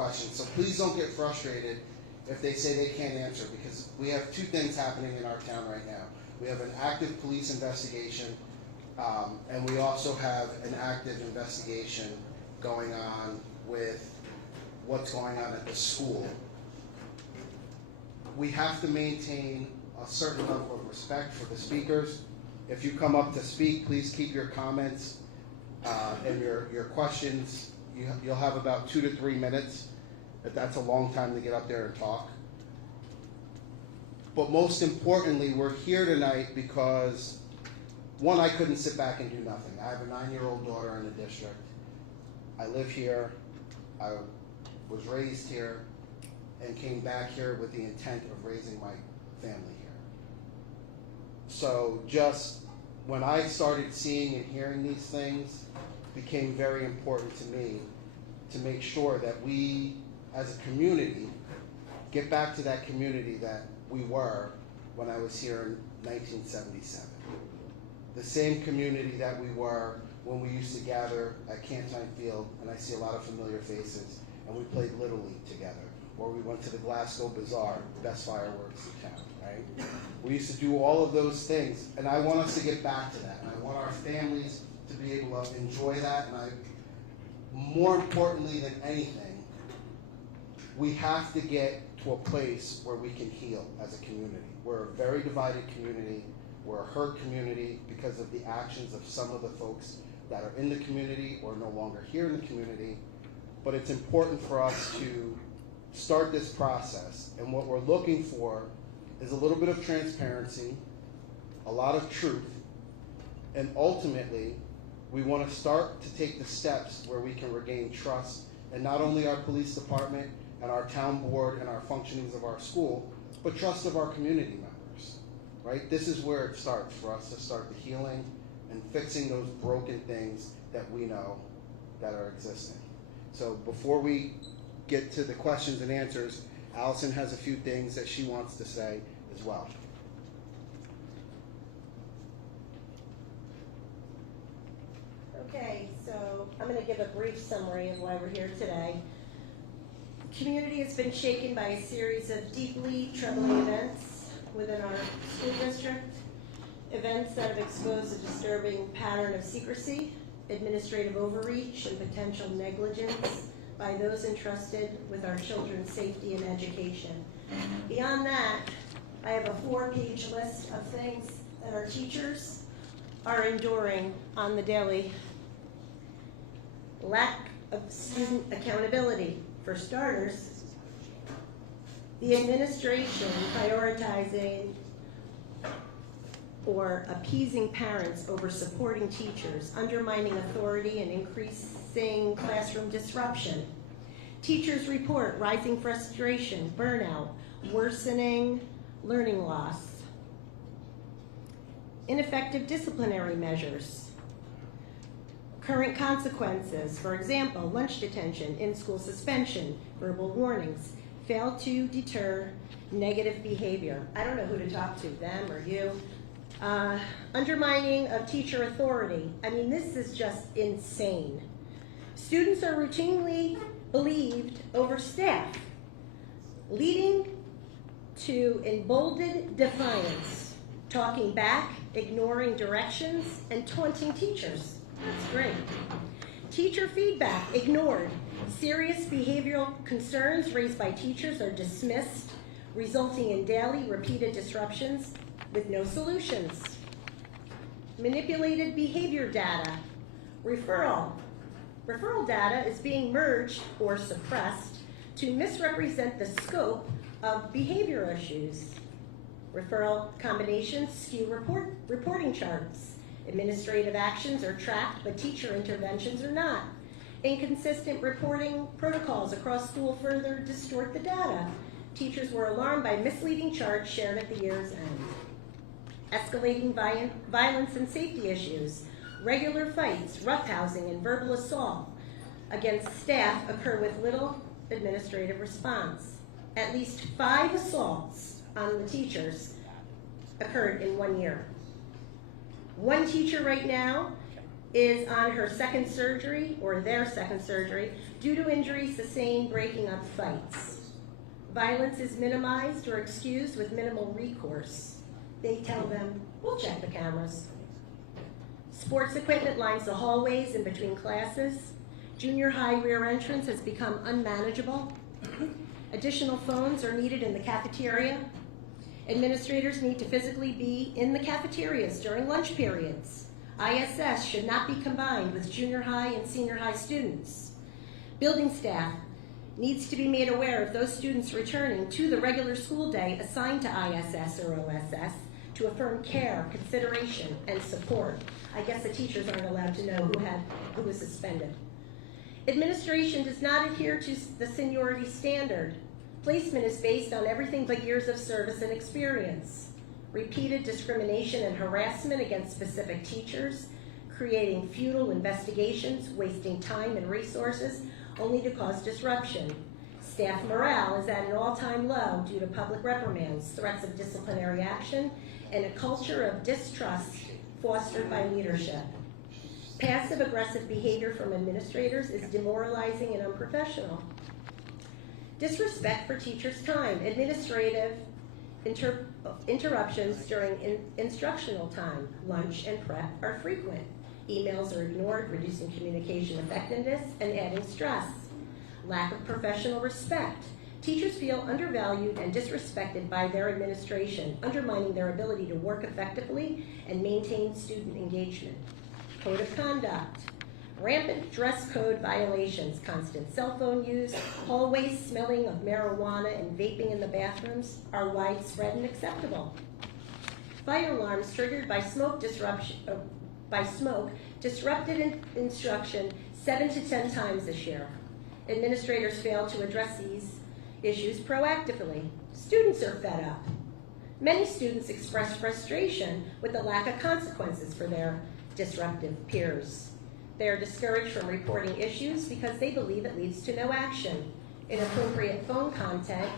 questions. So please don't get frustrated if they say they can't answer, because we have two things happening in our town right now. We have an active police investigation, and we also have an active investigation going on with what's going on at the school. We have to maintain a certain level of respect for the speakers. If you come up to speak, please keep your comments and your questions. You'll have about 2 to 3 minutes. That's a long time to get up there and talk. But most importantly, we're here tonight because, one, I couldn't sit back and do nothing. I have a 9-year-old daughter in the district. I live here. I was raised here and came back here with the intent of raising my family here. So just when I started seeing and hearing these things, it became very important to me to make sure that we, as a community, get back to that community that we were when I was here in 1977. The same community that we were when we used to gather at Cantine Field, and I see a lot of familiar faces, and we played Little League together, or we went to the Glasgow Bazaar, best fireworks in town, right? We used to do all of those things, and I want us to get back to that, and I want our families to be able to enjoy that, and more importantly than anything, we have to get to a place where we can heal as a community. We're a very divided community. We're a hurt community because of the actions of some of the folks that are in the community or no longer here in the community. But it's important for us to start this process. And what we're looking for is a little bit of transparency, a lot of truth, and ultimately, we want to start to take the steps where we can regain trust in not only our police department and our town board and our functionings of our school, but trust of our community members, right? This is where it starts for us to start the healing and fixing those broken things that we know that are existing. So before we get to the questions and answers, Allison has a few things that she wants to say as well. Okay, so I'm going to give a brief summary of why we're here today. The community has been shaken by a series of deeply troubling events within our school district, events that have exposed a disturbing pattern of secrecy, administrative overreach, and potential negligence by those entrusted with our children's safety and education. Beyond that, I have a 4-page list of things that our teachers are enduring on the daily. Lack of student accountability. For starters, the administration prioritizing or appeasing parents over supporting teachers, undermining authority and increasing classroom disruption. Teachers report rising frustration, burnout, worsening learning loss. Ineffective disciplinary measures. Current consequences, for example, lunch detention, in-school suspension, verbal warnings, fail to deter negative behavior. I don't know who to talk to, them or you. Undermining of teacher authority. I mean, this is just insane. Students are routinely believed over staff, leading to emboldened defiance, talking back, ignoring directions, and taunting teachers. That's great. Teacher feedback ignored. Serious behavioral concerns raised by teachers are dismissed, resulting in daily repeated disruptions with no solutions. Manipulated behavior data. Referral data is being merged or suppressed to misrepresent the scope of behavior issues. Referral combinations skew reporting charts. Administrative actions are tracked, but teacher interventions are not. Inconsistent reporting protocols across school further distort the data. Teachers were alarmed by misleading charts shared at the year's end. Escalating violence and safety issues. Regular fights, roughhousing, and verbal assault against staff occur with little administrative response. At least 5 assaults on the teachers occurred in 1 year. One teacher right now is on her second surgery, or their second surgery, due to injuries sustained breaking up fights. Violence is minimized or excused with minimal recourse. They tell them, we'll check the cameras. Sports equipment lines the hallways in between classes. Junior high rear entrance has become unmanageable. Additional phones are needed in the cafeteria. Administrators need to physically be in the cafeterias during lunch periods. ISS should not be combined with junior high and senior high students. Building staff needs to be made aware of those students returning to the regular school day assigned to ISS or OSS to affirm care, consideration, and support. I guess the teachers aren't allowed to know who was suspended. Administration does not adhere to the seniority standard. Placement is based on everything but years of service and experience. Repeated discrimination and harassment against specific teachers, creating futile investigations, wasting time and resources, only to cause disruption. Staff morale is at an all-time low due to public reprimands, threats of disciplinary action, and a culture of distrust fostered by leadership. Passive-aggressive behavior from administrators is demoralizing and unprofessional. Disrespect for teachers' time. Administrative interruptions during instructional time, lunch and prep are frequent. Emails are ignored, reducing communication effectiveness and adding stress. Lack of professional respect. Teachers feel undervalued and disrespected by their administration, undermining their ability to work effectively and maintain student engagement. Code of conduct. Rampant dress code violations, constant cell phone use, hallways smelling of marijuana and vaping in the bathrooms are widespread and acceptable. Fire alarms triggered by smoke disrupted instruction 7 to 10 times this year. Administrators fail to address these issues proactively. Students are fed up. Many students express frustration with the lack of consequences for their disruptive peers. They are discouraged from reporting issues because they believe it leads to no action. Inappropriate phone content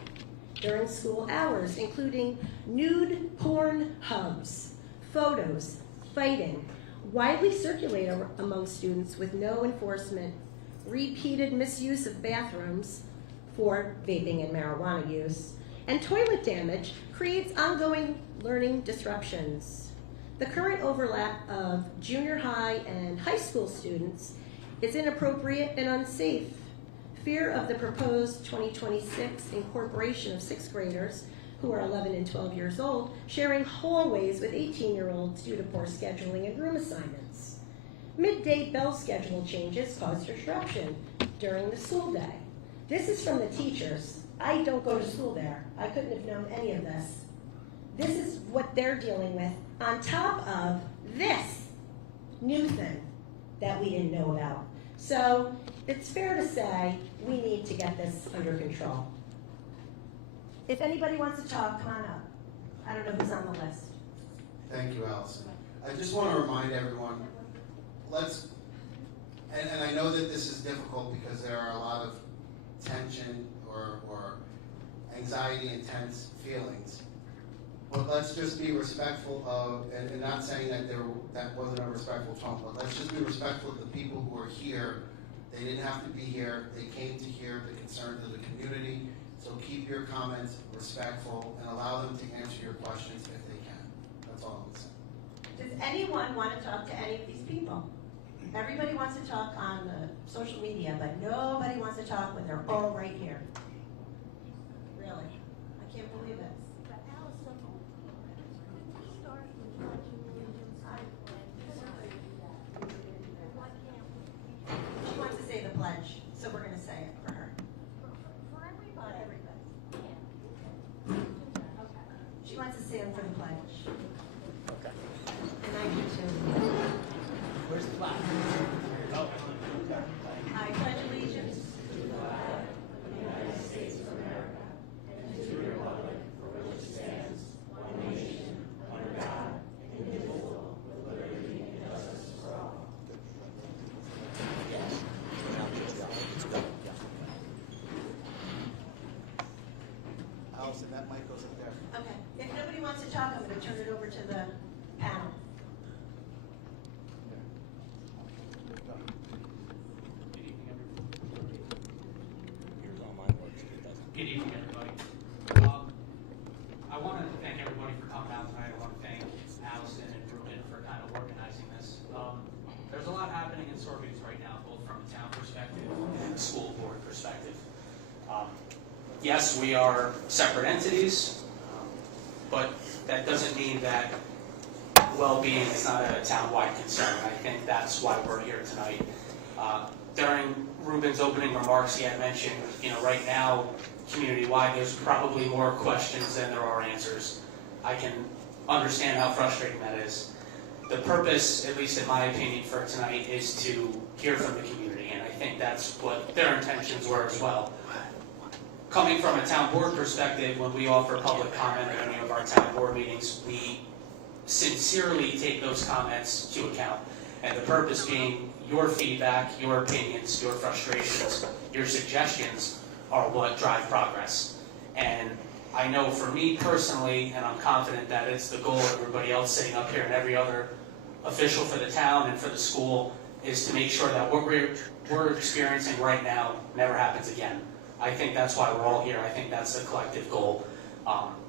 during school hours, including nude porn hubs, photos, fighting, widely circulate among students with no enforcement. Repeated misuse of bathrooms for vaping and marijuana use, and toilet damage creates ongoing learning disruptions. The current overlap of junior high and high school students is inappropriate and unsafe. Fear of the proposed 2026 incorporation of 6th graders who are 11 and 12 years old sharing hallways with 18-year-olds due to poor scheduling and room assignments. Midday bell schedule changes cause disruption during the school day. This is from the teachers. I don't go to school there. I couldn't have known any of this. This is what they're dealing with on top of this new thing that we didn't know about. So it's fair to say we need to get this under control. If anybody wants to talk, come on up. I don't know who's on the list. Thank you, Allison. I just want to remind everyone, and I know that this is difficult because there are a lot of tension or anxiety and tense feelings. But let's just be respectful of, and not saying that that wasn't a respectful tone, but let's just be respectful of the people who are here. They didn't have to be here. They came to hear the concerns of the community. So keep your comments respectful and allow them to answer your questions if they can. That's all I'm saying. Does anyone want to talk to any of these people? Everybody wants to talk on the social media, but nobody wants to talk when they're all right here. Really? I can't believe it. She wants to say the pledge, so we're going to say it for her. For everybody. She wants to stand for the pledge. Okay. And I do too. Where's the flag? Oh. I pledge allegiance to the flag of the United States of America and to the republic for which it stands, one nation, under God, indivisible, with liberty and justice for all. Allison, that mic goes up there. Okay. If nobody wants to talk, I'm going to turn it over to the panel. Good evening, everyone. Good evening, everybody. I want to thank everybody for coming out tonight. I want to thank Allison and Ruben for kind of organizing this. There's a lot happening in Saugerties right now, both from a town perspective and a school board perspective. Yes, we are separate entities, but that doesn't mean that well-being is not a town-wide concern. I think that's why we're here tonight. During Ruben's opening remarks, he had mentioned, right now, community-wide, there's probably more questions than there are answers. I can understand how frustrating that is. The purpose, at least in my opinion, for tonight is to hear from the community, and I think that's what their intentions were as well. Coming from a town board perspective, when we offer public comment at any of our town board meetings, we sincerely take those comments to account. And the purpose being your feedback, your opinions, your frustrations, your suggestions are what drive progress. And I know for me personally, and I'm confident that it's the goal of everybody else sitting up here and every other official for the town and for the school, is to make sure that what we're experiencing right now never happens again. I think that's why we're all here. I think that's the collective goal.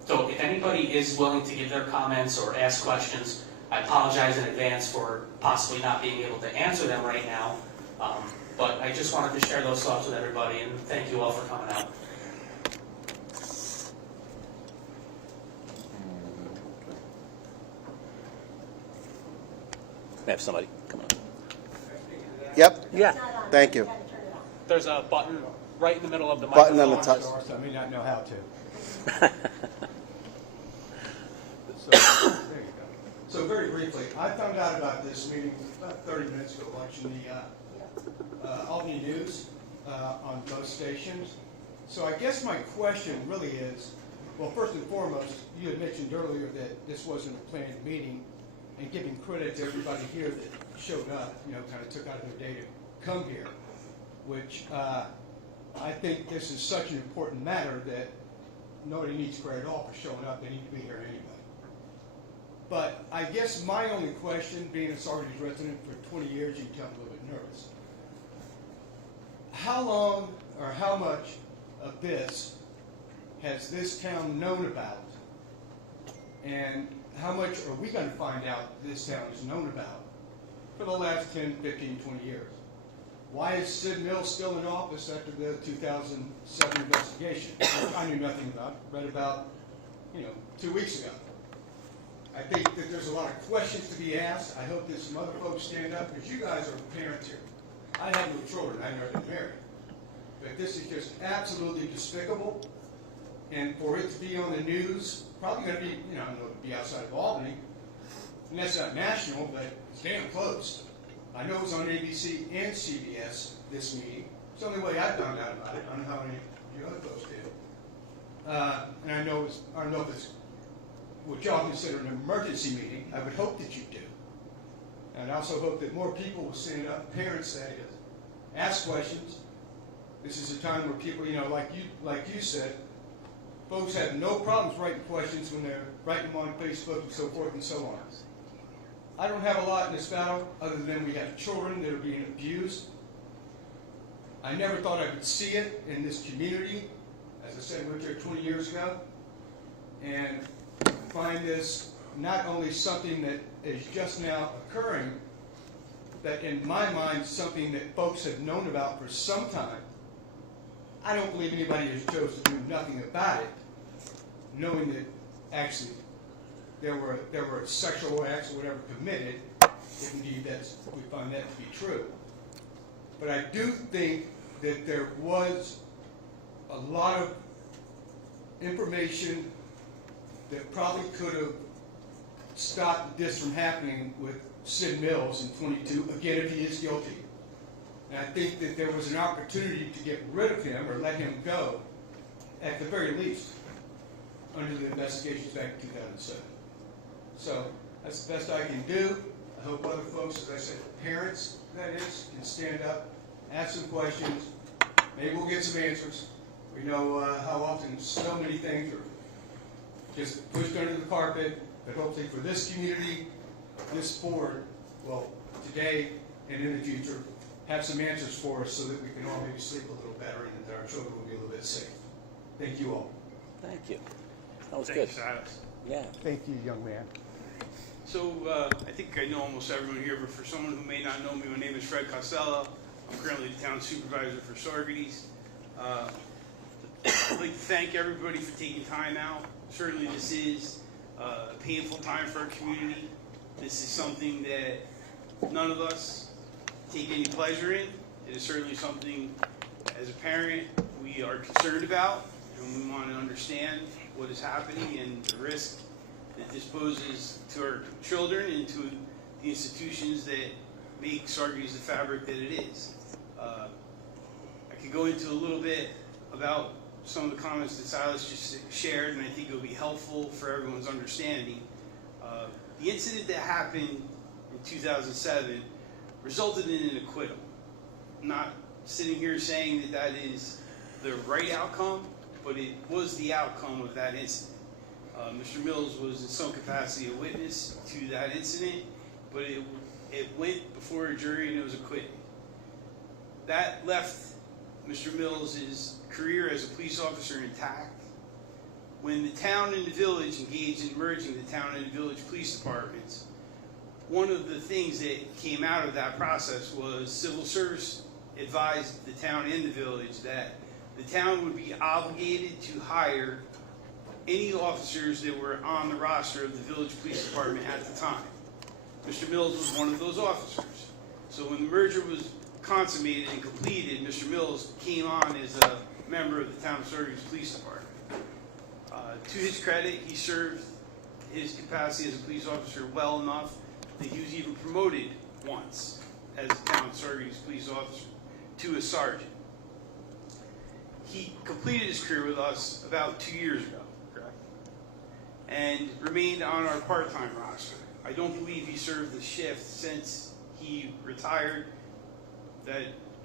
So if anybody is willing to give their comments or ask questions, I apologize in advance for possibly not being able to answer them right now. But I just wanted to share those thoughts with everybody, and thank you all for coming out. We have somebody. Come on. Yep, Yeah. thank you. There's a button right in the middle of the Button microphone. on the top. So I may not know how to. So very briefly, I found out about this meeting about 30 minutes ago watching the Albany News on both stations. So I guess my question really is, well, first and foremost, you had mentioned earlier that this wasn't a planned meeting, and giving credit to everybody here that showed up, kind of took out of their day to come here, which I think this is such an important matter that nobody needs credit at all for showing up. They need to be here anyway. But I guess my only question, being a Saugerties resident for 20 years, you can tell I'm a little bit nervous. How long or how much of this has this town known about? And how much are we going to find out this town is known about for the last 10, 15, 20 years? Why is Sid Mills still in office after the 2007 investigation? I knew nothing about, read about, 2 weeks ago. I think that there's a lot of questions to be asked. I hope that some other folks stand up, because you guys are parents here. I have no children. I've never been married. But this is just absolutely despicable. And for it to be on the news, probably going to be, I don't know, to be outside of Albany. And that's not national, but it's damn close. I know it was on ABC and CBS, this meeting. It's the only way I found out about it. I don't know how many of you other folks did. And I don't know if it's what y'all consider an emergency meeting. I would hope that you do. And I also hope that more people will stand up, parents that is, ask questions. This is a time where people, like you said, folks have no problems writing questions when they're writing them on Facebook and so forth and so on. I don't have a lot in this battle other than we have children that are being abused. I never thought I would see it in this community. As I said, we were here 20 years ago. And find this not only something that is just now occurring, but in my mind, something that folks have known about for some time. I don't believe anybody has chosen to do nothing about it, knowing that actually there were sexual acts or whatever committed, if indeed we find that to be true. But I do think that there was a lot of information that probably could have stopped this from happening with Sid Mills in 22, again, if he is guilty. And I think that there was an opportunity to get rid of him or let him go, at the very least, under the investigations back in 2007. So that's the best I can do. I hope other folks, as I said, parents, that is, can stand up, ask some questions. Maybe we'll get some answers. We know how often so many things are just pushed under the carpet, but hopefully for this community, this board will today and in the future have some answers for us so that we can all maybe sleep a little better and that our children will be a little bit safe. Thank you all. Thank you. That was Thank good. you, Silas. Yeah. Thank you, young man. So I think I know almost everyone here, but for someone who may not know me, my name is Fred Costello. I'm currently the town supervisor for Saugerties. I'd like to thank everybody for taking time out. Certainly this is a painful time for our community. This is something that none of us take any pleasure in. It is certainly something, as a parent, we are concerned about, and we want to understand what is happening and the risk that this poses to our children and to the institutions that make Saugerties the fabric that it is. I could go into a little bit about some of the comments that Silas just shared, and I think it will be helpful for everyone's understanding. The incident that happened in 2007 resulted in an acquittal. I'm not sitting here saying that that is the right outcome, but it was the outcome of that incident. Mr. Mills was in some capacity a witness to that incident, but it went before a jury and it was acquitted. That left Mr. Mills' career as a police officer intact. When the town and the village engaged in merging the town and the village police departments, one of the things that came out of that process was civil service advised the town and the village that the town would be obligated to hire any officers that were on the roster of the village police department at the time. Mr. Mills was one of those officers. So when the merger was consummated and completed, Mr. Mills came on as a member of the town of Saugerties Police Department. To his credit, he served his capacity as a police officer well enough that he was even promoted once as a town of Saugerties police officer to a sergeant. He completed his career with us about 2 years ago, correct? And remained on our part-time roster. I don't believe he served the shift since he retired. That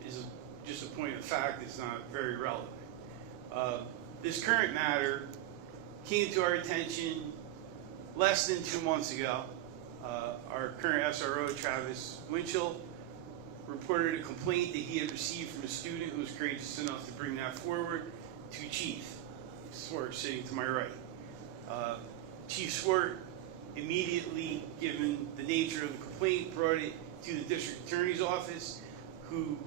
is just a point of fact. It's not very relevant. This current matter came to our attention less than 2 months ago. Our current SRO, Travis Winchell, reported a complaint that he had received from a student who was courageous enough to bring that forward to Chief Swart, sitting to my right. Chief Swart immediately, given the nature of the complaint, brought it to the district attorney's office, who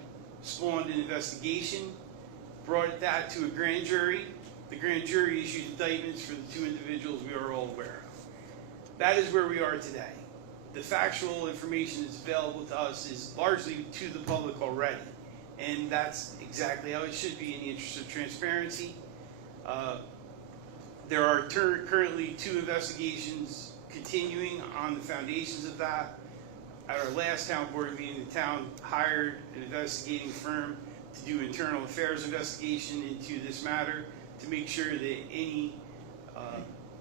spawned an investigation, brought that to a grand jury. The grand jury issued indictments for the 2 individuals we are all aware of. That is where we are today. The factual information that's available to us is largely to the public already, and that's exactly how it should be in the interest of transparency. There are currently 2 investigations continuing on the foundations of that. At our last town board meeting, the town hired an investigating firm to do internal affairs investigation into this matter to make sure that any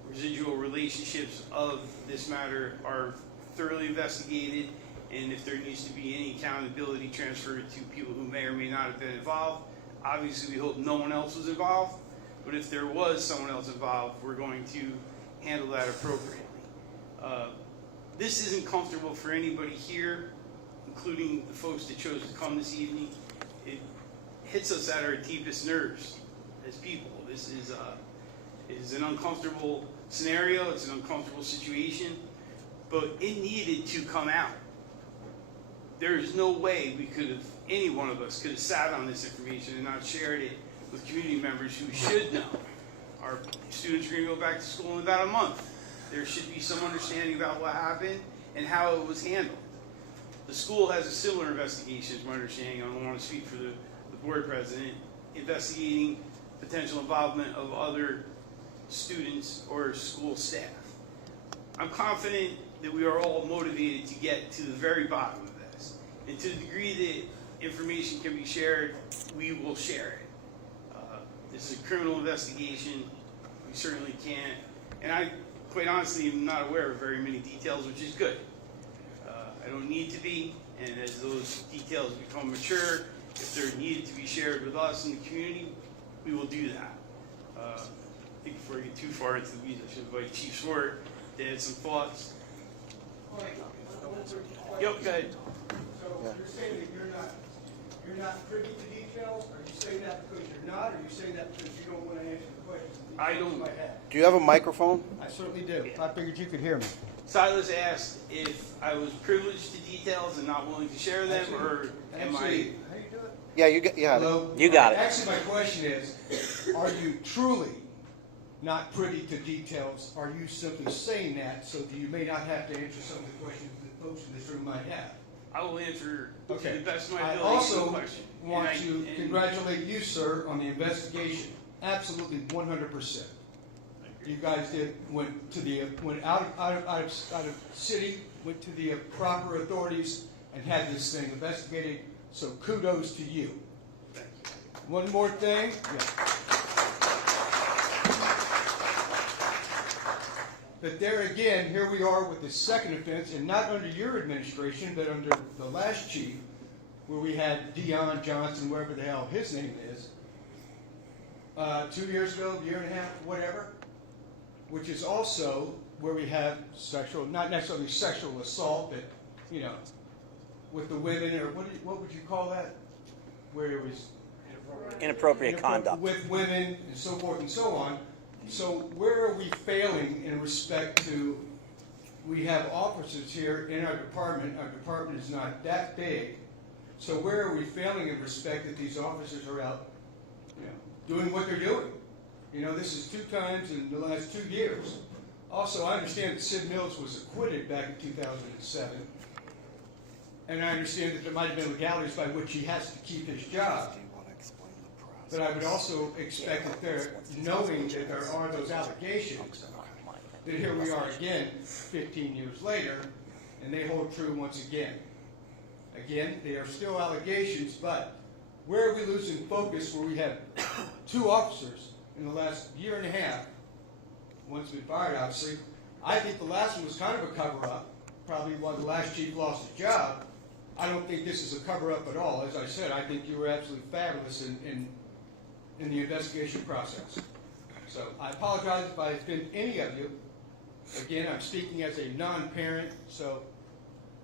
residual relationships of this matter are thoroughly investigated, and if there needs to be any accountability transferred to people who may or may not have been involved. Obviously, we hope no one else was involved, but if there was someone else involved, we're going to handle that appropriately. This isn't comfortable for anybody here, including the folks that chose to come this evening. It hits us at our deepest nerves as people. This is an uncomfortable scenario. It's an uncomfortable situation, but it needed to come out. There is no way we could have, any one of us could have sat on this information and not shared it with community members who should know. Our students are going to go back to school in about a month. There should be some understanding about what happened and how it was handled. The school has a similar investigation, is my understanding. I don't want to speak for the board president, investigating potential involvement of other students or school staff. I'm confident that we are all motivated to get to the very bottom of this. And to the degree that information can be shared, we will share it. This is a criminal investigation. We certainly can't. And I, quite honestly, am not aware of very many details, which is good. I don't need to be, and as those details become mature, if they're needed to be shared with us in the community, we will do that. I think before I get too far into the weeds, I should invite Chief Swart to add some thoughts. Yep, go ahead. So you're saying that you're not privy to details? Are you saying that because you're not, or are you saying that because you don't want to answer I don't. Do you have a microphone? I certainly do. I figured you could hear me. Silas asked if I was privileged to details and not willing to share them, or am Actually, I? how you do it? Yeah, you got Hello? You got it. Actually, my question is, are you truly not privy to details? Are you simply saying that so that you may not have to answer some of the questions that folks in this room might have? I will answer to Okay. the best of my I ability also the question. want And to congratulate you, sir, on the investigation. Absolutely 100%. You guys went out of city, went to the proper authorities and had this thing investigated. So kudos to you. Thank you. One more thing. Yeah. But there again, here we are with the second offense, and not under your administration, but under the last chief, where we had Dion Johnson, wherever the hell his name is, 2 years ago, year and a half, whatever, which is also where we have sexual, not necessarily sexual assault, but, you know, with the women, or what would you call that? Where it was Inappropriate conduct. with women and so forth and so on. So where are we failing in respect to, we have officers here in our department is not that big, so where are we failing in respect that these officers are out, you know, doing what they're doing? You know, this is 2 times in the last 2 years. Also, I understand that Sid Mills was acquitted back in 2007, and I understand that there might have been legalities by which he has to keep his job. But I would also expect that they're, knowing that there are those allegations, that here we are again 15 years later, and they hold true once again. Again, they are still allegations, but where are we losing focus where we have 2 officers in the last year and a half, one's been fired obviously. I think the last one was kind of a cover-up, probably why the last chief lost his job. I don't think this is a cover-up at all. As I said, I think you were absolutely fabulous in the investigation process. So I apologize if I offend any of you. Again, I'm speaking as a non-parent, so,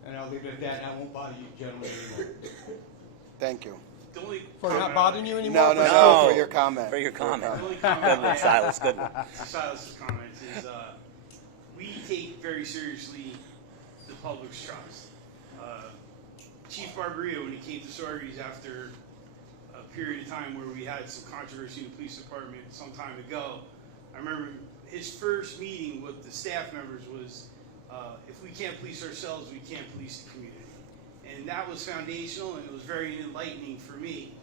and I'll leave it at that, and I won't bother you gentlemen anymore. Thank you. The only For not comment- bothering you anymore? No, for your comment. For your comment. The only Good comment one, Silas. Good one. Silas's comments is we take very seriously the public's trust. Chief Barbario, when he came to Saugerties after a period of time where we had some controversy in the police department some time ago, I remember his first meeting with the staff members was, if we can't police ourselves, we can't police the community. And that was foundational, and it was very enlightening for me,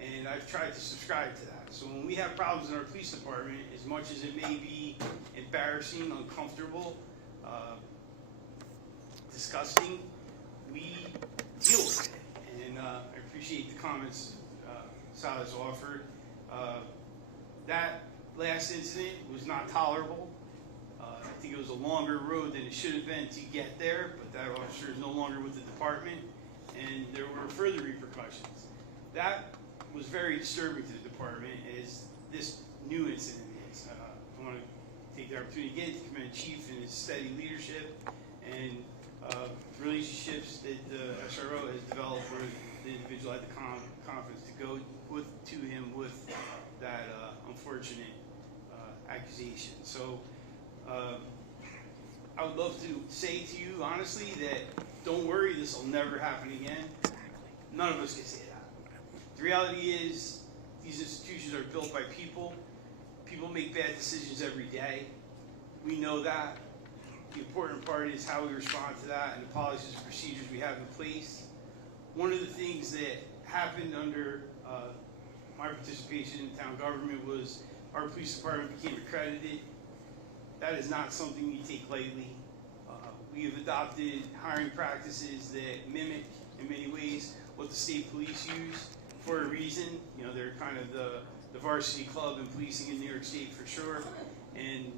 and I've tried to subscribe to that. So when we have problems in our police department, as much as it may be embarrassing, uncomfortable, disgusting, we deal with it. And I appreciate the comments Silas offered. That last incident was not tolerable. I think it was a longer road than it should have been to get there, but that officer is no longer with the department, and there were further repercussions. That was very disturbing to the department, as this new incident is. I want to take the opportunity again to commend Chief and his steady leadership and relationships that the SRO has developed with the individual at the conference to go to him with that unfortunate accusation. So I would love to say to you honestly that don't worry, this will never happen again. None of us can say that. The reality is these institutions are built by people. People make bad decisions every day. We know that. The important part is how we respond to that and the policies and procedures we have in place. One of the things that happened under my participation in town government was our police department became accredited. That is not something you take lightly. We have adopted hiring practices that mimic, in many ways, what the state police use for a reason. You know, they're kind of the varsity club in policing in New York State for sure. And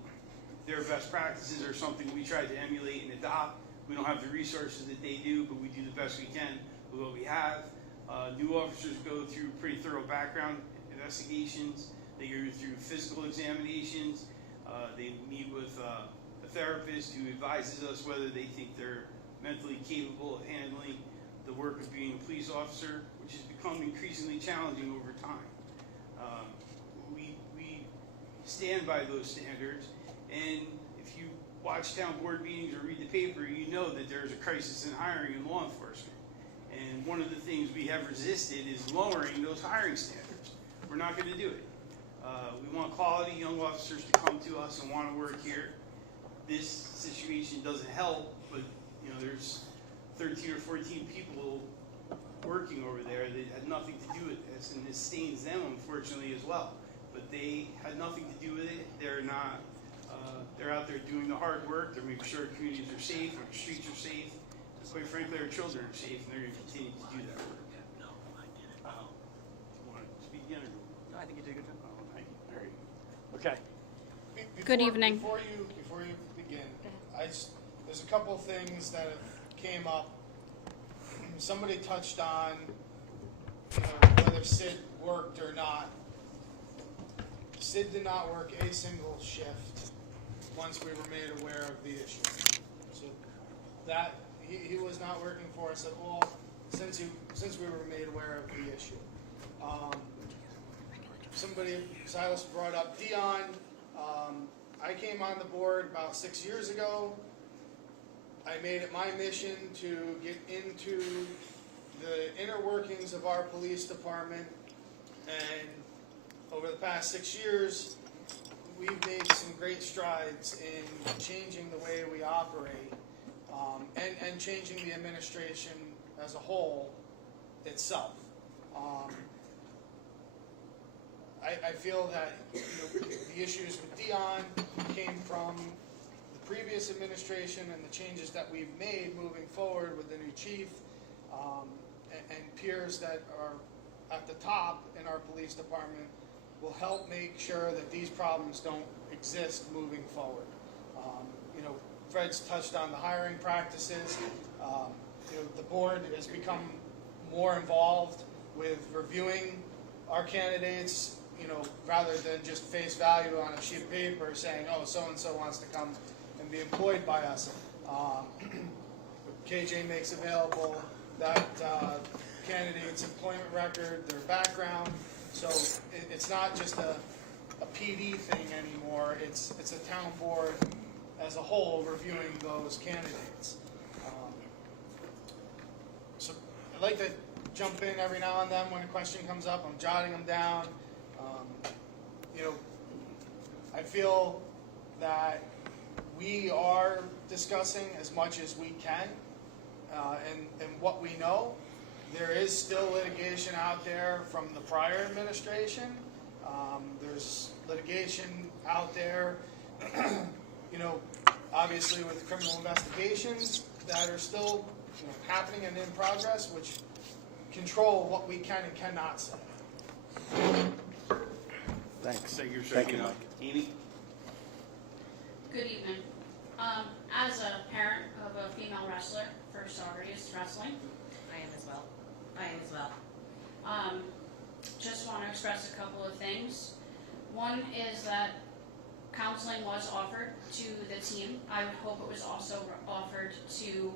their best practices are something we try to emulate and adopt. We don't have the resources that they do, but we do the best we can with what we have. New officers go through pretty thorough background investigations. They go through physical examinations. They meet with a therapist who advises us whether they think they're mentally capable of handling the work of being a police officer, which has become increasingly challenging over time. We stand by those standards. And if you watch town board meetings or read the paper, you know that there's a crisis in hiring in law enforcement. And one of the things we have resisted is lowering those hiring standards. We're not going to do it. We want quality young officers to come to us and want to work here. This situation doesn't help, but there's 13 or 14 people working over there that had nothing to do with this, and this stains them, unfortunately, as well. But they had nothing to do with it. They're not. They're out there doing the hard work. They're making sure our communities are safe, our streets are safe. And quite frankly, our children are safe, and they're going to continue to do that work. No, I did it. Do you want to speak again? No, I think you did a good job. Oh, thank you. All right. Okay. Good evening. Before you begin, there's a couple things that came up. Somebody touched on whether Sid worked or not. Sid did not work a single shift once we were made aware of the issue. So that he was not working for us at all since we were made aware of the issue. Silas brought up Dion. I came on the board about 6 years ago. I made it my mission to get into the inner workings of our police department, and over the past 6 years, we've made some great strides in changing the way we operate, and changing the administration as a whole itself. I feel that the issues with Dion came from the previous administration, and the changes that we've made moving forward with the new chief and peers that are at the top in our police department will help make sure that these problems don't exist moving forward. Fred's touched on the hiring practices. The board has become more involved with reviewing our candidates, rather than just face value on a sheet of paper saying, oh, so-and-so wants to come and be employed by us. KJ makes available that candidate's employment record, their background. So it's not just a PD thing anymore. It's a town board as a whole reviewing those candidates. So I'd like to jump in every now and then when a question comes up. I'm jotting them down. I feel that we are discussing as much as we can, and what we know. There is still litigation out there from the prior administration. There's litigation out there, obviously with criminal investigations that are still happening and in progress, which control what we can and cannot say. Thanks. Thank you, Thank you, Mike. Amy? Good evening. As a parent of a female wrestler for Saugerties Wrestling, I am as well. Just want to express a couple of things. One is that counseling was offered to the team. I would hope it was also offered to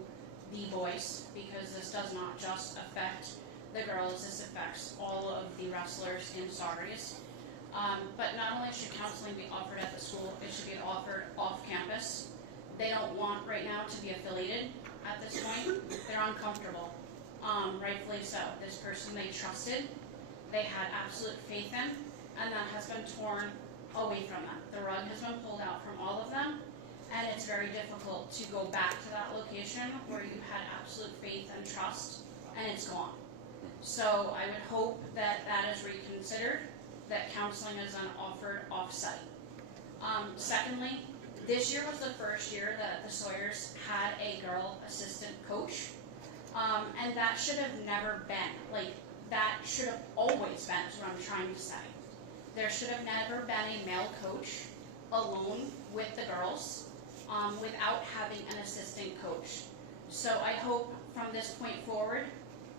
the boys, because this does not just affect the girls, this affects all of the wrestlers in Saugerties. But not only should counseling be offered at the school, it should be offered off campus. They don't want right now to be affiliated at this point. They're uncomfortable, rightfully so. This person they trusted, they had absolute faith in, and that has been torn away from them. The rug has been pulled out from all of them, and it's very difficult to go back to that location where you had absolute faith and trust, and it's gone. So I would hope that that is reconsidered, that counseling is then offered off-site. Secondly, this year was the first year that the Sawyers had a girl assistant coach, and that should have never been, that should have always been, is what I'm trying to say. There should have never been a male coach alone with the girls, without having an assistant coach. So I hope from this point forward,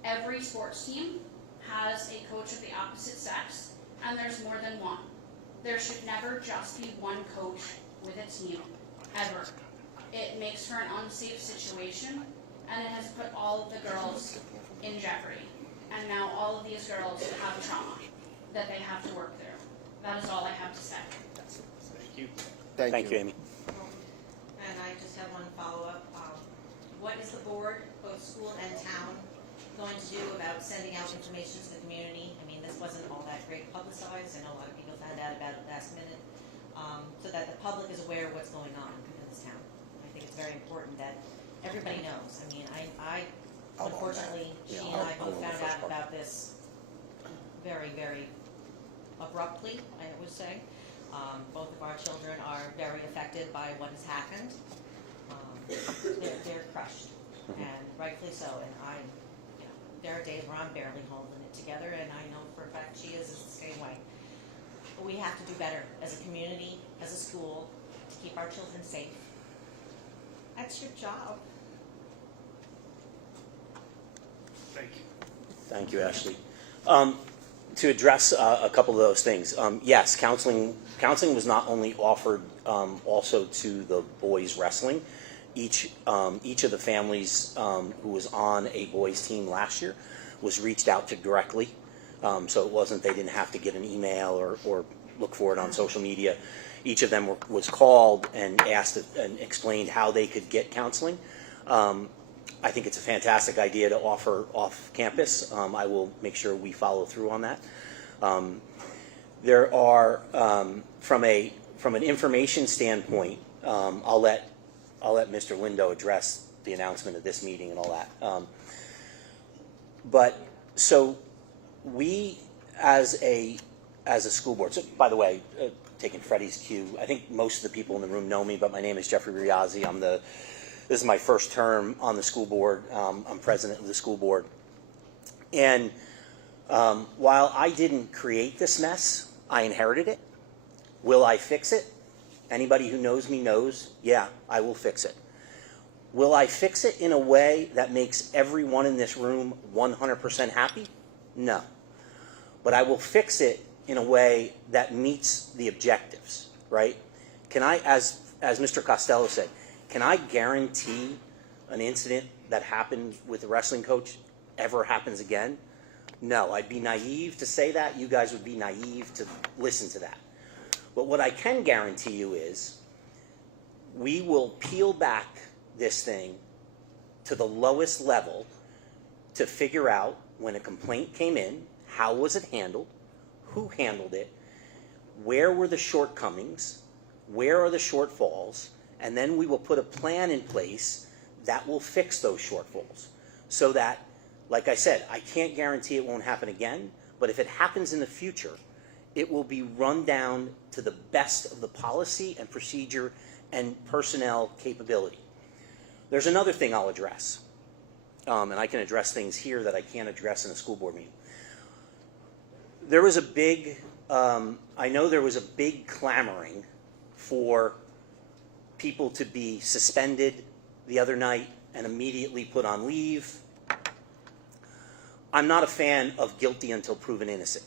every sports team has a coach of the opposite sex, and there's more than one. There should never just be one coach with a team, ever. It makes for an unsafe situation, and it has put all of the girls in jeopardy. And now all of these girls have trauma that they have to work through. That is all I have to say. Thank you. Amy. And I just have one follow-up. What is the board, both school and town, going to do about sending out information to the community? I mean, this wasn't all that great publicized. I know a lot of people found out about it last minute. So that the public is aware of what's going on in this town. I think it's very important that everybody knows. I mean, I unfortunately, she and I both found out about this very, very abruptly, I would say. Both of our children are very affected by what has happened. They're crushed, and rightfully so. And there are days where I'm barely holding it together, and I know for a fact she is the same way. But we have to do better as a community, as a school, to keep our children safe. That's your job. Thank you. Thank you, Ashley. To address a couple of those things, yes, counseling was not only offered also to the boys wrestling. Each of the families who was on a boys team last year was reached out to directly. So it wasn't, they didn't have to get an email or look for it on social media. Each of them was called and asked and explained how they could get counseling. I think it's a fantastic idea to offer off campus. I will make sure we follow through on that. There are, from an information standpoint, I'll let Mr. Lindo address the announcement of this meeting and all that. But so we, as a school board. So, by the way, taking Freddie's cue, I think most of the people in the room know me, but my name is Jeffrey Riazzi. This is my first term on the school board. I'm president of the school board. And while I didn't create this mess, I inherited it. Will I fix it? Anybody who knows me knows, yeah, I will fix it. Will I fix it in a way that makes everyone in this room 100% happy? No. But I will fix it in a way that meets the objectives, right? Can I, as Mr. Costello said, can I guarantee an incident that happened with the wrestling coach ever happens again? No, I'd be naive to say that. You guys would be naive to listen to that. But what I can guarantee you is we will peel back this thing to the lowest level to figure out when a complaint came in, how was it handled, who handled it, where were the shortcomings, where are the shortfalls, and then we will put a plan in place that will fix those shortfalls. So that, like I said, I can't guarantee it won't happen again, but if it happens in the future, it will be run down to the best of the policy and procedure and personnel capability. There's another thing I'll address, and I can address things here that I can't address in a school board meeting. There was a big, I know there was a big clamoring for people to be suspended the other night and immediately put on leave. I'm not a fan of guilty until proven innocent.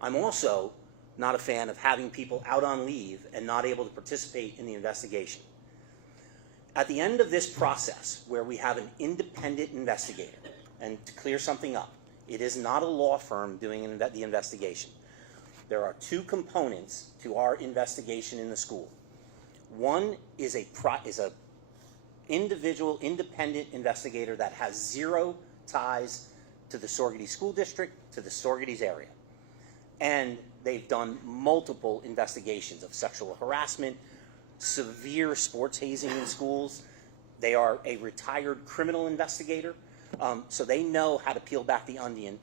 I'm also not a fan of having people out on leave and not able to participate in the investigation. At the end of this process, where we have an independent investigator, and to clear something up, it is not a law firm doing the investigation. There are two components to our investigation in the school. One is a individual independent investigator that has zero ties to the Saugerties School District, to the Saugerties area. And they've done multiple investigations of sexual harassment, severe sports hazing in schools. They are a retired criminal investigator, so they know how to peel back the onion.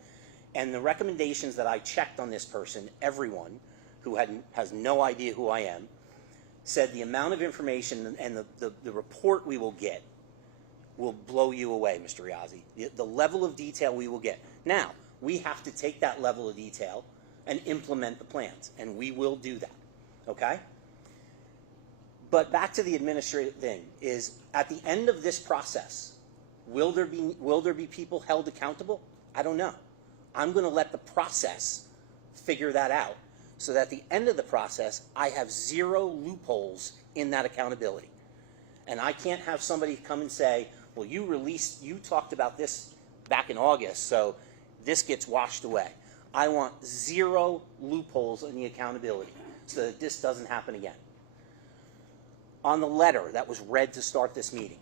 And the recommendations that I checked on this person, everyone who has no idea who I am, said the amount of information and the report we will get will blow you away, Mr. Riazzi. The level of detail we will get. Now, we have to take that level of detail and implement the plans, and we will do that, okay? But back to the administrative thing is, at the end of this process, will there be people held accountable? I don't know. I'm going to let the process figure that out, so that at the end of the process, I have zero loopholes in that accountability. And I can't have somebody come and say, well, you talked about this back in August, so this gets washed away. I want zero loopholes in the accountability so that this doesn't happen again. on the letter that was read to start this meeting.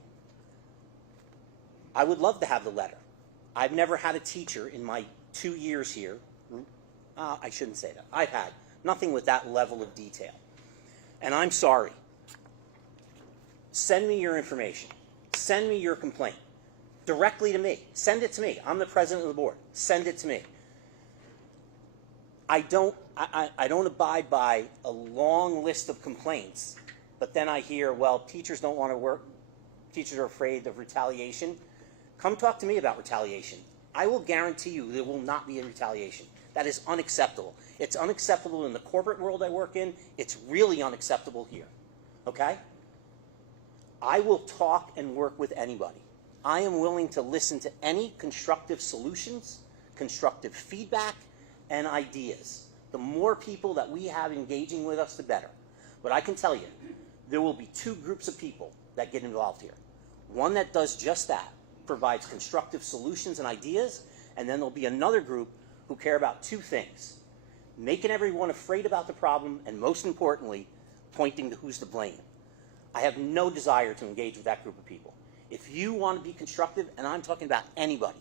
I would love to have the letter. I've never had a teacher in my 2 years here, I shouldn't say that, I've had nothing with that level of detail. And I'm sorry. Send me your information. Send me your complaint. Directly to me. Send it to me. I'm the president of the board. Send it to me. I don't abide by a long list of complaints, but then I hear, well, teachers don't want to work, teachers are afraid of retaliation. Come talk to me about retaliation. I will guarantee you there will not be a retaliation. That is unacceptable. It's unacceptable in the corporate world I work in. It's really unacceptable here. Okay? I will talk and work with anybody. I am willing to listen to any constructive solutions, constructive feedback, and ideas. The more people that we have engaging with us, the better. But I can tell you, there will be two groups of people that get involved here. One that does just that, provides constructive solutions and ideas, and then there'll be another group who care about two things: making everyone afraid about the problem, and most importantly, pointing to who's to blame. I have no desire to engage with that group of people. If you want to be constructive, and I'm talking about anybody,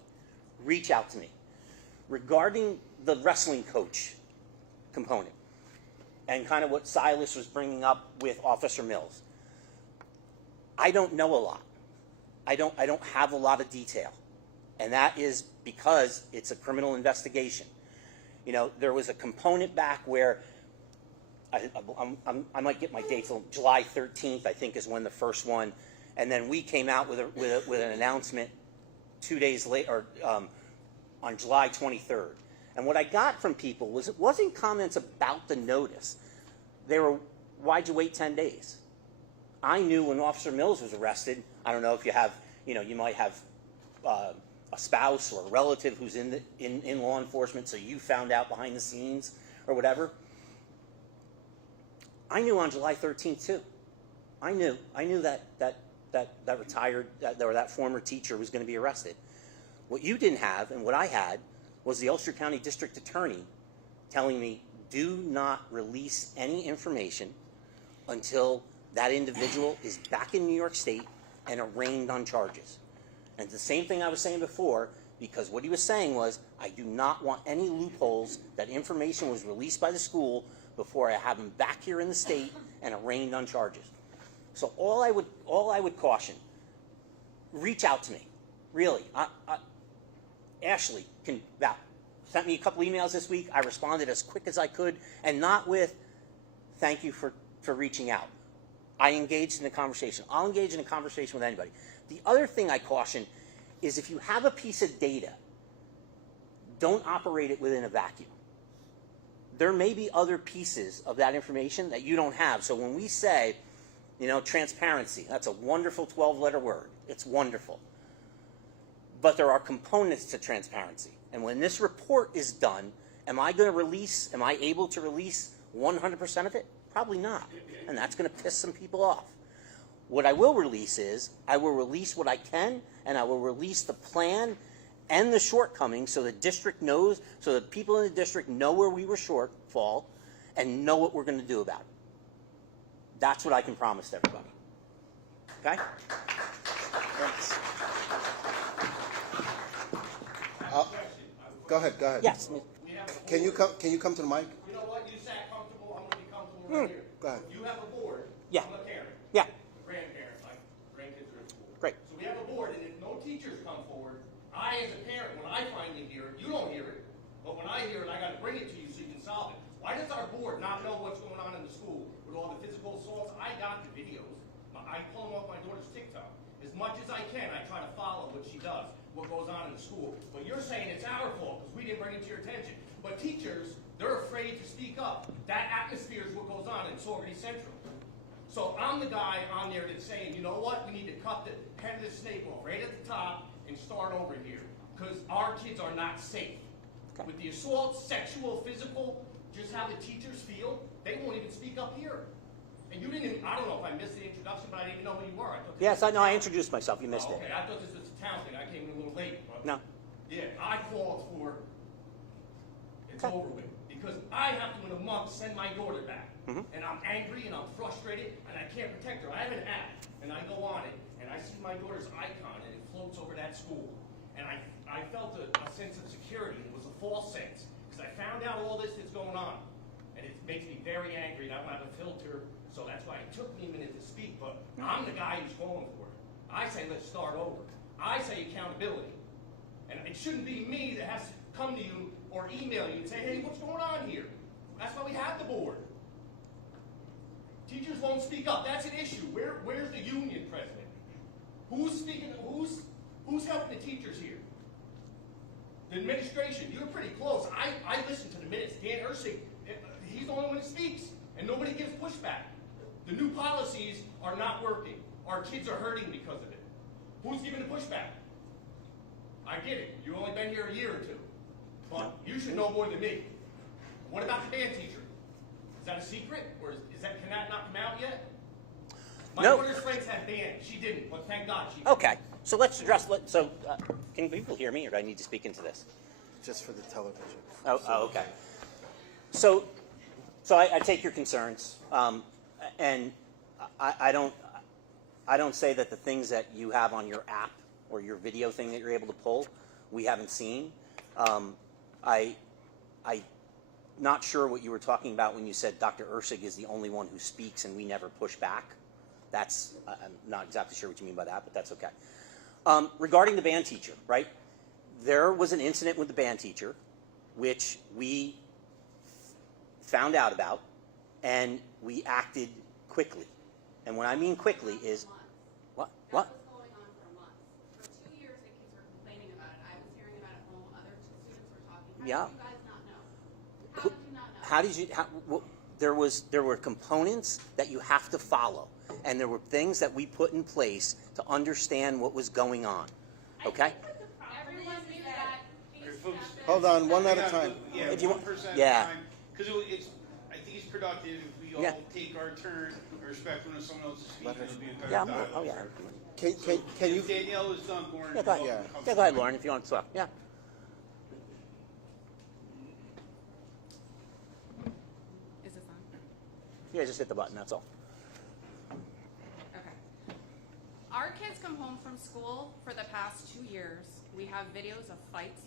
reach out to me. Regarding the wrestling coach component, and kind of what Silas was bringing up with Officer Mills, I don't know a lot. I don't have a lot of detail. And that is because it's a criminal investigation. You know, there was a component back where I might get my dates. July 13th, I think, is when the first one, and then we came out with an announcement 2 days later, on July 23rd. And what I got from people was, it wasn't comments about the notice. They were, why'd you wait 10 days? I knew when Officer Mills was arrested. I don't know if you have, you might have a spouse or a relative who's in law enforcement, so you found out behind the scenes or whatever. I knew on July 13th too. I knew that retired, that former teacher was going to be arrested. What you didn't have, and what I had, was the Ulster County District Attorney telling me, do not release any information until that individual is back in New York State and arraigned on charges. And it's the same thing I was saying before, because what he was saying was, I do not want any loopholes that information was released by the school before I have him back here in the state and arraigned on charges. So all I would caution, reach out to me. Really. Ashley sent me a couple emails this week. I responded as quick as I could, and not with, thank you for reaching out. I engaged in a conversation. I'll engage in a conversation with anybody. The other thing I caution is, if you have a piece of data, don't operate it within a vacuum. There may be other pieces of that information that you don't have. So when we say, transparency, that's a wonderful 12-letter word. It's wonderful. But there are components to transparency. And when this report is done, am I able to release 100% of it? Probably not. And that's going to piss some people off. What I will release is, I will release what I can, and I will release the plan and the shortcomings, so the district knows, so the people in the district know where we were shortfall and know what we're going to do about it. That's what I can promise to everybody. Okay? Thanks. Go ahead. Yes. Can you come to the mic? You know what? You sat comfortable. I'm going to be comfortable right here. Go ahead. You have a board. Yeah. I'm a parent. Yeah. Grandparent. My grandkids are in school. Great. So we have a board, and if no teachers come forward, I, as a parent, when I finally hear it, you don't hear it, but when I hear it, I got to bring it to you so you can solve it. Why does our board not know what's going on in the school with all the physical assaults? I got the videos. I pull them off my daughter's TikTok. As much as I can, I try to follow what she does, what goes on in the school. But you're saying it's our fault because we didn't bring it to your attention. But teachers, they're afraid to speak up. That atmosphere is what goes on in Saugerties Central. So I'm the guy on there that's saying, you know what, we need to cut the head of the snake off right at the top and start over here, because our kids are not safe. Okay. With the assault, sexual, physical, just how the teachers feel, they won't even speak up here. And you didn't even, I don't know if I missed the introduction, but I didn't even know who you were. Yes, I know, I introduced myself, you missed it. Okay, I thought this was a town thing, I came in a little late. But No. yeah, I called for, it's over with, because I have to in a month send my daughter back. and I'm angry and I'm frustrated and I can't protect her. I have an app and I go on it and I see my daughter's icon and it floats over that school. And I felt a sense of security. It was a false sense because I found out all this that's going on. And it makes me very angry and I don't have a filter. So that's why it took me a minute to speak. But I'm the guy who's going for it. I say let's start over. I say accountability. And it shouldn't be me that has to come to you or email you and say, hey, what's going on here? That's why we have the board. Teachers won't speak up. That's an issue. Where's the union president? Who's speaking? Who's helping the teachers here? The administration. You're pretty close. I listen to the minutes. Dan Ursig, he's the only one that speaks, and nobody gives pushback. The new policies are not working. Our kids are hurting because of it. Who's giving the pushback? I get it. You've only been here a year or two. But you should know more than me. What about the band teacher? Is that a secret? Or can that not come out yet? My daughter's friends had band. She didn't, but thank God she did. Okay, so let's address, can people hear me or do I need to speak into this? Just for the television. Oh, okay. So I take your concerns, and I don't say that the things that you have on your app or your video thing that you're able to pull, we haven't seen. I'm not sure what you were talking about when you said Dr. Ursig is the only one who speaks and we never push back. That's, I'm not exactly sure what you mean by that, but that's okay. Regarding the band teacher, right? There was an incident with the band teacher, which we found out about, and we acted quickly. And what I mean quickly is, what? That was going on for months. For 2 years, the kids were complaining about it. I was hearing about it at home. Other students were talking. How did you guys not know? How did you not know? How did you? There were components that you have to follow, and there were things that we put in place to understand what was going on. Okay. Everyone knew that. Hold on, one at a time. Yeah, If you want- 1% at yeah. a time. Because I think it's productive if we all take our turn and respect when someone else is speaking. It'll be a better Yeah. dialogue. Oh yeah. Can you? If Danielle is done, Lauren. Yeah, go ahead. Yeah, go ahead, Lauren, if you want to talk. Yeah. Is this on? Yeah, just hit the button. That's all. Okay. Our kids come home from school for the past 2 years. We have videos of fights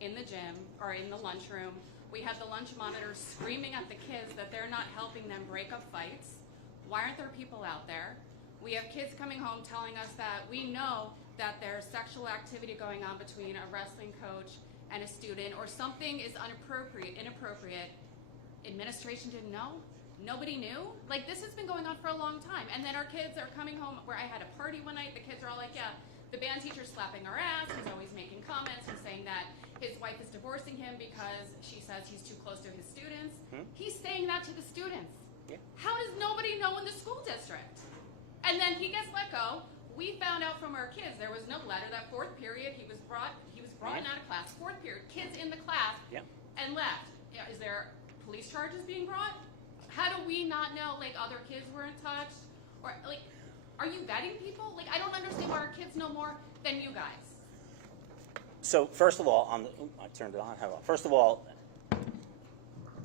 in the gym or in the lunchroom. We have the lunch monitors screaming at the kids that they're not helping them break up fights. Why aren't there people out there? We have kids coming home telling us that we know that there's sexual activity going on between a wrestling coach and a student, or something is inappropriate. Administration didn't know. Nobody knew. Like, this has been going on for a long time. And then our kids are coming home, where I had a party one night, the kids are all like, yeah, the band teacher's slapping our ass, he's always making comments, he's saying that his wife is divorcing him because she says he's too close to his students. He's saying that to the students. Yeah. How does nobody know in the school district? And then he gets let go. We found out from our kids there was no letter. That fourth period, he was brought out of class. Fourth period, kids in the class, and left. Yeah, is there police charges being brought? How do we not know? Like, other kids weren't touched, or like, are you vetting people? Like, I don't understand why our kids know more than you guys. So first of all, I turned it on. How about? First of all,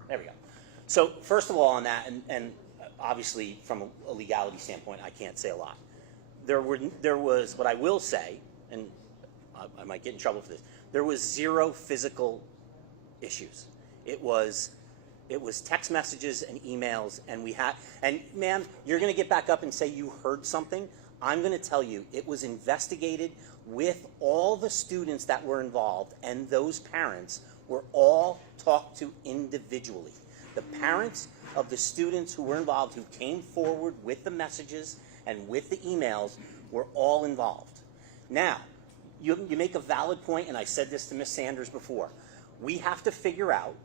there we go. So first of all, on that, and obviously from a legality standpoint, I can't say a lot. There was what I will say, and I might get in trouble for this. There was zero physical issues. It was text messages and emails, and ma'am, you're going to get back up and say you heard something. I'm going to tell you it was investigated with all the students that were involved, and those parents were all talked to individually. The parents of the students who were involved, who came forward with the messages and with the emails, were all involved. Now, you make a valid point, and I said this to Ms. Sanders before. We have to figure out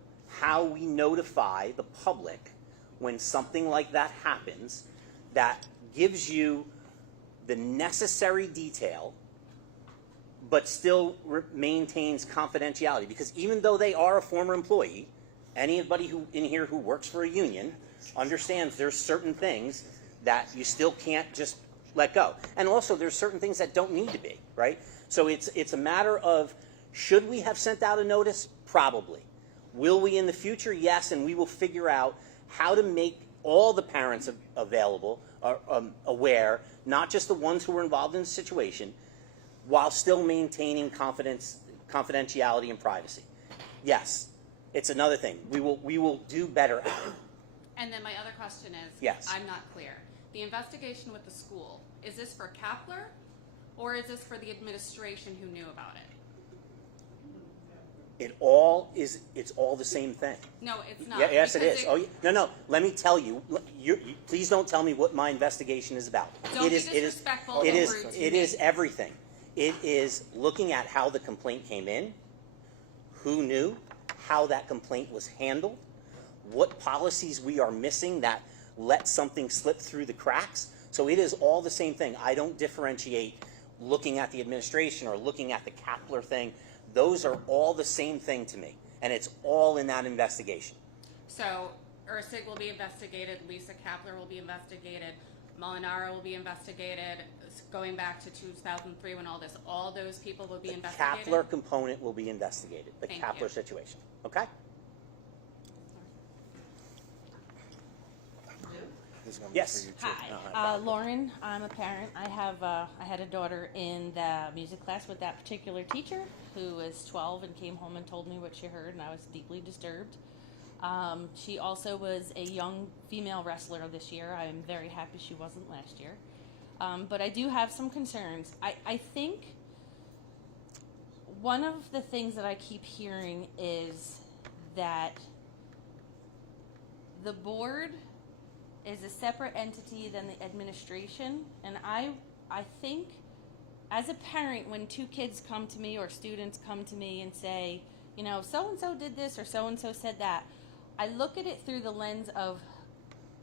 how we notify the public when something like that happens that gives you the necessary detail but still maintains confidentiality. Because even though they are a former employee, anybody in here who works for a union understands there's certain things that you still can't just let go. And also there's certain things that don't need to be, right? So it's a matter of, should we have sent out a notice? Probably. Will we in the future? Yes, and we will figure out how to make all the parents available are aware, not just the ones who were involved in the situation, while still maintaining confidentiality and privacy. Yes, it's another thing. We will do better at it. And then my other question is, Yes. I'm not clear. The investigation with the school, is this for Kapler, or is this for the administration who knew about it? It's all the same thing. No, it's not. Yeah, yes, it because is. Oh, yeah. No. Let me tell you. Please don't tell me what my investigation is about. Don't be disrespectful and rude to It me. is everything. It is looking at how the complaint came in, who knew, how that complaint was handled, what policies we are missing that let something slip through the cracks. So it is all the same thing. I don't differentiate looking at the administration or looking at the Kapler thing. Those are all the same thing to me, and it's all in that investigation. So Ursig will be investigated, Lisa Kapler will be investigated, Molinaro will be investigated, going back to 2003 when all those people will be The investigated? Kapler component will be investigated, the Thank Kapler you. situation. Okay? Yes. Hi, Lauren. I'm a parent. I had a daughter in the music class with that particular teacher who was 12 and came home and told me what she heard, and I was deeply disturbed. She also was a young female wrestler this year. I am very happy she wasn't last year. But I do have some concerns. I think one of the things that I keep hearing is that the board is a separate entity than the administration, and I think as a parent, when two kids come to me or students come to me and say, so-and-so did this or so-and-so said that, I look at it through the lens of,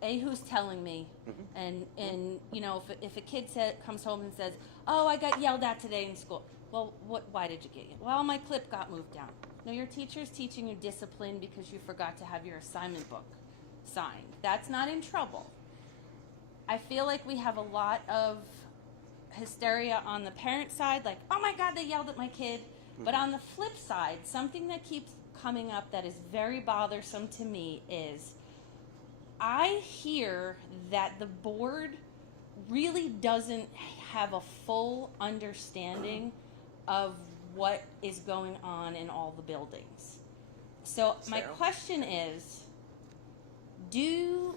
who's telling me? And if a kid comes home and says, oh, I got yelled at today in school. Well, why did you get yelled? Well, my clip got moved down. No, your teacher's teaching you discipline because you forgot to have your assignment book signed. That's not in trouble. I feel like we have a lot of hysteria on the parent side, like, oh my God, they yelled at my kid. But on the flip side, something that keeps coming up that is very bothersome to me is I hear that the board really doesn't have a full understanding of what is going on in all the buildings. So my question is, do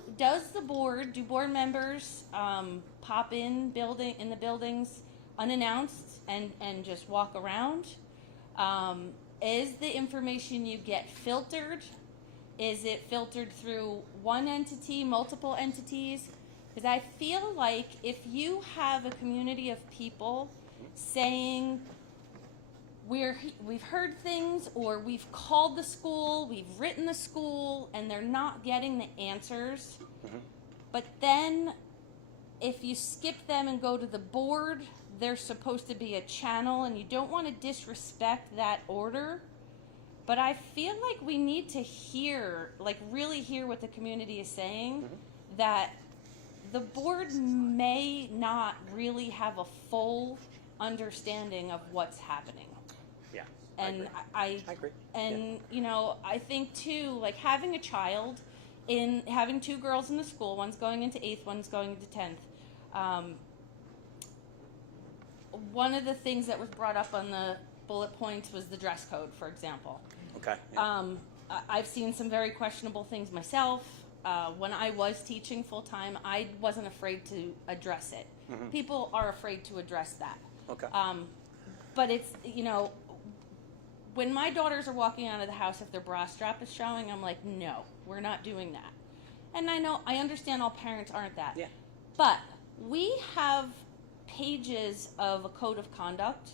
board members pop in the buildings unannounced and just walk around? Is the information you get filtered? Is it filtered through one entity, multiple entities? Because I feel like if you have a community of people saying we've heard things, or we've called the school, we've written the school, and they're not getting the answers, but then if you skip them and go to the board, there's supposed to be a channel, and you don't want to disrespect that order. But I feel like we need to really hear what the community is saying, that the board may not really have a full understanding of what's happening. Yeah. And I agree. And, I think too, like having having two girls in the school, one's going into 8th, one's going into 10th. One of the things that was brought up on the bullet points was the dress code, for example. Okay. I've seen some very questionable things myself. When I was teaching full-time, I wasn't afraid to address it. People are afraid to address that. Okay. But it's, when my daughters are walking out of the house, if their bra strap is showing, I'm like, no, we're not doing that. And I understand all parents aren't that. Yeah. But we have pages of a code of conduct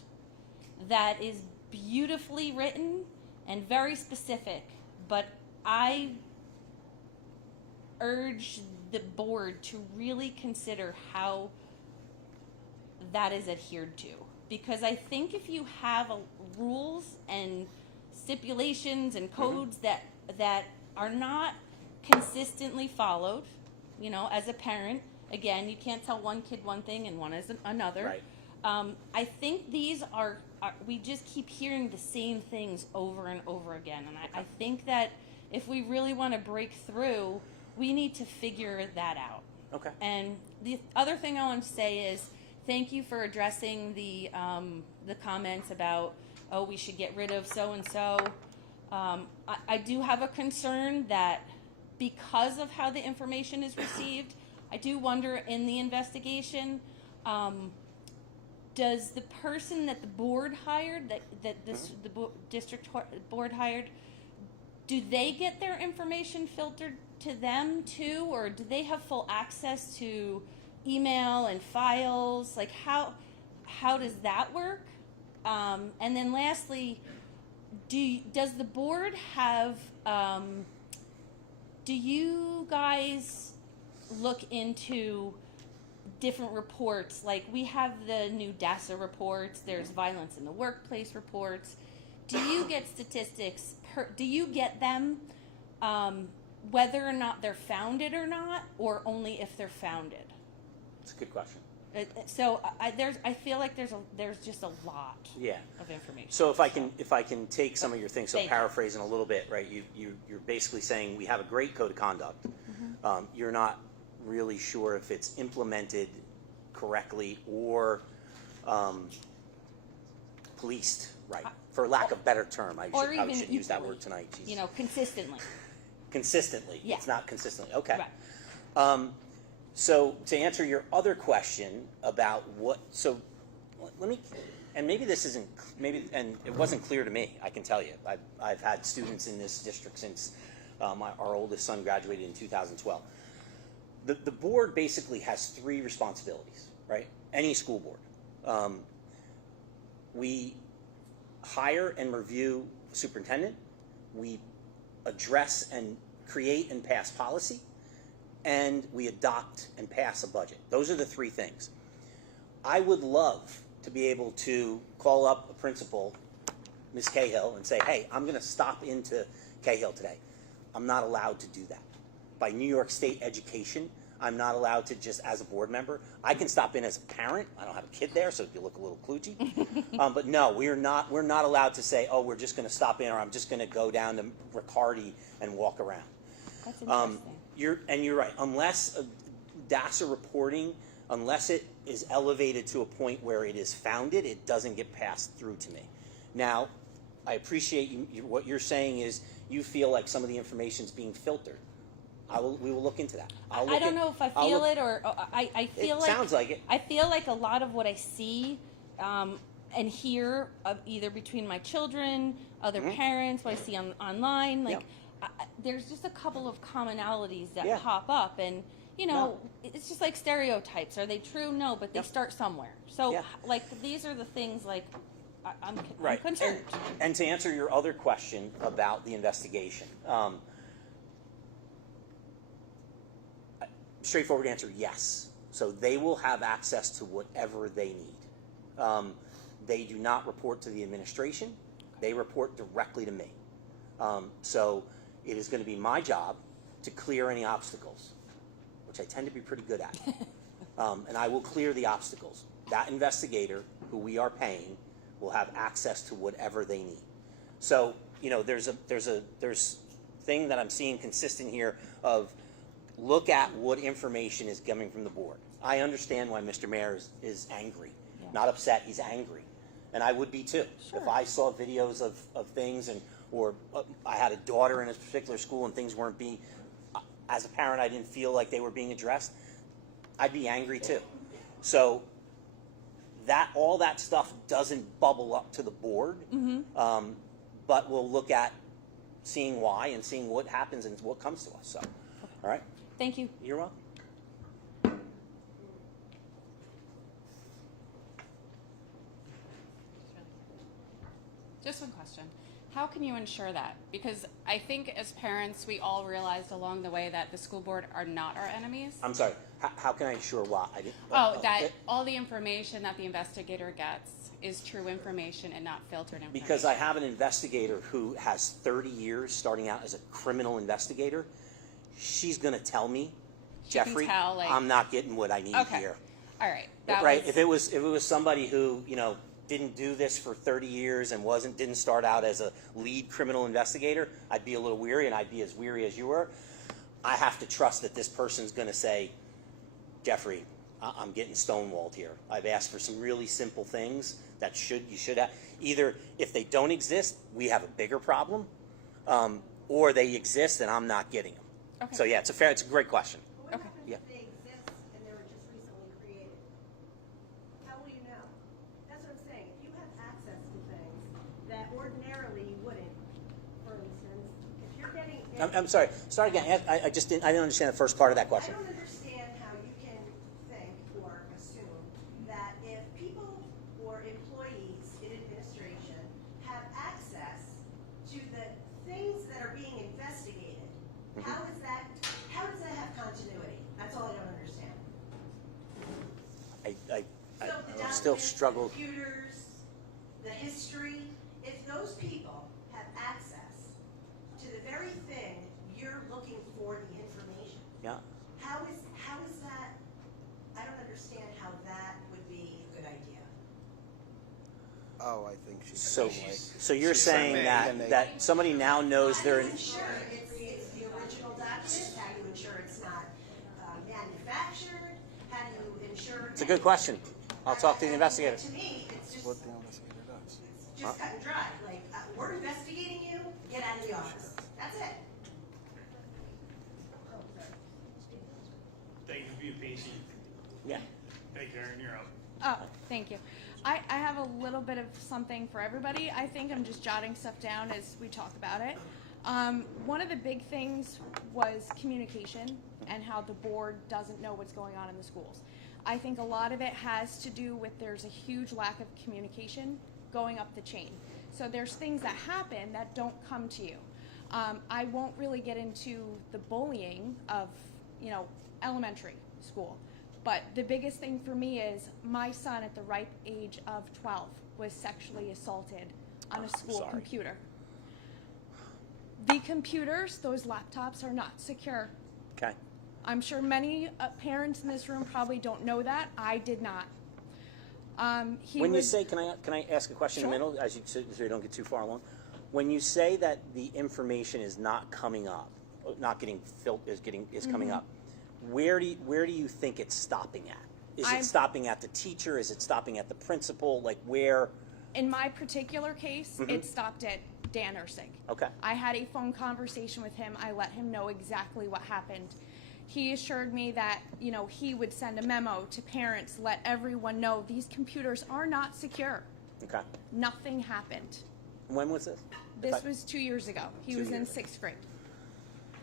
that is beautifully written and very specific, but I urge the board to really consider how that is adhered to. Because I think if you have rules and stipulations and codes that are not consistently followed, as a parent, again, you can't tell one kid one thing and one is another. Right. I think these are we just keep hearing the same things over and over again. And I think that if we really want to break through, we need to figure that out. Okay. And the other thing I want to say is thank you for addressing the comments about, oh, we should get rid of so and so. I do have a concern that because of how the information is received, I do wonder in the investigation, does the person that the board hired, district board hired, do they get their information filtered to them too, or do they have full access to email and files? Like how does that work? And then lastly, does the board have, do you guys look into different reports? Like we have the new DASA reports, there's violence in the workplace reports. Do you get statistics, do you get them whether or not they're founded or not, or only if they're founded? It's a good question. So I feel like there's just a lot of information. So if I can take some of your things, so Thank you. paraphrasing a little bit, right? You're basically saying we have a great code of conduct. Mm-hmm. You're not really sure if it's implemented correctly or policed right, for lack of better term. I should use that word tonight. Jeez. You know, consistently. Consistently. Yeah. It's not consistently. Okay. Right. So to answer your other question about let me, and maybe this isn't, and it wasn't clear to me, I can tell you. I've had students in this district since our oldest son graduated in 2012. The board basically has three responsibilities, right? Any school board. We hire and review the superintendent. We address and create and pass policy. And we adopt and pass a budget. Those are the three things. I would love to be able to call up a principal, Ms. Cahill, and say, hey, I'm going to stop into Cahill today. I'm not allowed to do that. By New York State education, I'm not allowed to just as a board member. I can stop in as a parent. I don't have a kid there, so you look a little kludgy. But no, we're not allowed to say, oh, we're just going to stop in, or I'm just going to go down to Riccardi and walk around. That's interesting. You're right. Unless DASA reporting, unless it is elevated to a point where it is founded, it doesn't get passed through to me. Now, I appreciate what you're saying is you feel like some of the information is being filtered. We will look into that. I don't know if I feel it or I feel it like sounds like it. I feel like a lot of what I see and hear either between my children, other parents, what I see online, like. There's just a couple of commonalities that pop up, and you know, it's just like stereotypes. Are they true? No, but they start somewhere. So, like, these are the things. Like, I'm concerned. And to answer your other question about the investigation, straightforward answer: yes. So they will have access to whatever they need. They do not report to the administration; they report directly to me. So. It is going to be my job to clear any obstacles, which I tend to be pretty good at. And I will clear the obstacles. That investigator, who we are paying, will have access to whatever they need. So, you know, there's thing that I'm seeing consistent here of look at what information is coming from the board. I understand why Mr. Mayor is angry. Not upset, he's angry. And I would be too. Sure. If I saw videos of things or I had a daughter in a particular school and things weren't being, as a parent, I didn't feel like they were being addressed, I'd be angry too. So all that stuff doesn't bubble up to the board, but we'll look at seeing why and seeing what happens and what comes to us. So, all right. Thank you. You're welcome. Just one question. How can you ensure that? Because I think as parents, we all realized along the way that the school board are not our enemies. I'm sorry. How can I ensure what? I didn't. That all the information that the investigator gets is true information and not filtered information. Because I have an investigator who has 30 years starting out as a criminal investigator. She's going to tell me, Jeffrey, I'm not getting what I need here. All right. If it was somebody who, you know, didn't do this for 30 years and didn't start out as a lead criminal investigator, I'd be a little weary, and I'd be as weary as you were. I have to trust that this person's going to say, Jeffrey, I'm getting stonewalled here. I've asked for some really simple things that you should have. Either if they don't exist, we have a bigger problem, or they exist and I'm not getting them. Okay. So yeah, it's a great question. But what happens Yeah. if they exist and they were just recently created? How will you know? That's what I'm saying. If you have access to things that ordinarily you wouldn't, for instance, if you're getting... I'm sorry. Start again. I didn't understand the first part of that I question. don't understand how you can think or assume that if people or employees in administration have access to the things that are being investigated, how does that have continuity? That's all I don't understand. So the I still documents, struggle. the computers, the history, if those people have access to the very thing you're looking for the information, Yeah. how is that, I don't understand how that would be a good idea. Oh, I think she's So you're saying that somebody now knows How they're do you ensure it's the original document? How do you ensure it's not manufactured? How do you ensure? It's a good question. I'll talk to the investigator. To me, it's just, what the investigator does. it's just cut and dry. Like, we're investigating you, get out of the office. That's it. Thank you for being patient. Yeah. Hey, Karen, you're up. Oh, thank you. I have a little bit of something for everybody. I think I'm just jotting stuff down as we talk about it. One of the big things was communication and how the board doesn't know what's going on in the schools. I think a lot of it has to do with there's a huge lack of communication going up the chain. So there's things that happen that don't come to you. I won't really get into the bullying of, elementary school. But the biggest thing for me is my son at the ripe age of 12 was sexually assaulted on a school computer. The computers, those laptops, are not secure. Okay. I'm sure many parents in this room probably don't know that. I did not. You say, can I ask a question in the middle, so you don't get too far along? When you say that the information is not coming up, not getting is coming up, where do you think it's stopping at? Is it stopping at the teacher? Is it stopping at the principal? Like where? In my particular case, it stopped at Dan Ursig. Okay. I had a phone conversation with him. I let him know exactly what happened. He assured me that, he would send a memo to parents, let everyone know these computers are not secure. Okay. Nothing happened. When was this? This was 2 years ago. He was in 6th grade.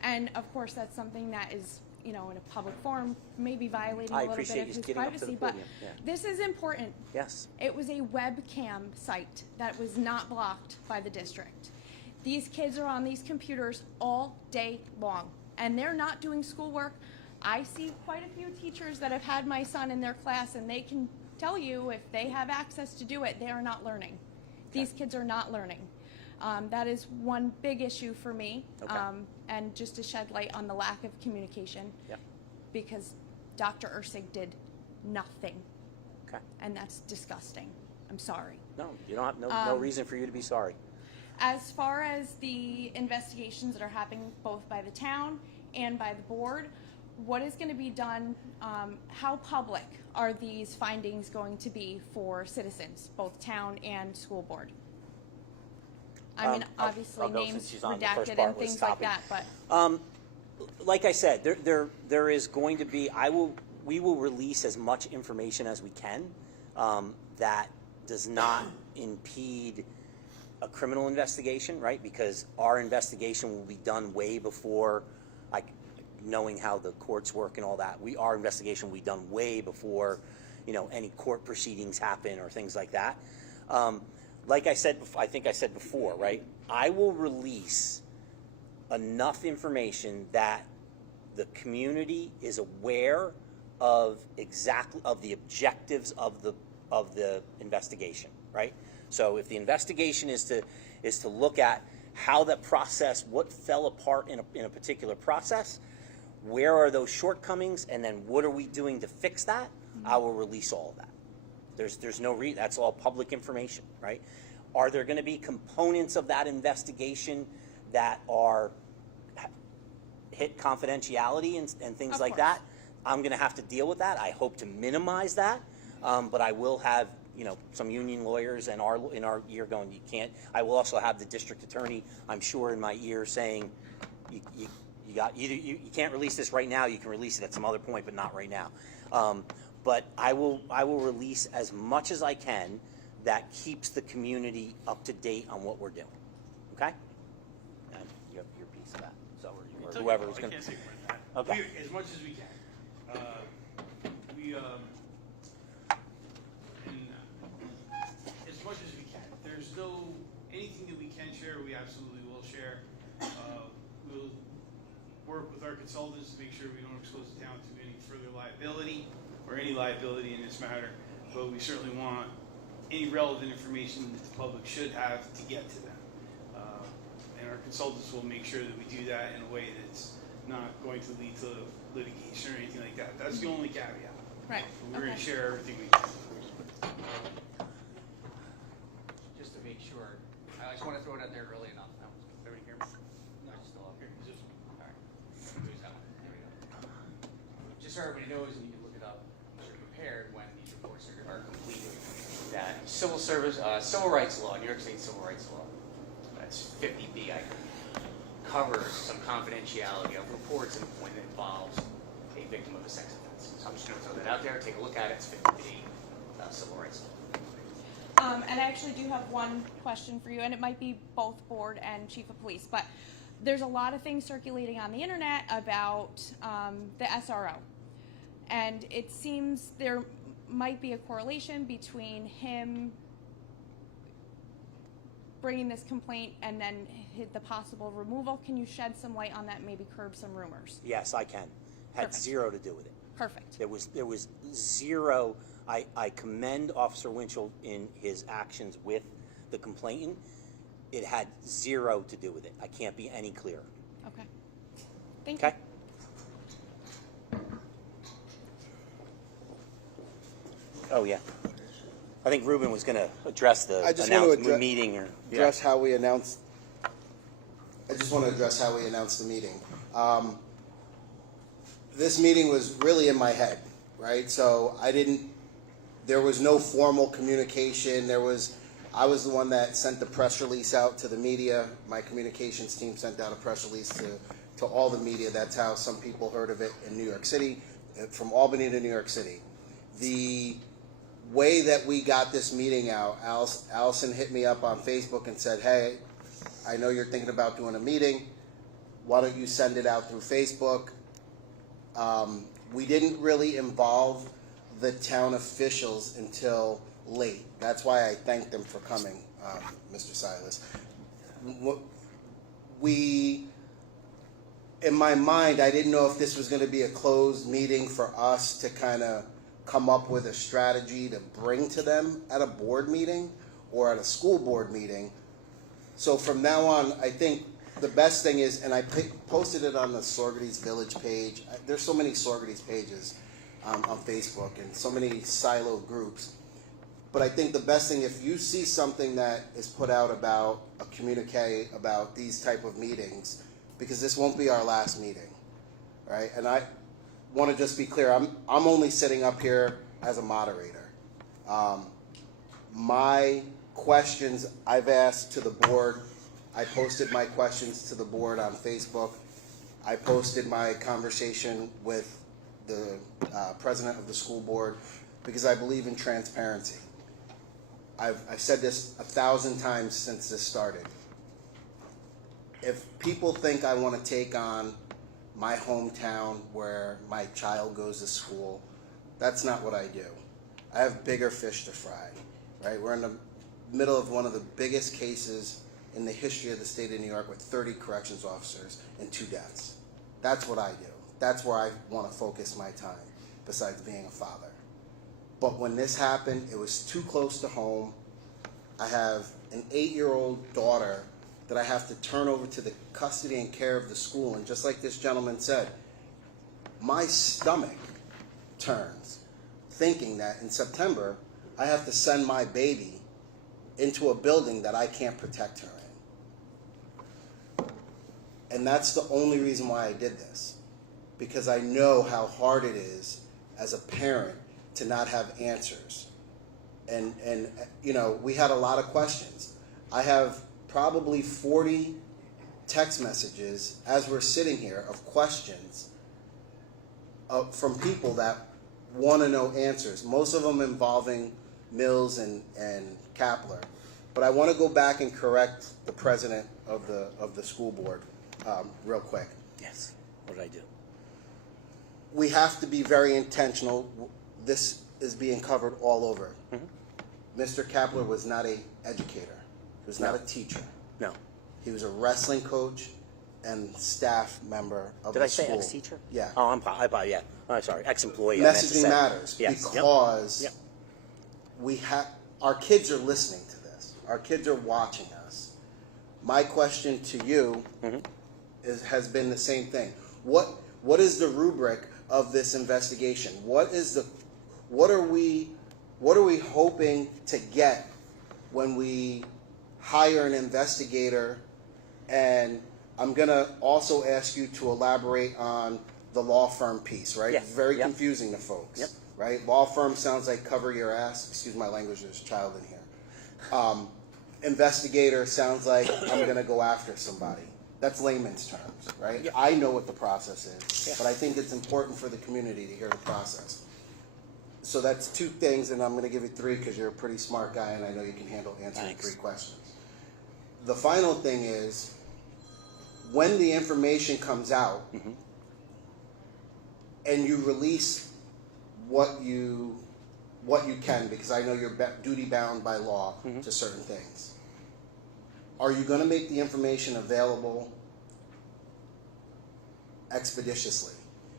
And of course, that's something that is, in a public forum, maybe violating a little bit of his privacy. But this is important. Yes. It was a webcam site that was not blocked by the district. These kids are on these computers all day long, and they're not doing schoolwork. I see quite a few teachers that have had my son in their class, and they can tell you if they have access to do it, they are not learning. Okay. These kids are not learning. That is one big issue for me, and just to shed light on the lack of communication, because Dr. Ursig did nothing, and that's disgusting. I'm sorry. No, you don't have no reason for you to be sorry. As far as the investigations that are happening both by the town and by the board, what is going to be done, how public are these findings going to be for citizens, both town and school board? I mean, obviously names redacted and things like that, but... like I said, there is going to be, we will release as much information as we can that does not impede a criminal investigation, right? Because our investigation will be done way before, like, knowing how the courts work and all that. Our investigation will be done way before, any court proceedings happen or things like that. Like I said, I think I said before, right? I will release enough information that the community is aware of the objectives of the investigation, right? So if the investigation is to look at how that process, what fell apart in a particular process, where are those shortcomings, and then what are we doing to fix that? I will release all of that. There's no that's all public information, right? Are there going to be components of that investigation that are hit confidentiality and things Of like course. that, I'm going to have to deal with that. I hope to minimize that, but I will have some union lawyers in our ear going, you can't. I will also have the district attorney, I'm sure, in my ear saying, you can't release this right now. You can release it at some other point, but not right now. But I will release as much as I can that keeps the community up to date on what we're doing. Okay? And you have your piece of that. So or whoever is going to. I can't say more than that. Okay. As much as we can. As much as we can. There's anything that we can share, we absolutely will share. We'll work with our consultants to make sure we don't expose the town to any further liability or any liability in this matter. But we certainly want any relevant information that the public should have to get to them. And our consultants will make sure that we do that in a way that's not going to lead to litigation or anything like that. That's the only caveat. Right. But we're going to Okay. share everything we can. Just to make sure, I just want to throw it out there early enough. Now, everybody hear me? No, it's still up here. Is this one? All right. Who's that one? There we go. Just so everybody knows, and you can look it up, so you're prepared when these reports are completed, that civil rights law, New York State civil rights law, that's 50B, I think, covers some confidentiality of reports when it involves a victim of a sex offense. So I'm just going to throw that out there. Take a look at it. It's 50B, civil rights law. And I actually do have one question for you, and it might be both board and chief of police, but there's a lot of things circulating on the internet about the SRO. And it seems there might be a correlation between him bringing this complaint and then the possible removal. Can you shed some light on that, maybe curb some rumors? Yes, I can. Had Perfect. zero to do with it. Perfect. There was zero. I commend Officer Winchell in his actions with the complainant. It had zero to do with it. I can't be any clearer. Okay. Thank Okay? Oh, yeah. I think Ruben was going to address the I just want to announcement meeting. address how we announced. I just want to address how we announced the meeting. This meeting was really in my head, right? So there was no formal communication. I was the one that sent the press release out to the media. My communications team sent out a press release to all the media. That's how some people heard of it in New York City, from Albany to New York City. The way that we got this meeting out, Allison hit me up on Facebook and said, hey, I know you're thinking about doing a meeting. Why don't you send it out through Facebook? We didn't really involve the town officials until late. That's why I thanked them for coming, Mr. Silas. In my mind, I didn't know if this was going to be a closed meeting for us to kind of come up with a strategy to bring to them at a board meeting or at a school board meeting. So from now on, I think the best thing is, and I posted it on the Saugerties Village page. There's so many Saugerties pages on Facebook and so many silo groups. But I think the best thing, if you see something that is put out about a communique about these type of meetings, because this won't be our last meeting, right? And I want to just be clear, I'm only sitting up here as a moderator. My questions I've asked to the board, I posted my questions to the board on Facebook. I posted my conversation with the president of the school board because I believe in transparency. I've said this 1,000 times since this started. If people think I want to take on my hometown where my child goes to school, that's not what I do. I have bigger fish to fry, right? We're in the middle of one of the biggest cases in the history of the state of New York with 30 corrections officers and 2 deaths. That's what I do. That's where I want to focus my time, besides being a father. But when this happened, it was too close to home. I have an 8-year-old daughter that I have to turn over to the custody and care of the school. And just like this gentleman said, my stomach turns thinking that in September, I have to send my baby into a building that I can't protect her in. And that's the only reason why I did this, because I know how hard it is as a parent to not have answers. And you know, we had a lot of questions. I have probably 40 text messages as we're sitting here of questions from people that want to know answers, most of them involving Mills and Kapler. But I want to go back and correct the president of the school board real quick. Yes. What did I do? We have to be very intentional. This is being covered all over. Mr. Kapler was not an educator. He was not a teacher. No. He was a wrestling coach and staff member of Did the I say school. ex-teacher? Yeah. Oh, yeah. I'm sorry. Ex-employee. I meant to Messaging say. matters Yes. because Yep. we have our kids are listening to this. Our kids are watching us. My question to you has been the same thing. What is the rubric of this investigation? What are we hoping to get when we hire an investigator? And I'm gonna also ask you to elaborate on the law firm piece, right? Yes. Very Yep. confusing to folks. Yep. Right? Law firm sounds like cover your ass. Excuse my language, there's a child in here. Investigator sounds like I'm gonna go after somebody. That's layman's terms, right? Yep. I know what the process is, Yeah. but I think it's important for the community to hear the process. So that's two things, and I'm gonna give you three because you're a pretty smart guy and I know you can handle answering Thanks. 3 questions. The final thing is, when the information comes out and you release what you can, because I know you're duty bound by law to certain things, are you going to make the information available expeditiously?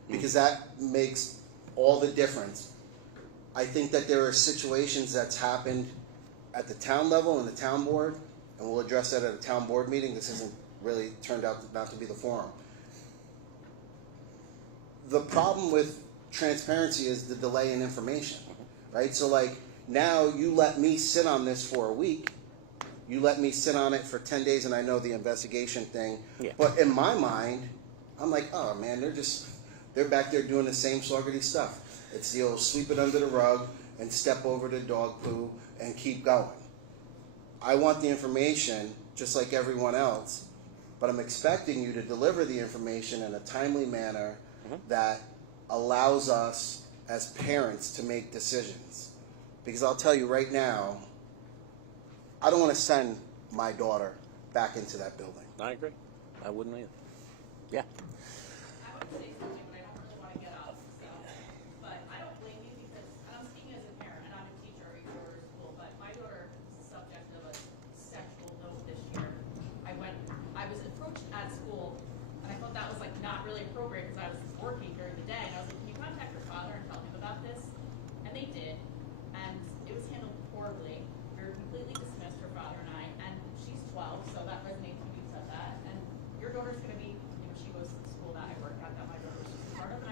Because that makes all the difference. I think that there are situations that's happened at the town level and the town board, and we'll address that at a town board meeting. This isn't really turned out not to be the forum. The problem with transparency is the delay in information, right? So like now you let me sit on this for a week, you let me sit on it for 10 days, and I know the investigation thing, Yeah. but in my mind, I'm like, oh man, they're back there doing the same Saugerties stuff. It's the old sweep it under the rug and step over the dog poo and keep going. I want the information just like everyone else, but I'm expecting you to deliver the information in a timely manner that allows us as parents to make decisions. Because I'll tell you right now, I don't want to send my daughter back into that building. I agree. I wouldn't either. Yeah. I would say something, but I don't really want to get off, so. But I don't blame you because, and I'm speaking as a parent, and I'm a teacher at your daughter's school, but my daughter was the subject of a sexual note this year. I was approached at school, and I thought that was like not really appropriate because I was working during the day, and I was like, can you contact her father and tell him about this? And they did, and it was handled poorly. We were completely dismissed, her father and I, and she's 12, so that resonates when you said that. And your daughter's gonna be, she goes to the school that I work at, that my daughter's just a part of, and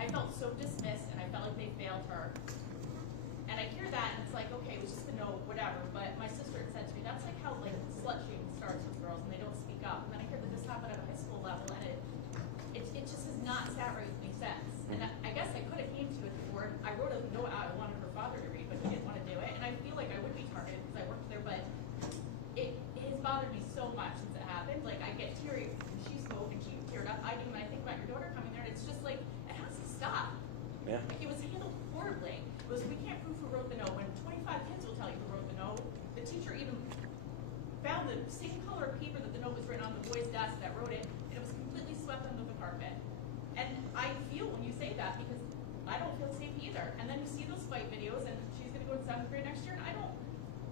I felt so dismissed, and I felt like they failed her. And I hear that, and it's like, okay, it was just a note, whatever, but my sister had said to me, that's like how like slut shaming starts with girls, and they don't speak up. And then I hear that this happened at a high school level, and it just has not sat right with me since. And I guess I could have came to it before. I wrote a note out I wanted her father to read, but he didn't want to do it. And I feel like I would be targeted because I worked there, but it has bothered me so much since it happened. Like, I get teary, and she spoke, and she teared up. I do when I think about your daughter coming there, and it's just like, it has to stop. Yeah. Like, it was handled horribly. It was, we can't prove who wrote the note. When 25 kids will tell you who wrote the note, the teacher even found the same color of paper that the note was written on, the boy's desk that wrote it, and it was completely swept under the carpet. And I feel when you say that because I don't feel safe either. And then you see those fight videos, and she's going to go to 7th grade next year, and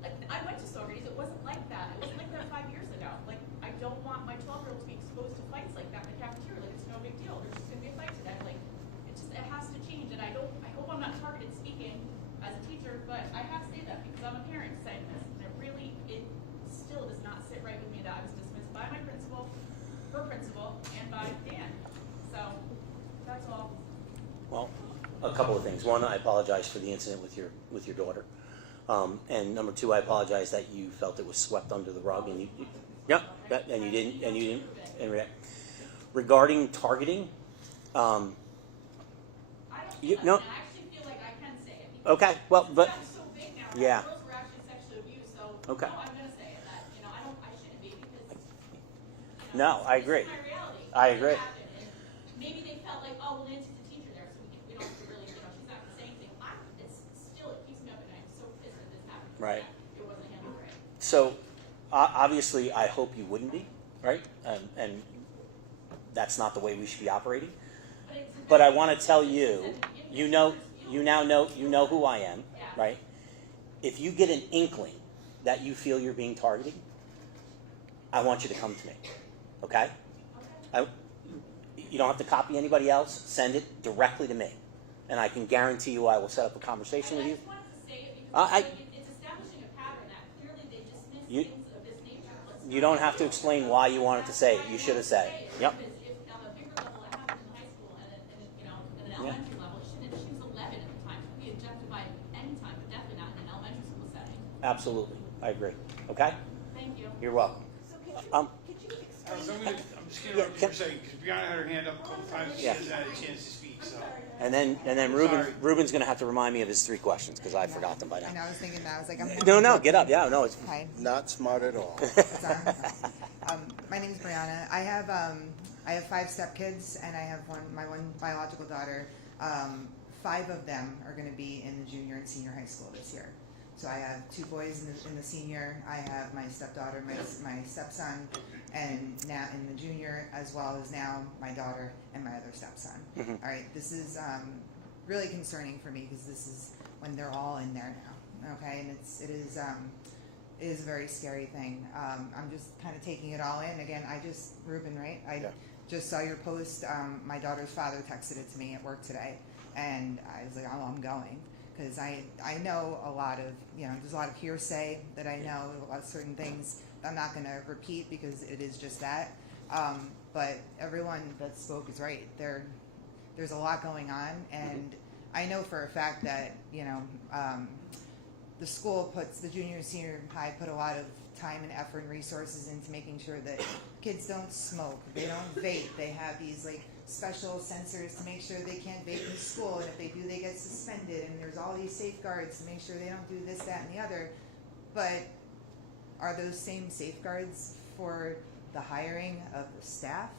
I went to Saugerties. It wasn't like that. It wasn't like that 5 years ago. Like, I don't want my 12-year-old to be exposed to fights like that in the cafeteria. Like, it's no big deal. There's just going to be a fight today. Like, it has to change. And I hope I'm not targeted speaking as a teacher, but I have to say that because I'm a parent saying this. And it still does not sit right with me that I was dismissed by my principal, her principal, and by Dan. So, that's all. Well, a couple of things. One, I apologize for the incident with your daughter. And number two, I apologize that you felt it was swept under the rug, and Yep, and you didn't, regarding targeting, I don't you, feel no, that, and I actually feel like I can say it. because okay, well, it's but, gotten so big now, yeah. that girls were actually sexually abused, so, Okay. no, I'm gonna say it, that, I shouldn't be, because, No, I agree. this is my reality. I It agree. happened, and maybe they felt like, oh, well, Nancy's a teacher there, so we don't have to really, she's not gonna say anything. It keeps me up at night, I'm so pissed that this happened. Right. That it wasn't handled right. So, obviously, I hope you wouldn't be, right? And that's not the way we should be operating. But I want to tell you, you now know who I am, right? If you get an inkling that you feel you're being targeted, I want you to come to me, okay? You don't have to copy anybody else. Send it directly to me, and I can guarantee you I will set up a conversation with you. I just wanted to say it because it's establishing a pattern that clearly they dismiss things of this nature. You don't have to explain why you wanted to say it. You should have said it. Yep. Because if on a bigger level it happened in high school and at an elementary level, she was 11 at the time. She could be objectified any time, but definitely not in an elementary school setting. Absolutely, I agree. Okay. Thank you. You're welcome. So could you I'm just going to interrupt you for a second, because Brianna had her hand up a couple times, she Yeah. hasn't had a chance to speak, so. And then Ruben's going to have to remind me of his 3 questions because I forgot them by I know, now. I was thinking that. I was like, I'm No, get up. Yeah, no, it's Hi. Not smart at all. My name is Brianna. I have 5 stepkids, and I have my one biological daughter. 5 of them are going to be in the junior and senior high school this year. So I have 2 boys in the senior. I have my stepdaughter, my stepson, and now in the junior, as well as now my daughter and my other stepson. Mm-hmm. All right, this is really concerning for me because this is when they're all in there now. Okay, and it is a very scary thing. I'm just kind of taking it all in. Again, Ruben, right? I just saw your post. My daughter's father texted it to me at work today, and I was like, oh, I'm going. Because I know a lot of, there's a lot of hearsay that I know about certain things I'm not going to repeat because it is just that. But everyone that spoke is right. There's a lot going on, and I know for a fact that, the school the junior and senior high put a lot of time and effort and resources into making sure that kids don't smoke, they don't vape, they have these special sensors to make sure they can't vape in school, and if they do they get suspended, and there's all these safeguards to make sure they don't do this, that, and the other. But are those same safeguards for the hiring of the staff?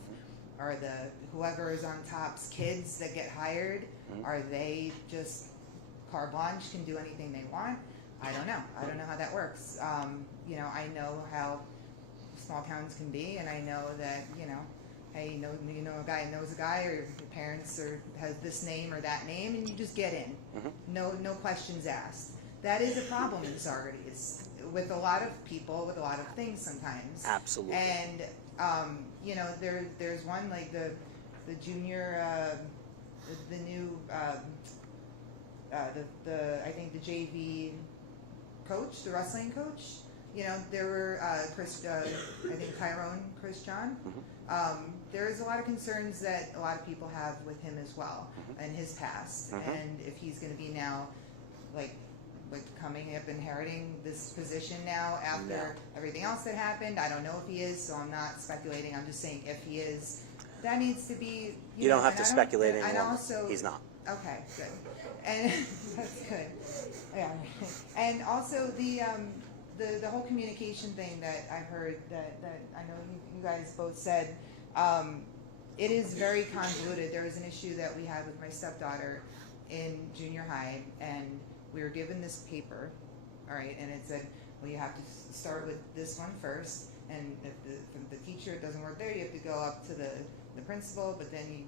Are whoever is on top's kids that get hired, are they just carte blanche, can do anything they want? I don't know how that works. I know how small towns can be, and I know that, hey, a guy knows a guy, or your parents has this name or that name, and you just get in. No questions asked. That is a problem in Saugerties with a lot of people, with a lot of things sometimes. Absolutely. And there's one like the junior, the new I think the JV coach, the wrestling coach. There were I think Chris John. There's a lot of concerns that a lot of people have with him as well, and his past, and if he's going to be now, like coming up, inheriting this position now after everything else that happened. I don't know if he is, so I'm not speculating. I'm just saying if he is, that needs to be. You don't have to speculate anymore. And also, he's not. Okay, good, and that's good. Yeah, and also the whole communication thing that I've heard that I know you guys both said, it is very convoluted. There was an issue that we had with my stepdaughter in junior high, and we were given this paper, all right, and it said, well, you have to start with this one first, and if the teacher doesn't work there, you have to go up to the principal, but then you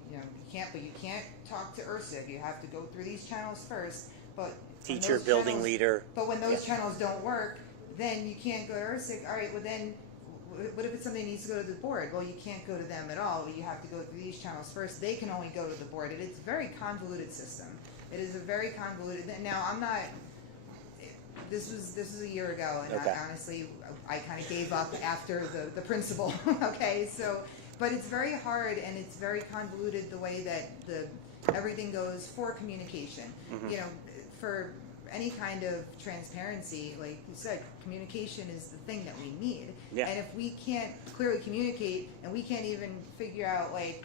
can't talk to URSIG. You have to go through these channels first, but Teacher, building leader. But when those channels don't work, then you can't go to URSIG. All right, well then, what if it's something that needs to go to the board? Well, you can't go to them at all. You have to go through these channels first. They can only go to the board. It's a very convoluted system. It is a very convoluted. Now, I'm not. This was a year ago, and Okay. I kind of gave up after the principal. Okay, so, but it's very hard and it's very convoluted the way that everything goes for communication. You know, for any kind of transparency, like you said, communication is the thing that we need. Yeah. And if we can't clearly communicate, and we can't even figure out like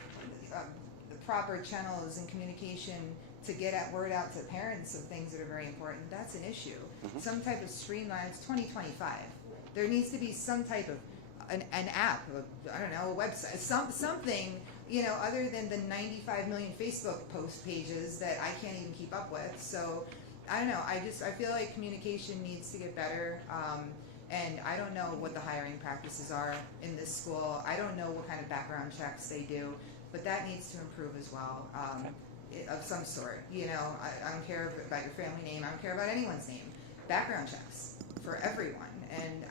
the proper channels and communication to get at word out to parents of things that are very important, that's an issue. Some type of streamline. It's 2025. There needs to be some type of an app, I don't know, a website, something, you know, other than the 95 million Facebook post pages that I can't even keep up with. So I don't know. I feel like communication needs to get better. And I don't know what the hiring practices are in this school. I don't know what kind of background checks they do, but that needs to improve as well. Of some sort, you know, I don't care about your family name. I don't care about anyone's name. Background checks for everyone, and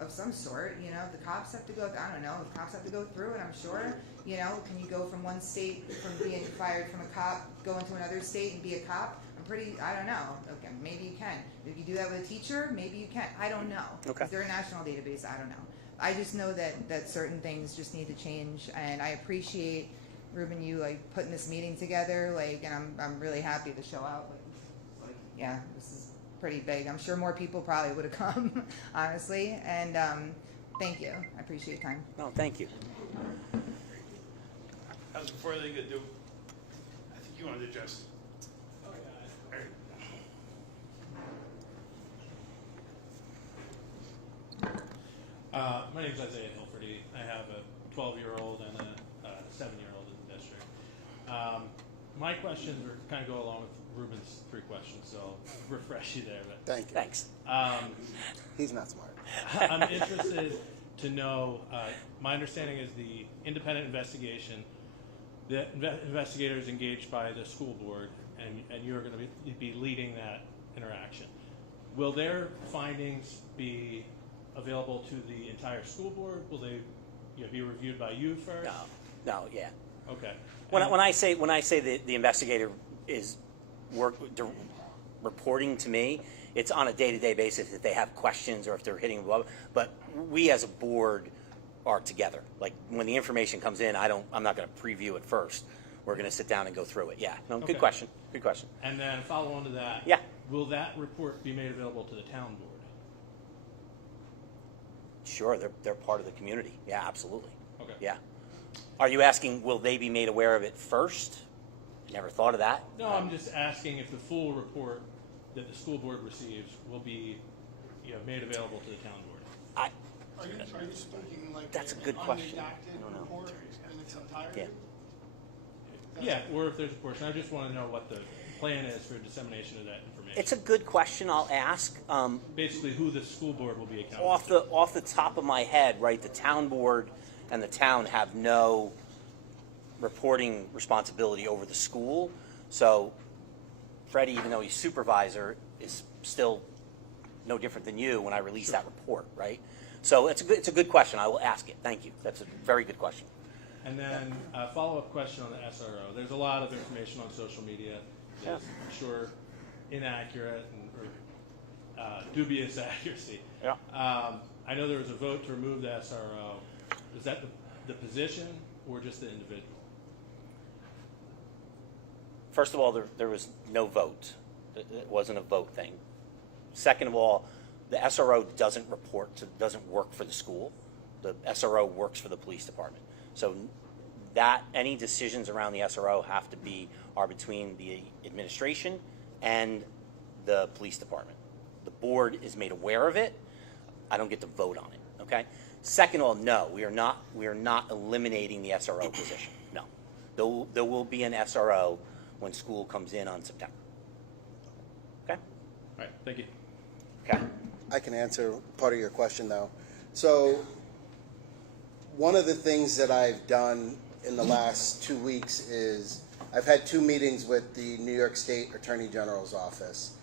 of some sort, you know, the cops have to go. I don't know. The cops have to go through it. I'm sure. You know, can you go from one state from being fired from a cop, go into another state and be a cop? I don't know. Okay, maybe you can. If you do that with a teacher, maybe you can. I don't know. Okay. Is there a national database? I don't know. I just know that certain things just need to change, and I appreciate, Ruben, you like putting this meeting together, like, and I'm really happy to show out. Like, yeah, this is pretty big. I'm sure more people probably would have come, honestly. And thank you. I appreciate your time. No, thank you. Before they could do, I think you wanted to address. My name is Isaiah Hilferty. I have a 12-year-old and a 7-year-old in the district. My questions are kind of go along with Ruben's 3 questions, so I'll refresh you there. But Thank you. Thanks. He's not smart. I'm interested to know, my understanding is the independent investigation, the investigator is engaged by the school board, and you're going to be leading that interaction. Will their findings be available to the entire school board? Will they be reviewed by you first? No, yeah. Okay. When I say the investigator is reporting to me, it's on a day-to-day basis if they have questions or if they're hitting above. But we as a board are together. Like when the information comes in, I'm not going to preview it first. We're going to sit down and go through it. Yeah. No, Okay. Good question. Good question. And then follow on to that. Yeah. Will that report be made available to the town board? Sure, they're part of the community. Yeah, absolutely. Okay. Yeah. Are you asking, will they be made aware of it first? Never thought of that. No, I'm just asking if the full report that the school board receives will be made available to the town board. Are you speaking like That's a an good question. unredacted I don't know. report in its entirety? Yeah. Yeah, or if there's a portion. I just want to know what the plan is for dissemination of that information. It's a good question. I'll ask. Basically, who the school board will be accountable to. Off the top of my head, right? The town board and the town have no reporting responsibility over the school. So, Freddie, even though he's supervisor, is still no different than you when I release that report, right? So it's a good question. I will ask it. Thank you. That's a very good question. And then a follow-up question on the SRO. There's a lot of information on social media. There's, I'm sure, inaccurate or dubious accuracy. Yeah. I know there was a vote to remove the SRO. Is that the position or just the individual? First of all, there was no vote. It wasn't a vote thing. Second of all, the SRO doesn't work for the school. The SRO works for the police department. So that any decisions around the SRO are between the administration and the police department. The board is made aware of it. I don't get to vote on it. Okay. Second of all, no, we are not eliminating the SRO position. No, there will be an SRO when school comes in on September. Okay. All right. Thank you. Okay. I can answer part of your question, though. So one of the things that I've done in the last 2 weeks is I've had 2 meetings with the New York State Attorney General's office,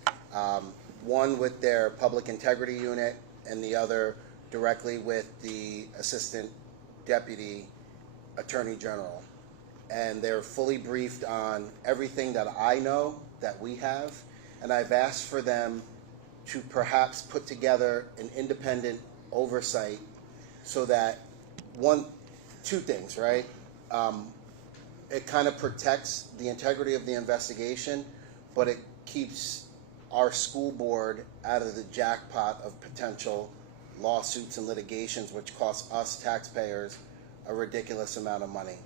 one with their public integrity unit and the other directly with the Assistant Deputy Attorney General. And they're fully briefed on everything that I know that we have, and I've asked for them to perhaps put together an independent oversight so that 2 things, right? it kind of protects the integrity of the investigation, but it keeps our school board out of the jackpot of potential lawsuits and litigations, which cost us taxpayers a ridiculous amount of money.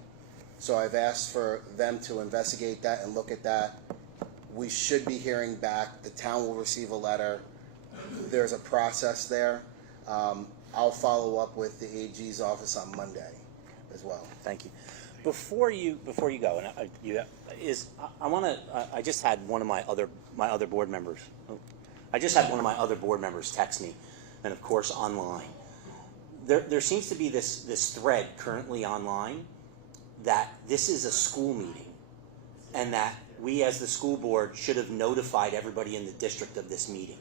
So I've asked for them to investigate that and look at that. We should be hearing back. The town will receive a letter. There's a process there. I'll follow up with the AG's office on Monday as well. Thank you. Before you go, and I just had one of my other board members. I just had one of my other board members text me, and of course online. There seems to be this thread currently online that this is a school meeting, and that we as the school board should have notified everybody in the district of this meeting.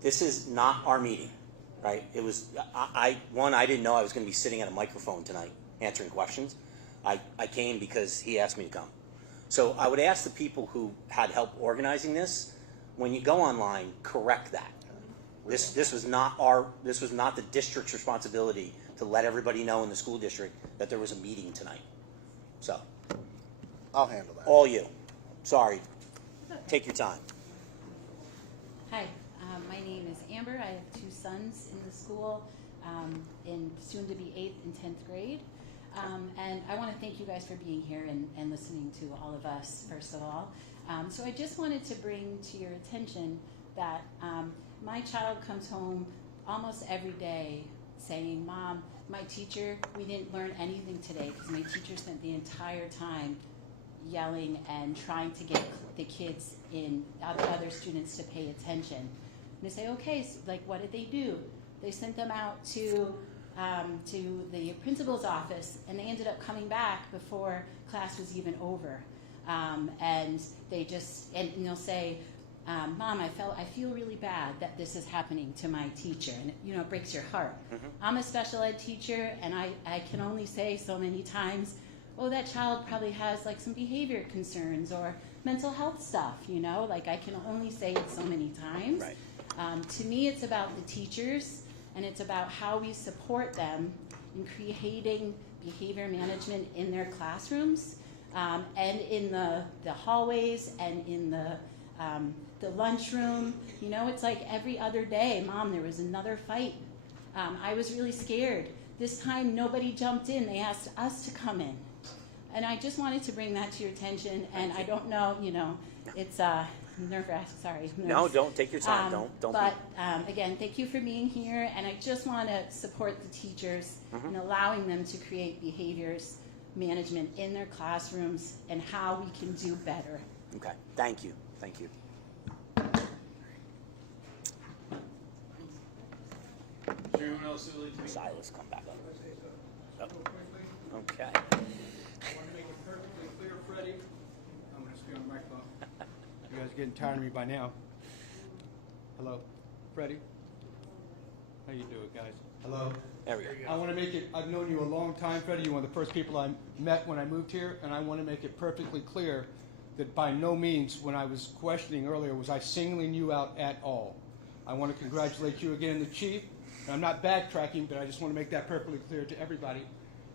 This is not our meeting, right? It was I didn't know I was going to be sitting at a microphone tonight answering questions. I came because he asked me to come. So I would ask the people who had help organizing this, when you go online, correct that. This was not the district's responsibility to let everybody know in the school district that there was a meeting tonight. So I'll handle that. All you. Sorry. Take your time. Hi, my name is Amber. I have two sons in the school, in soon to be 8th and 10th grade. And I want to thank you guys for being here and listening to all of us, first of all. So I just wanted to bring to your attention that my child comes home almost every day saying, "Mom, my teacher, we didn't learn anything today because my teacher spent the entire time yelling and trying to get the kids in, other students to pay attention." And I say, okay, so like what did they do? They sent them out to the principal's office, and they ended up coming back before class was even over. And they just, and they'll say, "Mom, I feel really bad that this is happening to my teacher." And it breaks your heart. Mm-hmm. I'm a special ed teacher, and I can only say so many times, "Oh, that child probably has like some behavior concerns or mental health stuff," like I can only say it so many times. Right. To me, it's about the teachers, and it's about how we support them in creating behavior management in their classrooms, and in the hallways and in the lunchroom. It's like every other day, "Mom, there was another fight. I was really scared. This time nobody jumped in. They asked us to come in." And I just wanted to bring that to your attention. And I don't know, it's nerve-wracking. Sorry. No, don't take your time. Don't. But again, thank you for being here. And I just want to support the teachers in allowing them to create behaviors management in their classrooms and how we can do better. Okay. Thank you. Thank you. Is there anyone else who would like to make Silas, come back up. Okay. I want to make it perfectly clear, Freddie. I'm going to speak on the microphone. You guys are getting tired of me by now. Hello, Freddie. How you doing, guys? Hello. There we go. I want to make it, I've known you a long time, Freddie. You're one of the first people I met when I moved here, and I want to make it perfectly clear that by no means, when I was questioning earlier, was I singling you out at all. I want to congratulate you again, the chief. And I'm not backtracking, but I just want to make that perfectly clear to everybody.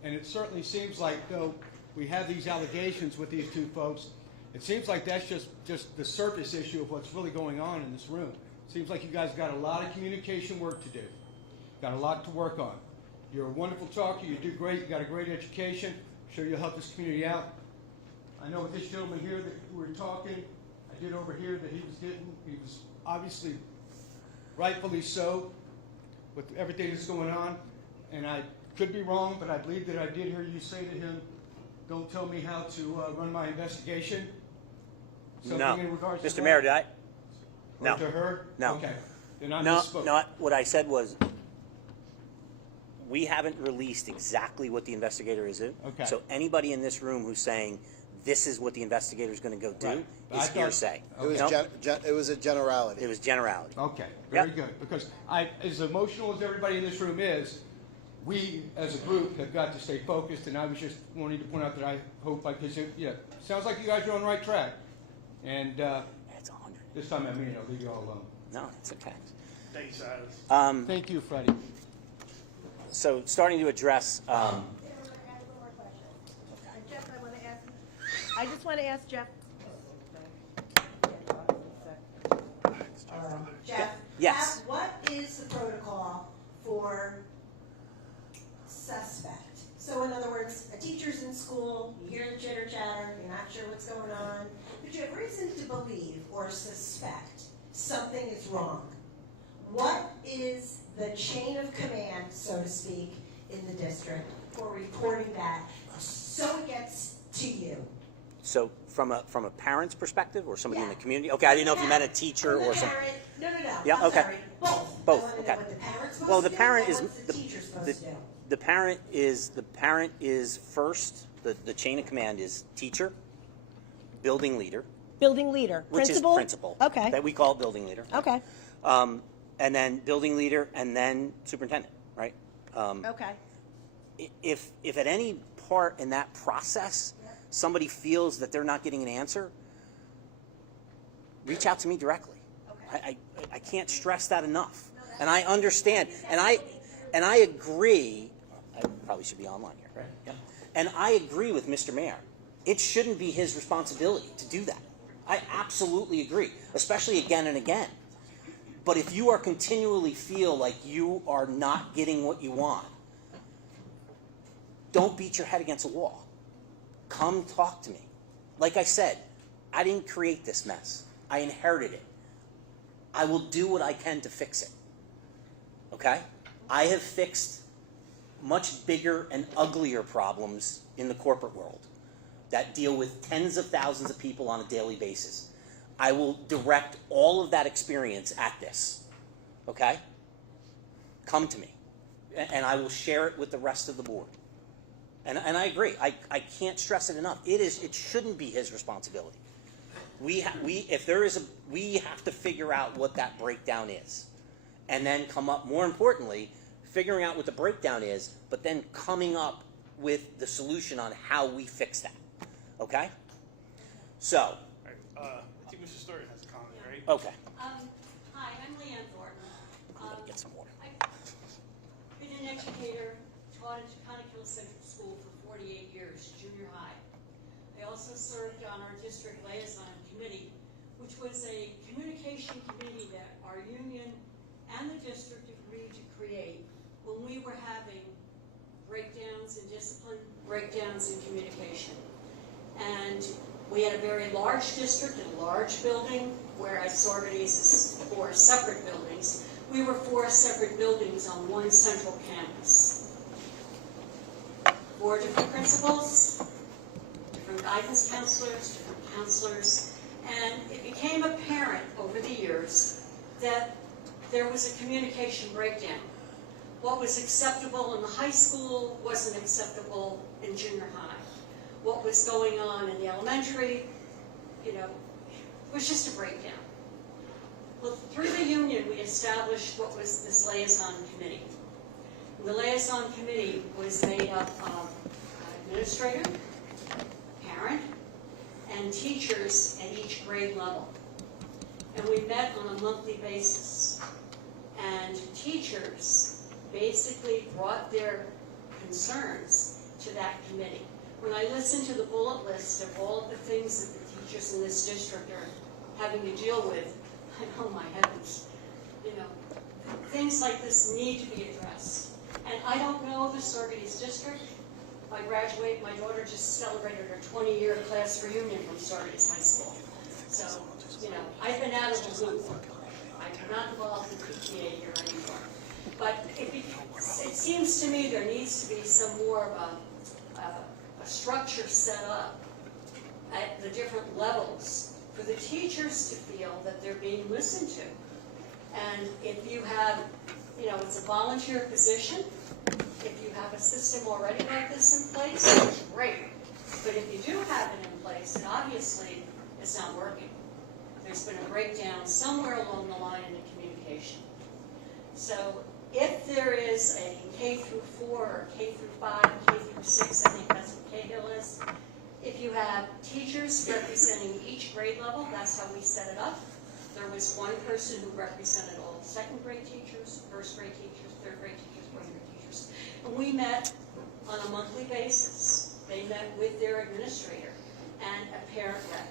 And it certainly seems like, though we have these allegations with these two folks, it seems like that's just the surface issue of what's really going on in this room. It seems like you guys got a lot of communication work to do. Got a lot to work on. You're a wonderful talker. You do great. You got a great education. I'm sure you'll help this community out. I know with this gentleman here that we were talking, I did overhear that he was obviously rightfully so with everything that's going on. And I could be wrong, but I believe that I did hear you say to him, "Don't tell me how to run my investigation." Something No. in regards to Mr. that? Mayor, did I? Or No. to her? No. Okay. Then I No, misspoke. no. What I said was, we haven't released exactly what the investigator is in. Okay. So anybody in this room who's saying this is what the investigator is going to go do Right. I is thought- hearsay. It was it was a generality. It was generality. Okay, very Yep. good. Because as emotional as everybody in this room is, we as a group have got to stay focused. And I was just wanting to point out that I hope, because sounds like you guys are on the right track. And It's 100. this time I mean it. I'll leave you all alone. No, it's okay. Thanks, Silas. Thank you, Freddie. So starting to address. I just want to ask Jeff. Jeff? Yes. What is the protocol for suspect? So in other words, a teacher's in school, you hear the chitter chatter, you're not sure what's going on, but you have reason to believe or suspect something is wrong. What is the chain of command, so to speak, in the district for reporting that so it gets to you? So from a parent's perspective or somebody in the community? Okay, I didn't know if you meant a teacher or some. No. Yeah, I'm okay. sorry. Both. Both. I wanna know Okay. what the parent's supposed Well, to the do parent and is what's the teacher's supposed to do. the parent is first. The chain of command is teacher, building leader, Building leader. which Principal? is principal. Okay. That we call building leader. Okay. And then building leader, and then superintendent, right? Okay. If at any part in that process somebody feels that they're not getting an answer, reach out to me directly. Okay. I can't stress that enough, and I understand, and I agree. I probably should be online here, right? Yeah. And I agree with Mr. Mayor. It shouldn't be his responsibility to do that. I absolutely agree, especially again and again. But if you are continually feel like you are not getting what you want, don't beat your head against a wall. Come talk to me. Like I said, I didn't create this mess. I inherited it. I will do what I can to fix it. Okay? I have fixed much bigger and uglier problems in the corporate world that deal with tens of thousands of people on a daily basis. I will direct all of that experience at this. Okay? Come to me. And I will share it with the rest of the board. And I agree. I can't stress it enough. It shouldn't be his responsibility. We have to figure out what that breakdown is. And then come up, more importantly, figuring out what the breakdown is, but then coming up with the solution on how we fix that. Okay? So. I think Mr. Story has a comment, right? Okay. Hi, I'm Leanne Thornton. I'm going to get some water. I've been an educator, taught at Conecuh Central School for 48 years, junior high. I also served on our district liaison committee, which was a communication committee that our union and the district agreed to create when we were having breakdowns in discipline, breakdowns in communication. And we had a very large district and a large building, whereas Saugerties is 4 separate buildings. We were 4 separate buildings on one central campus. 4 different principals, different guidance counselors, different counselors, and it became apparent over the years that there was a communication breakdown. What was acceptable in the high school wasn't acceptable in junior high. What was going on in the elementary, was just a breakdown. Well, through the union, we established what was this liaison committee. And the liaison committee was made up of administrator, parent, and teachers at each grade level. And we met on a monthly basis. And teachers basically brought their concerns to that committee. When I listen to the bullet list of all of the things that the teachers in this district are having to deal with, oh my heavens, things like this need to be addressed. And I don't know the Saugerties district. My daughter just celebrated her 20-year class reunion from Saugerties High School. So, I've been out of the loop. I'm not involved in PTA here anymore. But it seems to me there needs to be some more of a structure set up at the different levels for the teachers to feel that they're being listened to. And if you have, it's a volunteer position. If you have a system already like this in place, great. But if you do have it in place, and obviously it's not working, there's been a breakdown somewhere along the line in the communication. So if there is a K through 4 or K through 5, K through 6, I think that's what Cahill is. If you have teachers representing each grade level, that's how we set it up. There was one person who represented all second grade teachers, first grade teachers, third grade teachers, fourth grade teachers. And we met on a monthly basis. They met with their administrator. and a parent rep.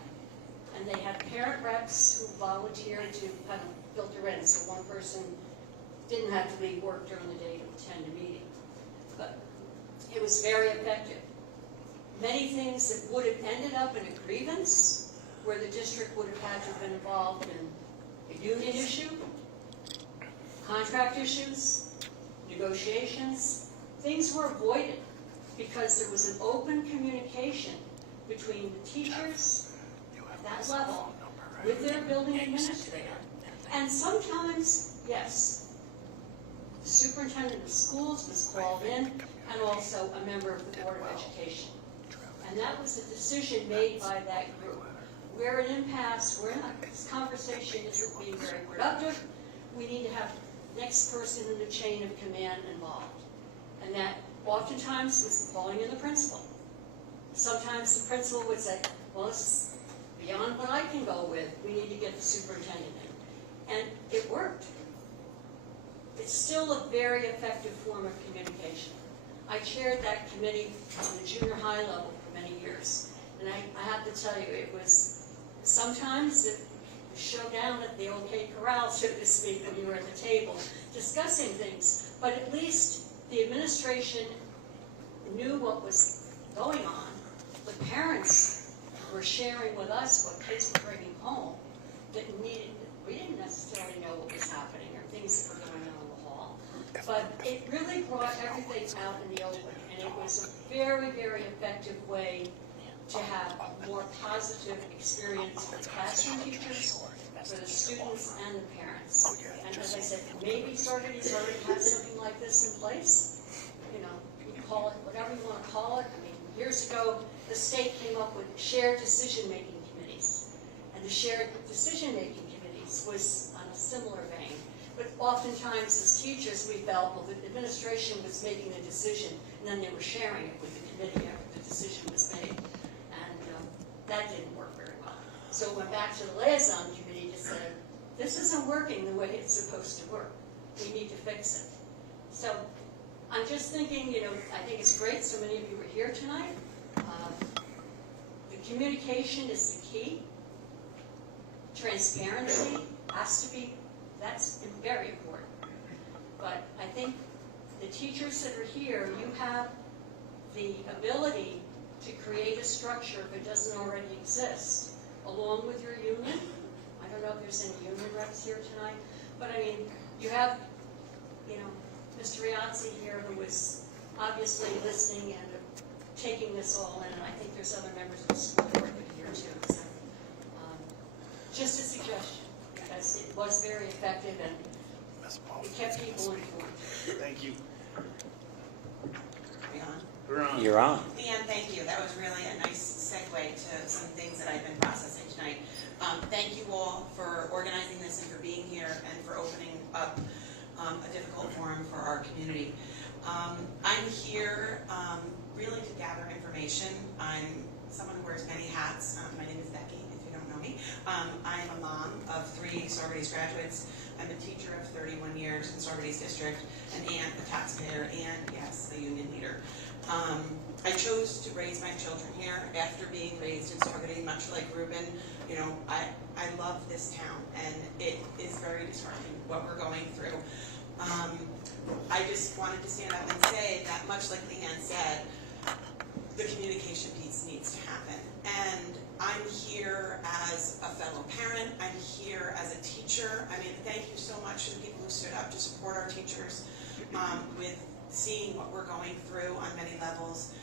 And they had parent reps who volunteered to kind of filter in, so one person didn't have to leave work during the day to attend a meeting. But it was very effective. Many things that would have ended up in a grievance, where the district would have had to have been involved in a union issue, contract issues, negotiations, things were avoided because there was an open communication between the teachers at that level with their building administrator. And sometimes, yes, the superintendent of schools was called in, and also a member of the Board of Education. And that was a decision made by that group. We're at impasse, this conversation isn't being very productive, we need to have the next person in the chain of command involved. And that oftentimes was calling in the principal. Sometimes the principal would say, well, this is beyond what I can go with, we need to get the superintendent in. And it worked. It's still a very effective form of communication. I chaired that committee on the junior high level for many years. And I have to tell you, it was sometimes it showed down at the OK Corral, so to speak, when you were at the table discussing things. But at least the administration knew what was going on. The parents were sharing with us what kids were bringing home that we didn't necessarily know what was happening or things that were going on in the hall. But it really brought everything out in the open, and it was a very, very effective way to have a more positive experience for the classroom teachers, for the students, and the parents. And as I said, maybe Saugerties already has something like this in place. You know, you can call it whatever you want to call it. I mean, years ago, the state came up with shared decision-making committees. And the shared decision-making committees was on a similar vein. But oftentimes, as teachers, we felt, well, the administration was making the decision, and then they were sharing it with the committee after the decision was made. And that didn't work very well. So we went back to the liaison committee to say, this isn't working the way it's supposed to work. We need to fix it. So I'm just thinking, you know, I think it's great so many of you were here tonight. The communication is the key. Transparency has to be, that's very important. But I think the teachers that are here, you have the ability to create a structure if it doesn't already exist, along with your union. I don't know if there's any union reps here tonight, but I mean, you have, you know, Mr. Riazzi here who was obviously listening and taking this all in, and I think there's other members of the school board that are here too. So, just a suggestion, because it was very effective and it kept people informed. Thank you. You're on. Leanne, thank you. That was really a nice segue to some things that I've been processing tonight. Thank you all for organizing this and for being here and for opening up a difficult forum for our community. I'm here really to gather information. I'm someone who wears many hats. My name is Becky, if you don't know me. I'm a mom of 3 Saugerties graduates. I'm a teacher of 31 years in Saugerties District, an aunt, a taxpayer, and yes, a union leader. I chose to raise my children here after being raised in Saugerties, much like Ruben. You know, I love this town, and it is very disheartening what we're going through. I just wanted to stand up and say that, much like Leanne said, the communication piece needs to happen. And I'm here as a fellow parent. I'm here as a teacher. I mean, thank you so much to the people who stood up to support our teachers with seeing what we're going through on many levels.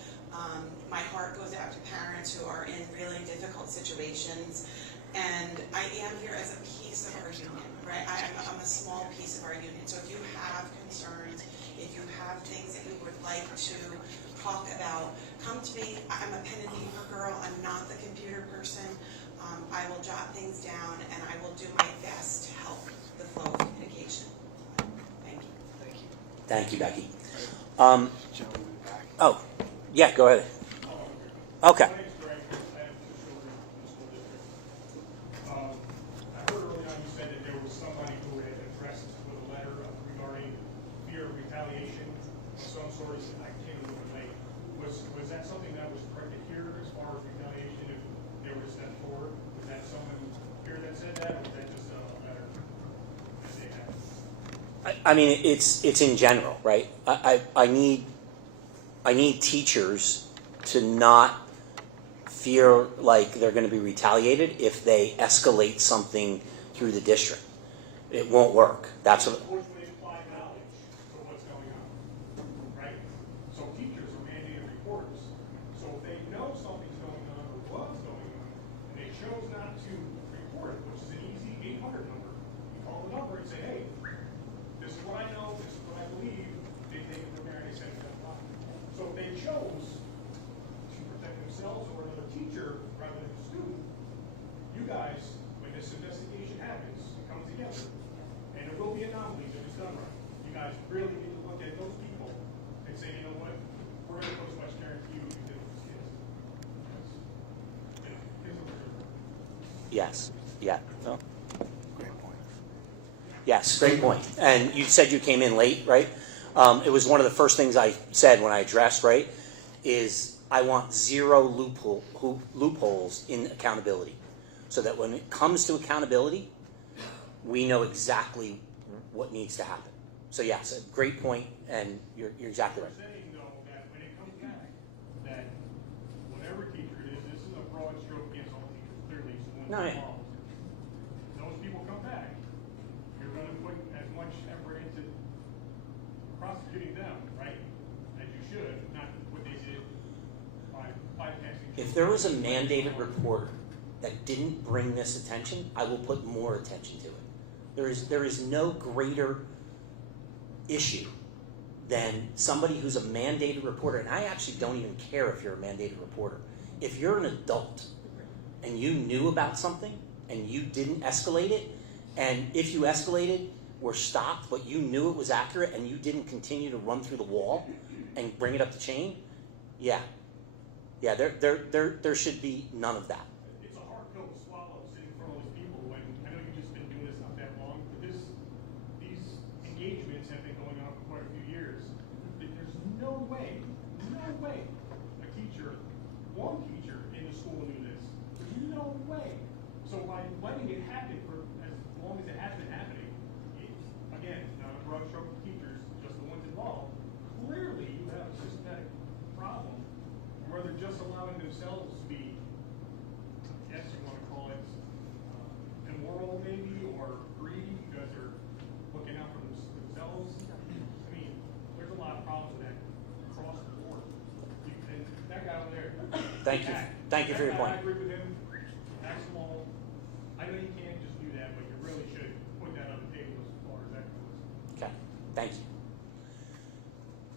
My heart goes out to parents who are in really difficult situations. And I am here as a piece of our union, right? I'm a small piece of our union. So if you have concerns, if you have things that you would like to talk about, come to me. I'm a pen and paper girl. I'm not the computer person. I will jot things down, and I will do my best to help the flow of communication. Thank you. Thank you. Thank you, Becky. Oh, yeah, go ahead. Okay. I heard earlier on you said that there was somebody who had addressed us with a letter regarding fear of retaliation of some sort. I came a little bit late. Was that something that was corrected here as far as retaliation if I mean, it's in general, right? I need teachers to not fear like they're going to be retaliated if they escalate something through the district. It won't work. That's what. Unfortunately, apply knowledge to what's going on, right? So teachers are mandated reporters. So if they know something's going on or was going on, and they chose not to report it, which is an easy 800 number, you call the number and say, hey, this is what I know, this is what I believe. They take it from there and they send it to the line. So if they chose to protect themselves or another teacher rather than a student, you guys, when this investigation happens, come together. And there will be anomalies if it's done right. You guys really need to look at those people and say, you know what, we're going to put as much guarantee we can do with these kids. Kids are very Yes. Yeah. No. Great point. Yes, great point. And you said you came in late, right? It was one of the first things I said when I addressed, right, is I want zero loopholes in accountability, so that when it comes to accountability, we know exactly what needs to happen. So yes, a great point, and you're exactly right. saying, though, that when it comes back, that whatever teacher it is, this is a broad stroke against all teachers, clearly. So No, yeah. those people come back, you're going to put as much effort into prosecuting them, right, as you should, not what they did by bypassing. If there was a mandated reporter that didn't bring this attention, I will put more attention to it. There is no greater issue than somebody who's a mandated reporter, and I actually don't even care if you're a mandated reporter. If you're an adult and you knew about something and you didn't escalate it, and if you escalated, were stopped, but you knew it was accurate and you didn't continue to run through the wall and bring it up the chain, yeah, there should be none of that. It's a hard pill to swallow sitting in front of those people when I know you've just been doing this not that long, but these engagements have been going on for quite a few years. There's no way a teacher, one teacher in the school knew this. There's no way. So by letting it happen for as long as it has been happening, again, not a broad stroke of teachers, just the ones involved, clearly you have a systematic problem where they're just allowing themselves to be, I guess you want to call it immoral maybe, or greedy because they're looking out for themselves. I mean, there's a lot of problems with that across the board. And that guy over there. Thank you. Thank you for your point. I agree with him. Act small. I know you can't just do that, but you really should put that on the table as far as that goes. Okay, thank you.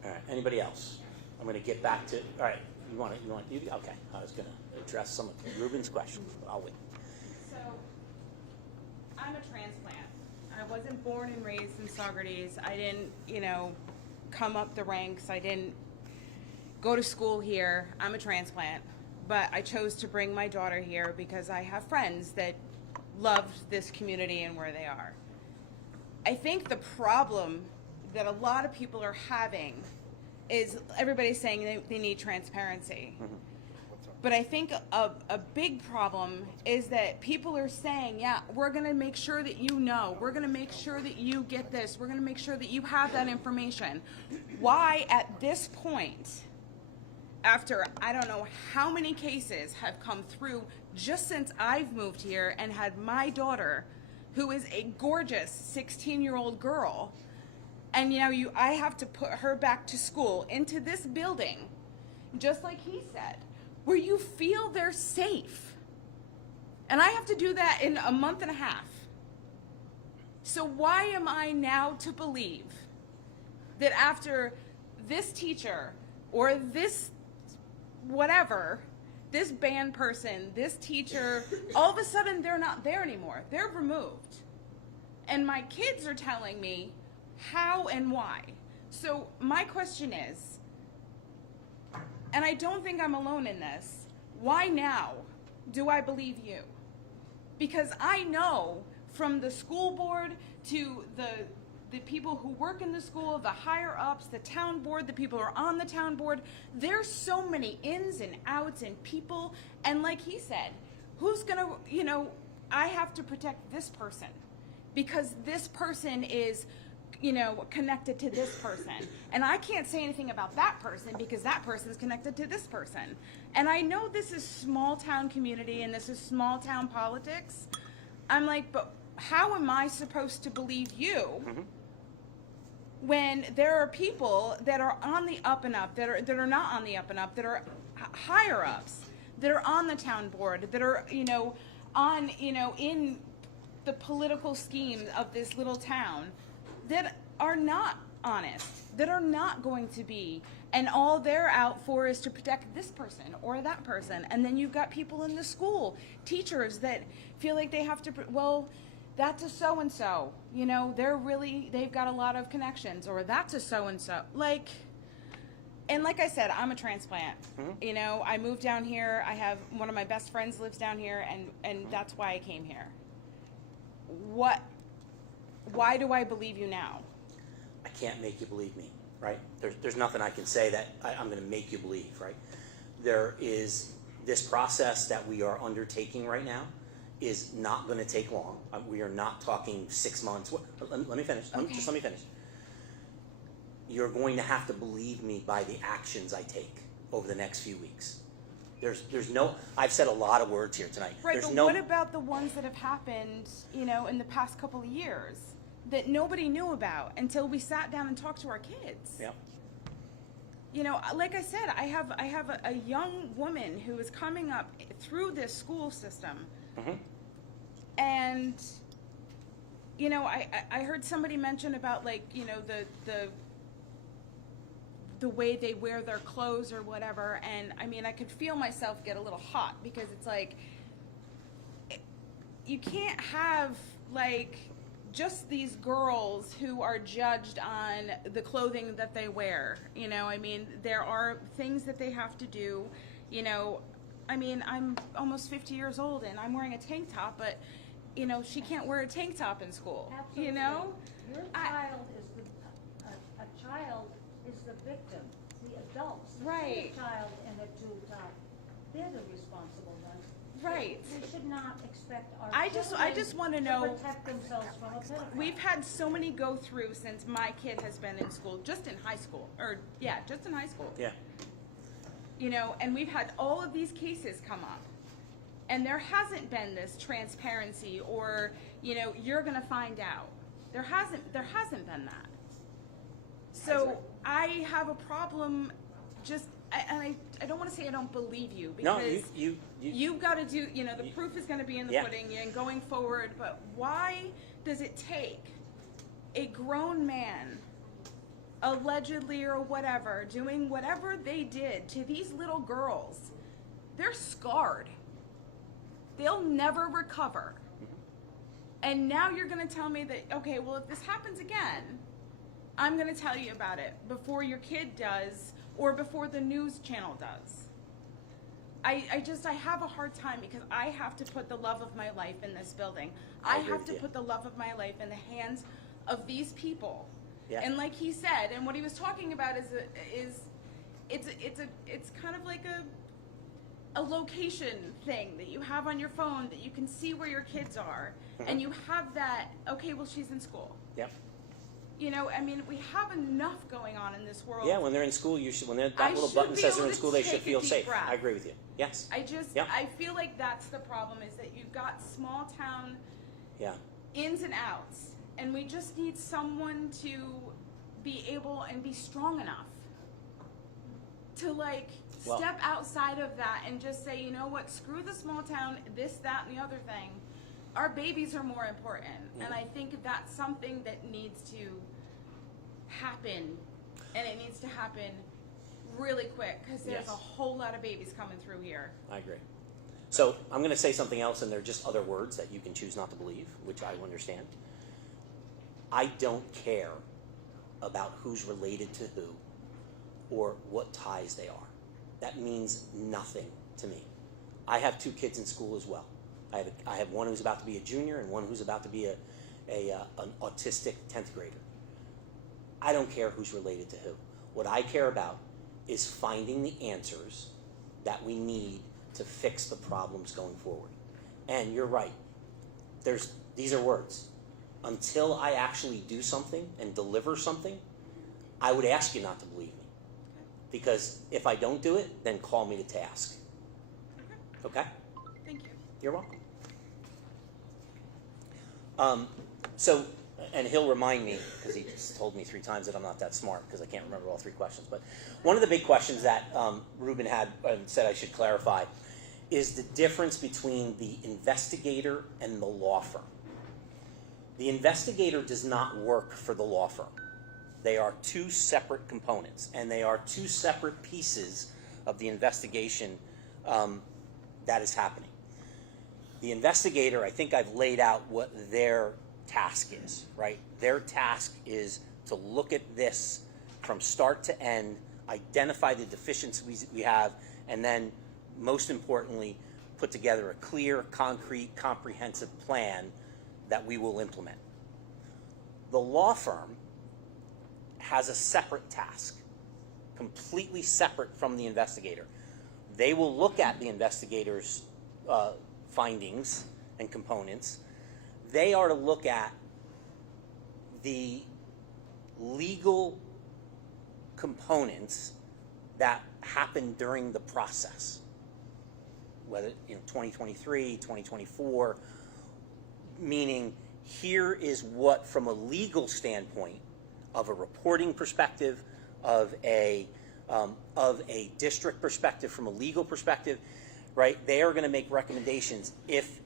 All right, anybody else? I'm going to get back to, all right, you want to, okay, I was going to address some of Ruben's questions, but I'll wait. So, I'm a transplant. I wasn't born and raised in Saugerties. I didn't, come up the ranks. I didn't go to school here. I'm a transplant. But I chose to bring my daughter here because I have friends that loved this community and where they are. I think the problem that a lot of people are having is everybody's saying they need transparency. Mm-hmm. But I think a big problem is that people are saying, yeah, we're going to make sure that you know. We're going to make sure that you get this. We're going to make sure that you have that information. Why at this point, after I don't know how many cases have come through just since I've moved here and had my daughter, who is a gorgeous 16-year-old girl, and I have to put her back to school into this building, just like he said, where you feel they're safe. And I have to do that in a month and a half. So why am I now to believe that after this teacher or this whatever, this band person, this teacher, all of a sudden they're not there anymore. They're removed. And my kids are telling me how and why. So my question is, and I don't think I'm alone in this, why now do I believe you? Because I know from the school board to the people who work in the school, the higher ups, the town board, the people who are on the town board, there's so many ins and outs and people, and like he said, who's gonna, I have to protect this person because this person is connected to this person. And I can't say anything about that person because that person's connected to this person. And I know this is small town community and this is small town politics. I'm like, but how am I supposed to believe you when there are people that are on the up and up, that are not on the up and up, that are higher ups, that are on the town board, that are, on, in the political scheme of this little town, that are not honest, that are not going to be, and all they're out for is to protect this person or that person. And then you've got people in the school, teachers that feel like they have to, well, that's a so-and-so, they've got a lot of connections, or that's a so-and-so. And like I said, I'm a transplant. I moved down here. I have one of my best friends lives down here, and that's why I came here. Why do I believe you now? I can't make you believe me, right? There's nothing I can say that I'm going to make you believe, right? There is this process that we are undertaking right now is not going to take long. We are not talking 6 months. Let me finish. Okay. Just let me finish. You're going to have to believe me by the actions I take over the next few weeks. There's no, I've said a lot of words here tonight. Right, but what about the ones that have happened, in the past couple of years that nobody knew about until we sat down and talked to our kids? Yeah. Like I said, I have a young woman who is coming up through this school system. And, I heard somebody mention about the way they wear their clothes or whatever, and I could feel myself get a little hot because it's like, you can't have just these girls who are judged on the clothing that they wear. There are things that they have to do. I'm almost 50 years old and I'm wearing a tank top, but she can't wear a tank top in school. Absolutely. Your child is a child is the victim. The adults, Right. the child and the tube top, they're the responsible ones. Right. We should not expect our I just want to know. protect themselves from a pedophile. We've had so many go through since my kid has been in school, just in high school, just in high school. Yeah. And we've had all of these cases come up, and there hasn't been this transparency or, you're gonna find out. There hasn't been that. So I have a problem. I don't want to say I don't believe you because you've got to do. The proof is going to be in the pudding and going forward. But why does it take a grown man, allegedly or whatever, doing whatever they did to these little girls? They're scarred. They'll never recover. And now you're going to tell me that, okay, well, if this happens again, I'm going to tell you about it before your kid does or before the news channel does. I have a hard time because I have to put the love of my life in this building. I have to put the love of my life in the hands of these people. Yeah. And like he said, and what he was talking about is it's kind of like a location thing that you have on your phone that you can see where your kids are, and you have that. Okay, well, she's in school. Yep. We have enough going on in this world. Yeah, when they're in school, when that little button says they're in school, they should feel safe. I agree with you. Yes. I feel like that's the problem, is that you've got small town ins and outs, and we just need someone to be able and be strong enough to step outside of that and just say, you know what, screw the small town, this, that, and the other thing. Our babies are more important, and I think that's something that needs to happen, and it needs to happen really quick because there's a whole lot of babies coming through here. I agree. So I'm going to say something else, and they're just other words that you can choose not to believe, which I understand. I don't care about who's related to who or what ties they are. That means nothing to me. I have 2 kids in school as well. I have one who's about to be a junior and one who's about to be an autistic 10th grader. I don't care who's related to who. What I care about is finding the answers that we need to fix the problems going forward. And you're right. These are words. until I actually do something and deliver something, I would ask you not to believe me. Because if I don't do it, then call me to task. Okay? Thank you. You're welcome. And he'll remind me, because he told me 3 times that I'm not that smart, because I can't remember all 3 questions. But one of the big questions that Ruben had and said I should clarify is the difference between the investigator and the law firm. The investigator does not work for the law firm. They are 2 separate components, and they are 2 separate pieces of the investigation that is happening. The investigator, I think I've laid out what their task is, right? Their task is to look at this from start to end, identify the deficiencies we have, and then, most importantly, put together a clear, concrete, comprehensive plan that we will implement. The law firm has a separate task, completely separate from the investigator. They will look at the investigator's findings and components. They are to look at the legal components that happened during the process, whether 2023, 2024, meaning here is what, from a legal standpoint, of a reporting perspective, of a district perspective, from a legal perspective, right? They are going to make recommendations. If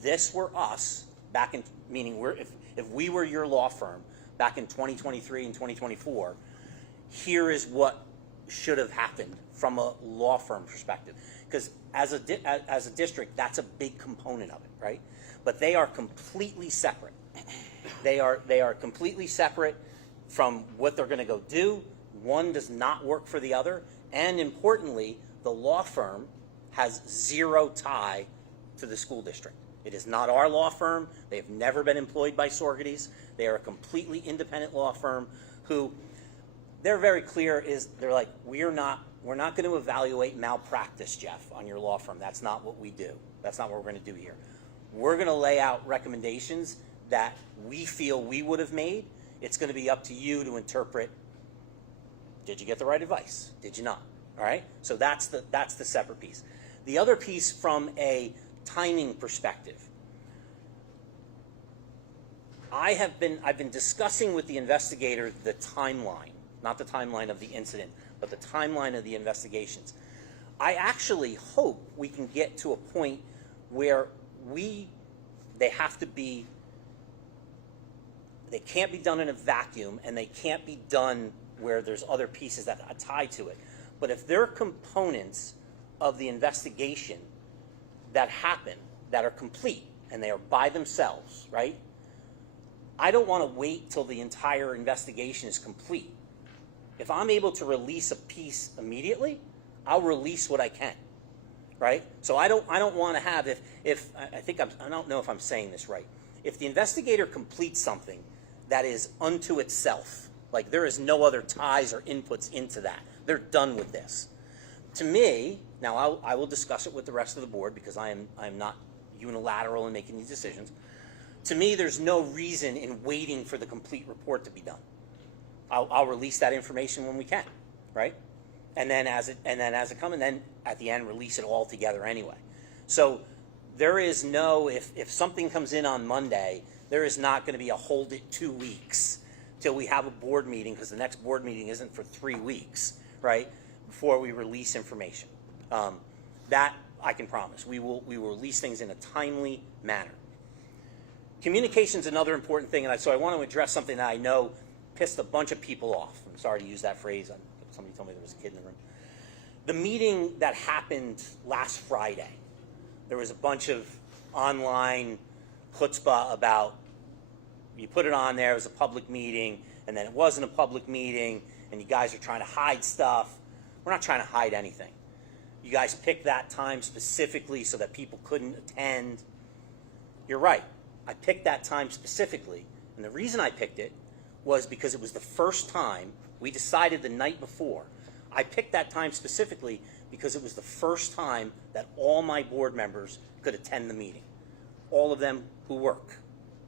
this were us back in, meaning if we were your law firm back in 2023 and 2024, here is what should have happened from a law firm perspective. Because as a district, that's a big component of it, right? But they are completely separate. They are completely separate from what they're going to go do. One does not work for the other. And importantly, the law firm has 0 tie to the school district. It is not our law firm. They have never been employed by Saugerties. They are a completely independent law firm who, they're very clear, they're like, we're not going to evaluate malpractice, Jeff, on your law firm. That's not what we do. That's not what we're going to do here. We're going to lay out recommendations that we feel we would have made. It's going to be up to you to interpret, did you get the right advice? Did you not? All right? So that's the separate piece. The other piece from a timing perspective, I've been discussing with the investigator the timeline, not the timeline of the incident, but the timeline of the investigations. I actually hope we can get to a point where they can't be done in a vacuum, and they can't be done where there's other pieces that are tied to it. But if there are components of the investigation that happen that are complete and they are by themselves, right? I don't want to wait till the entire investigation is complete. If I'm able to release a piece immediately, I'll release what I can, right? So I don't want to have, I don't know if I'm saying this right. If the investigator completes something that is unto itself, like there is no other ties or inputs into that, they're done with this. To me, now I will discuss it with the rest of the board because I am not unilateral in making these decisions. To me, there's no reason in waiting for the complete report to be done. I'll release that information when we can, right? And then as it comes, and then at the end release it all together anyway. So there is no, if something comes in on Monday, there is not going to be a hold it 2 weeks till we have a board meeting, because the next board meeting isn't for 3 weeks, right? Before we release information. That I can promise. We will release things in a timely manner. Communication is another important thing, and so I want to address something that I know pissed a bunch of people off. I'm sorry to use that phrase. Somebody told me there was a kid in the room. The meeting that happened last Friday, there was a bunch of online chutzpah about, you put it on there, it was a public meeting, and then it wasn't a public meeting, and you guys are trying to hide stuff. We're not trying to hide anything. You guys picked that time specifically so that people couldn't attend. You're right. I picked that time specifically, and the reason I picked it was because it was the first time we decided the night before. I picked that time specifically because it was the first time that all my board members could attend the meeting. All of them who work,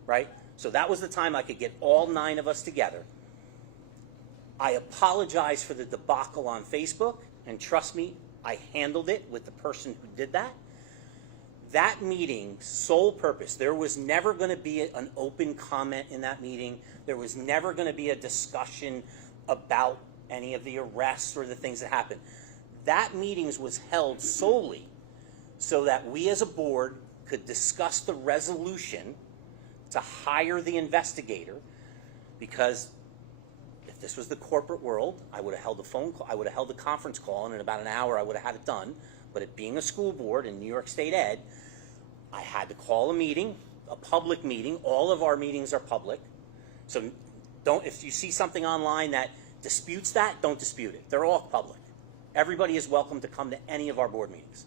right? So that was the time I could get all 9 of us together. I apologize for the debacle on Facebook, and trust me, I handled it with the person who did that. That meeting's sole purpose, there was never going to be an open comment in that meeting. There was never going to be a discussion about any of the arrests or the things that happened. That meeting was held solely so that we as a board could discuss the resolution to hire the investigator, because if this was the corporate world, I would have held a phone call, I would have held a conference call, and in about an hour I would have had it done. But it being a school board in New York State Ed, I had to call a meeting, a public meeting. All of our meetings are public. So if you see something online that disputes that, don't dispute it. They're all public. Everybody is welcome to come to any of our board meetings.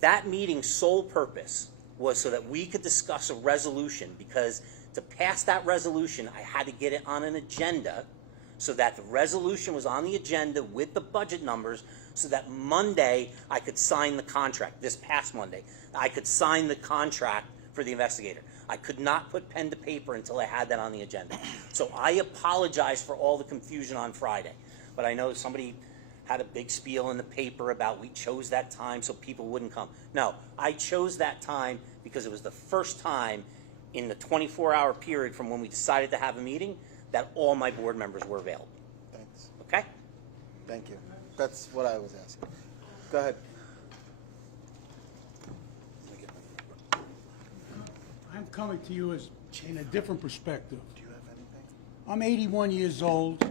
That meeting's sole purpose was so that we could discuss a resolution, because to pass that resolution, I had to get it on an agenda so that the resolution was on the agenda with the budget numbers, so that Monday I could sign the contract. This past Monday, I could sign the contract for the investigator. I could not put pen to paper until I had that on the agenda. So I apologize for all the confusion on Friday. But I know somebody had a big spiel in the paper about we chose that time so people wouldn't come. No, I chose that time because it was the first time in the 24-hour period from when we decided to have a meeting that all my board members were available. Thanks. Okay? Thank you. That's what I was asking. Go ahead. I'm coming to you as in a different perspective. Do you have anything? I'm 81 years old,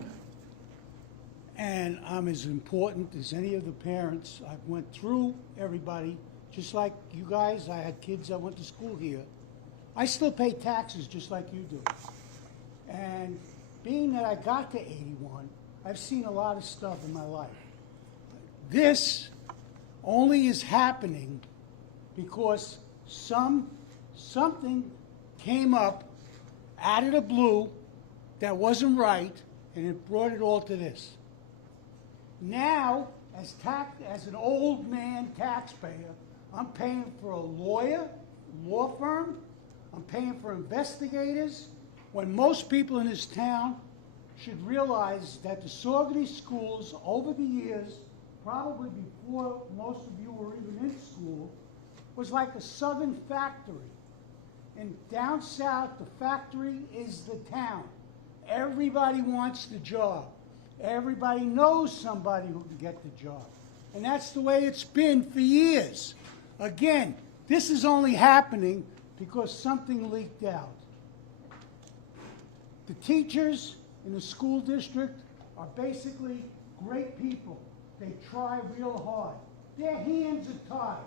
and I'm as important as any of the parents. I went through everybody, just like you guys. I had kids that went to school here. I still pay taxes just like you do. And being that I got to 81, I've seen a lot of stuff in my life. This only is happening because something came up out of the blue that wasn't right, and it brought it all to this. Now, as an old man taxpayer, I'm paying for a lawyer, law firm, I'm paying for investigators, when most people in this town should realize that the Saugerties schools over the years, probably before most of you were even in school, was like a southern factory. And down south, the factory is the town. Everybody wants the job. Everybody knows somebody who can get the job. And that's the way it's been for years. Again, this is only happening because something leaked out. The teachers in the school district are basically great people. They try real hard. Their hands are tied.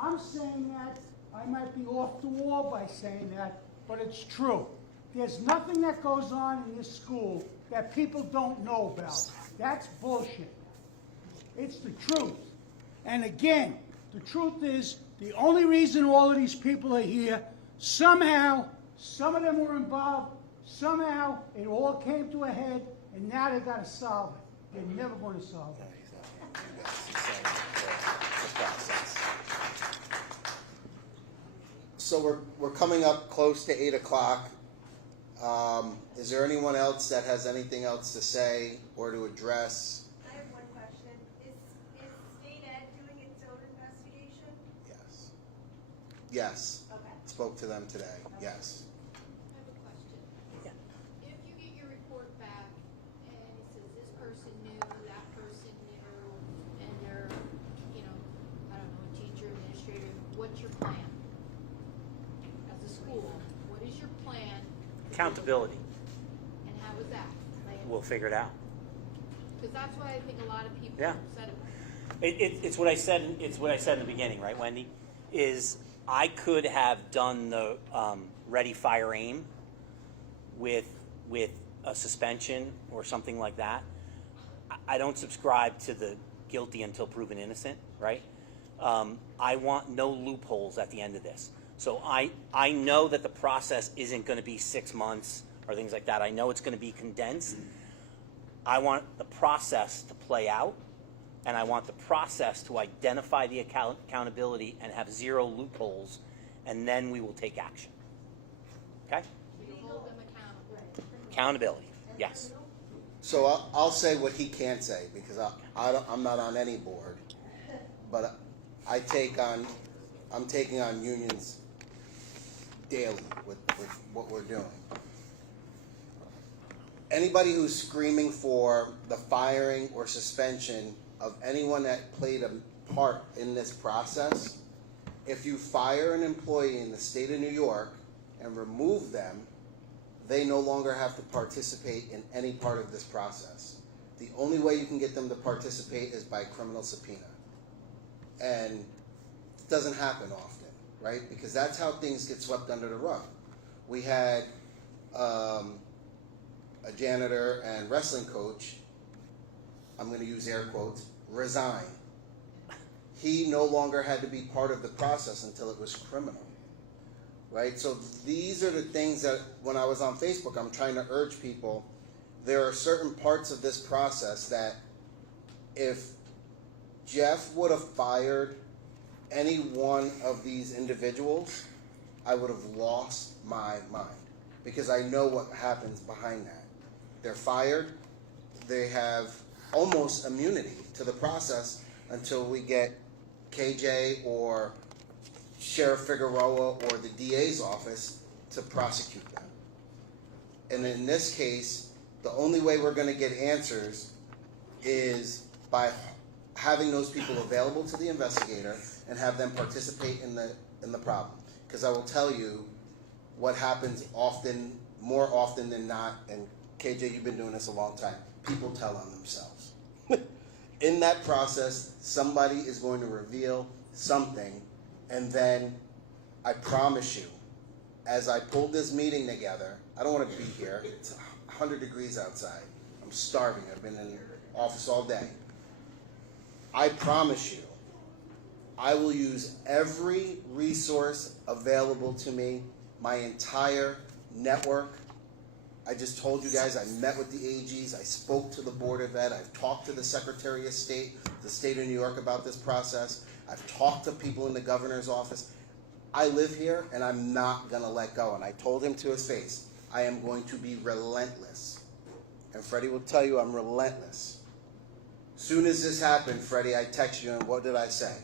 I'm saying that, I might be off the wall by saying that, but it's true. There's nothing that goes on in this school that people don't know about. That's bullshit. It's the truth. And again, the truth is, the only reason all of these people are here, somehow, some of them were involved, somehow it all came to a head, and now they got to solve it. They're never going to solve it. So we're coming up close to 8 o'clock. Is there anyone else that has anything else to say or to address? I have one question. Is State Ed doing its own investigation? Yes. Yes. Okay. Spoke to them today. Yes. I have a question. If you get your report back and it says this person knew, that person knew, and they're, I don't know, a teacher, administrator, what's your plan? As a school, what is your plan? Accountability. And how is that? We'll figure it out. Because that's why I think a lot of people Yeah. are upset about it. It's what I said. It's what I said in the beginning, right, Wendy? Is I could have done the ready, fire, aim with a suspension or something like that. I don't subscribe to the guilty until proven innocent, right? I want no loopholes at the end of this. So I know that the process isn't going to be 6 months or things like that. I know it's going to be condensed. I want the process to play out, and I want the process to identify the accountability and have zero loopholes, and then we will take action. Okay? you hold them accountable. Accountability, yes. So I'll say what he can't say, because I'm not on any board, but I'm taking on unions daily with what we're doing. Anybody who's screaming for the firing or suspension of anyone that played a part in this process, if you fire an employee in the state of New York and remove them, they no longer have to participate in any part of this process. The only way you can get them to participate is by criminal subpoena. And it doesn't happen often, right? Because that's how things get swept under the rug. We had a janitor and wrestling coach, I'm going to use air quotes, resign. He no longer had to be part of the process until it was criminal. Right? So these are the things that when I was on Facebook, I'm trying to urge people, there are certain parts of this process that if Jeff would have fired any one of these individuals, I would have lost my mind, because I know what happens behind that. They're fired, they have almost immunity to the process until we get KJ or Sheriff Figueroa or the DA's office to prosecute them. And in this case, the only way we're going to get answers is by having those people available to the investigator and have them participate in the problem. Because I will tell you what happens more often than not, and KJ, you've been doing this a long time, people tell on themselves. In that process, somebody is going to reveal something. And then, I promise you, as I pulled this meeting together, I don't want to be here. It's 100 degrees outside. I'm starving. I've been in the office all day. I promise you, I will use every resource available to me, my entire network. I just told you guys, I met with the AGs, I spoke to the Board of Ed, I've talked to the Secretary of State, the state of New York about this process. I've talked to people in the governor's office. I live here, and I'm not going to let go. And I told him to his face, I am going to be relentless. And Freddie will tell you I'm relentless. Soon as this happened, Freddie, I text you, and what did I say?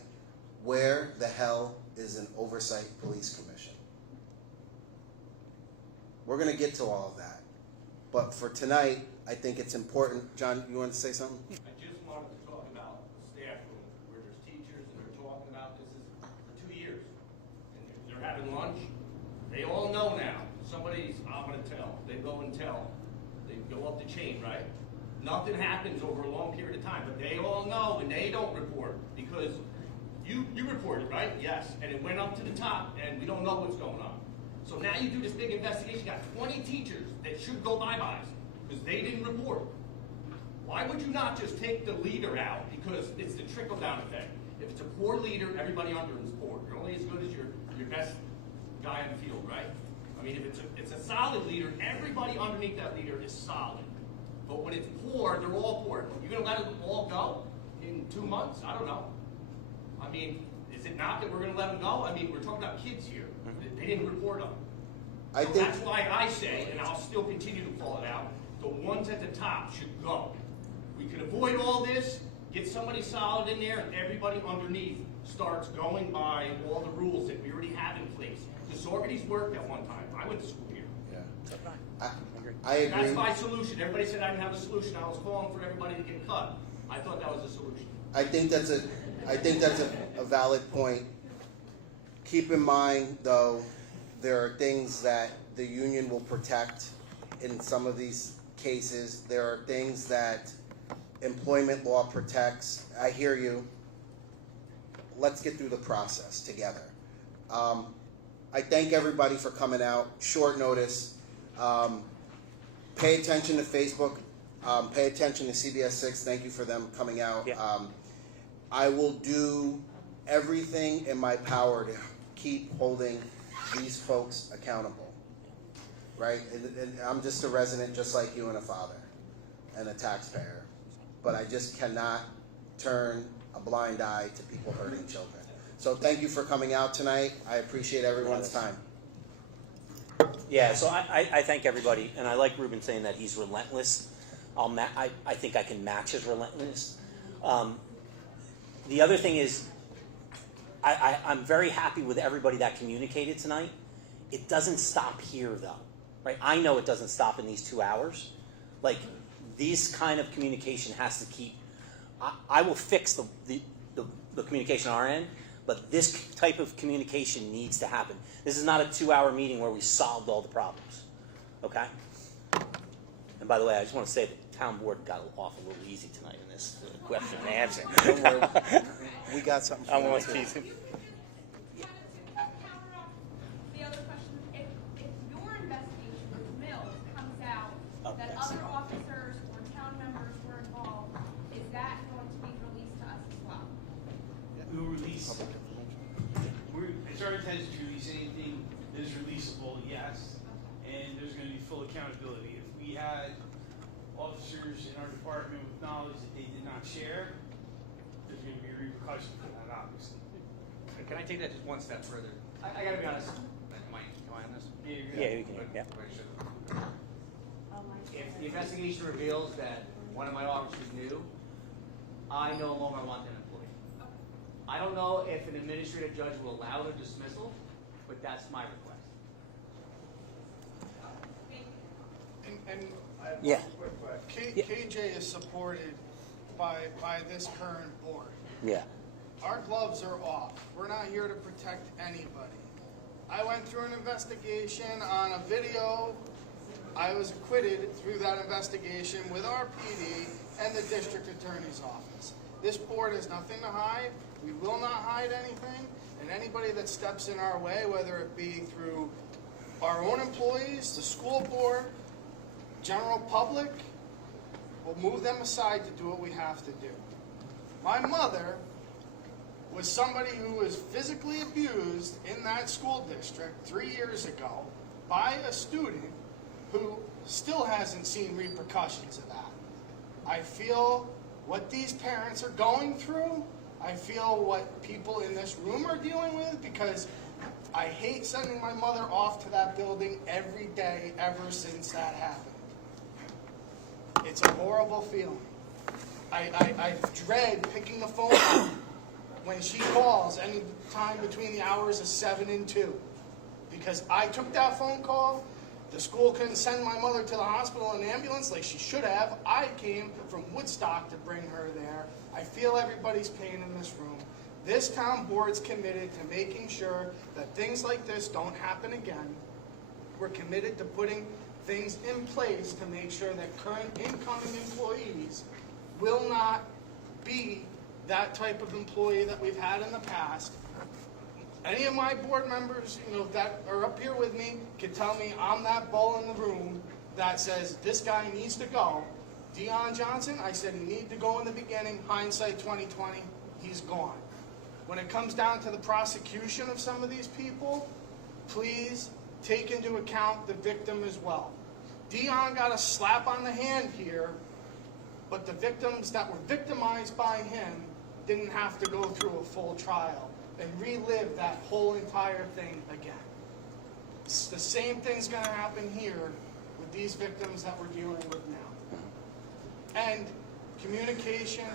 Where the hell is an oversight police commission? We're going to get to all of that. But for tonight, I think it's important. John, you want to say something? I just wanted to talk about the staff room where there's teachers and they're talking about this is for 2 years. And they're having lunch. They all know now. Somebody's, I'm going to tell. They go and tell. They go up the chain, right? Nothing happens over a long period of time, but they all know and they don't report because you reported, right? Yes. And it went up to the top and we don't know what's going on. So now you do this big investigation. You got 20 teachers that should go bye-byes because they didn't report. Why would you not just take the leader out? Because it's the trickle-down effect. If it's a poor leader, everybody under is poor. You're only as good as your best guy in the field, right? I mean, if it's a solid leader, everybody underneath that leader is solid. But when it's poor, they're all poor. You're going to let them all go in 2 months? I don't know. I mean, is it not that we're going to let them go? I mean, we're talking about kids here. They didn't report on them. So that's why I say, and I'll still continue to call it out, the ones at the top should go. We can avoid all this, get somebody solid in there, and everybody underneath starts going by all the rules that we already have in place. The Saugerties worked at one time. I went to school here. Yeah. I agree. That's my solution. Everybody said I didn't have a solution. I was calling for everybody to get cut. I thought that was a solution. I think that's a valid point. Keep in mind, though, there are things that the union will protect in some of these cases. There are things that employment law protects. I hear you. Let's get through the process together. I thank everybody for coming out. Short notice. Pay attention to Facebook. Pay attention to CBS 6. Thank you for them coming out. Yeah. I will do everything in my power to keep holding these folks accountable, right? And I'm just a resident just like you and a father and a taxpayer. But I just cannot turn a blind eye to people hurting children. So thank you for coming out tonight. I appreciate everyone's time. Yeah, so I thank everybody, and I like Ruben saying that he's relentless. I think I can match his relentlessness. The other thing is, I'm very happy with everybody that communicated tonight. It doesn't stop here, though, right? I know it doesn't stop in these 2 hours. Like, these kind of communication has to keep. I will fix the communication on our end, but this type of communication needs to happen. This is not a 2-hour meeting where we solved all the problems, okay? And by the way, I just want to say the town board got off a little easy tonight in this question and answer. Don't worry. We got something for I'm you. only teasing. The other question, if your investigation with Mills comes out that other officers or town members were involved, is that going to be released to us as well? We will release. It's our intention to release anything that is releasable, yes, and there's going to be full accountability. If we had officers in our department with knowledge that they did not share, there's going to be a repercussion for that, obviously. Can I take that just one step further? I gotta be honest. Am I on this? Yeah, you can. Yeah. If the investigation reveals that one of my officers knew, I no longer want them employed. I don't know if an administrative judge will allow the dismissal, but that's my request. And I have Yeah. one quick question. KJ is supported by this current board. Yeah. Our gloves are off. We're not here to protect anybody. I went through an investigation on a video. I was acquitted through that investigation with our PD and the district attorney's office. This board has nothing to hide. We will not hide anything. And anybody that steps in our way, whether it be through our own employees, the school board, general public, we'll move them aside to do what we have to do. My mother was somebody who was physically abused in that school district 3 years ago by a student who still hasn't seen repercussions of that. I feel what these parents are going through. I feel what people in this room are dealing with, because I hate sending my mother off to that building every day ever since that happened. It's a horrible feeling. I dread picking the phone up when she calls any time between the hours of 7 and 2. Because I took that phone call, the school couldn't send my mother to the hospital in an ambulance like she should have. I came from Woodstock to bring her there. I feel everybody's pain in this room. This town board's committed to making sure that things like this don't happen again. We're committed to putting things in place to make sure that current incoming employees will not be that type of employee that we've had in the past. Any of my board members, that are up here with me can tell me I'm that bull in the room that says this guy needs to go. Deon Johnson, I said he needed to go in the beginning. Hindsight 2020, he's gone. When it comes down to the prosecution of some of these people, please take into account the victim as well. Deon got a slap on the hand here, but the victims that were victimized by him didn't have to go through a full trial and relive that whole entire thing again. It's the same thing's going to happen here with these victims that we're dealing with now. And communication,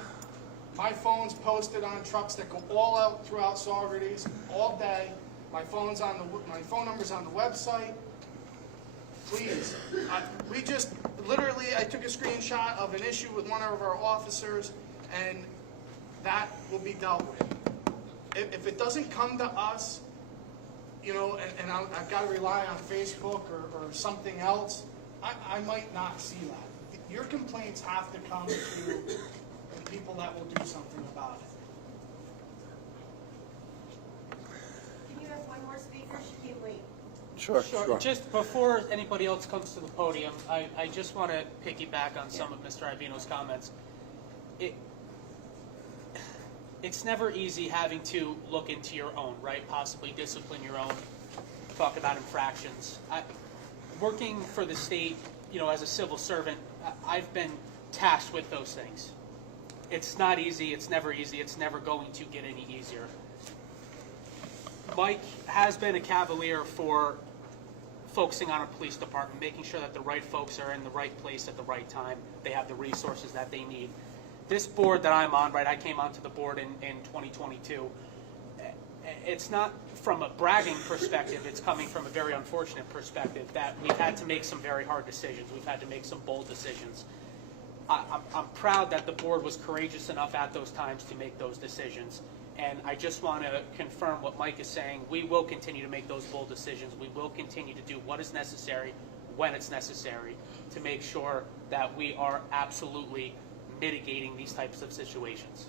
my phone's posted on trucks that go all out throughout Saugerties all day. My phone number's on the website. Please, I took a screenshot of an issue with one of our officers, and that will be dealt with. If it doesn't come to us, and I've got to rely on Facebook or something else, I might not see that. Your complaints have to come to the people that will do something about it. Can you have one more speaker? She can't wait. Sure. Just before anybody else comes to the podium, I just want to piggyback on some of Mr. Ivino's comments. It's never easy having to look into your own, right? Possibly discipline your own, talk about infractions. Working for the state, as a civil servant, I've been tasked with those things. It's not easy. It's never easy. It's never going to get any easier. Mike has been a cavalier for focusing on a police department, making sure that the right folks are in the right place at the right time, they have the resources that they need. This board that I'm on, right, I came onto the board in 2022. It's not from a bragging perspective, it's coming from a very unfortunate perspective that we've had to make some very hard decisions. We've had to make some bold decisions. I'm proud that the board was courageous enough at those times to make those decisions. And I just want to confirm what Mike is saying. We will continue to make those bold decisions. We will continue to do what is necessary when it's necessary to make sure that we are absolutely mitigating these types of situations.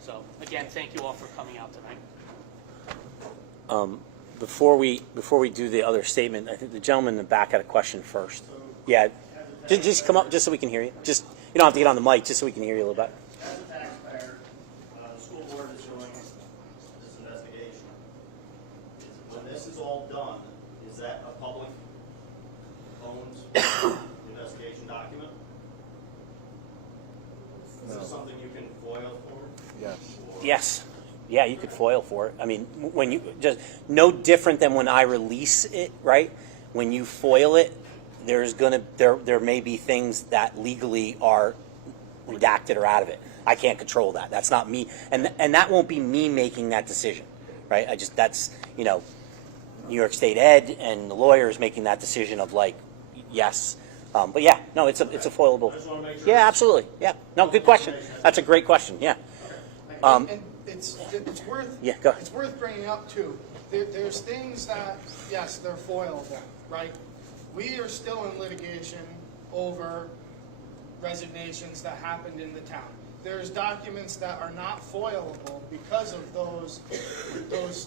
So again, thank you all for coming out tonight. Before we do the other statement, I think the gentleman in the back had a question first. Yeah, just come up just so we can hear you. Just you don't have to get on the mic, just so we can hear you a little bit. As a taxpayer, the school board is doing this investigation. When this is all done, is that a public owned investigation document? Is this something you can FOIL for? Yes. Yes. Yeah, you could FOIL for it. I mean, when you just no different than when I release it, right? When you FOIL it, there may be things that legally are redacted or out of it. I can't control that. That's not me, and that won't be me making that decision, right? That's New York State Ed and the lawyers making that decision of like, yes. But yeah, no, it's a FOILable. I just want to make sure. Yeah, absolutely. Yeah, no, good question. That's a great question. Yeah. And it's worth go ahead. it's worth bringing up too. There's things that yes, they're foilable, right? We are still in litigation over resignations that happened in the town. There's documents that are not foilable because of those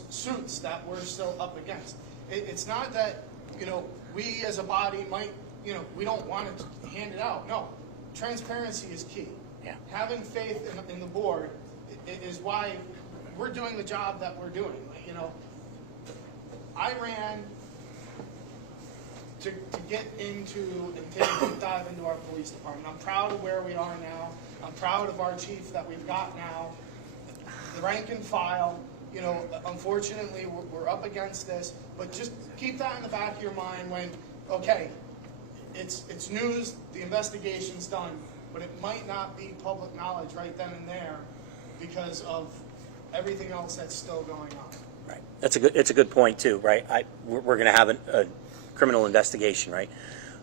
suits that we're still up against. It's not that we as a body might we don't want to hand it out. No, transparency is key. Yeah. Having faith in the board is why we're doing the job that we're doing. I ran to get into and take a deep dive into our police department. I'm proud of where we are now. I'm proud of our chief that we've got now. The rank and file. Unfortunately, we're up against this, but just keep that in the back of your mind when, okay, it's news, the investigation's done, but it might not be public knowledge right then and there because of everything else that's still going on. Right. It's a good point too, right? We're going to have a criminal investigation, right?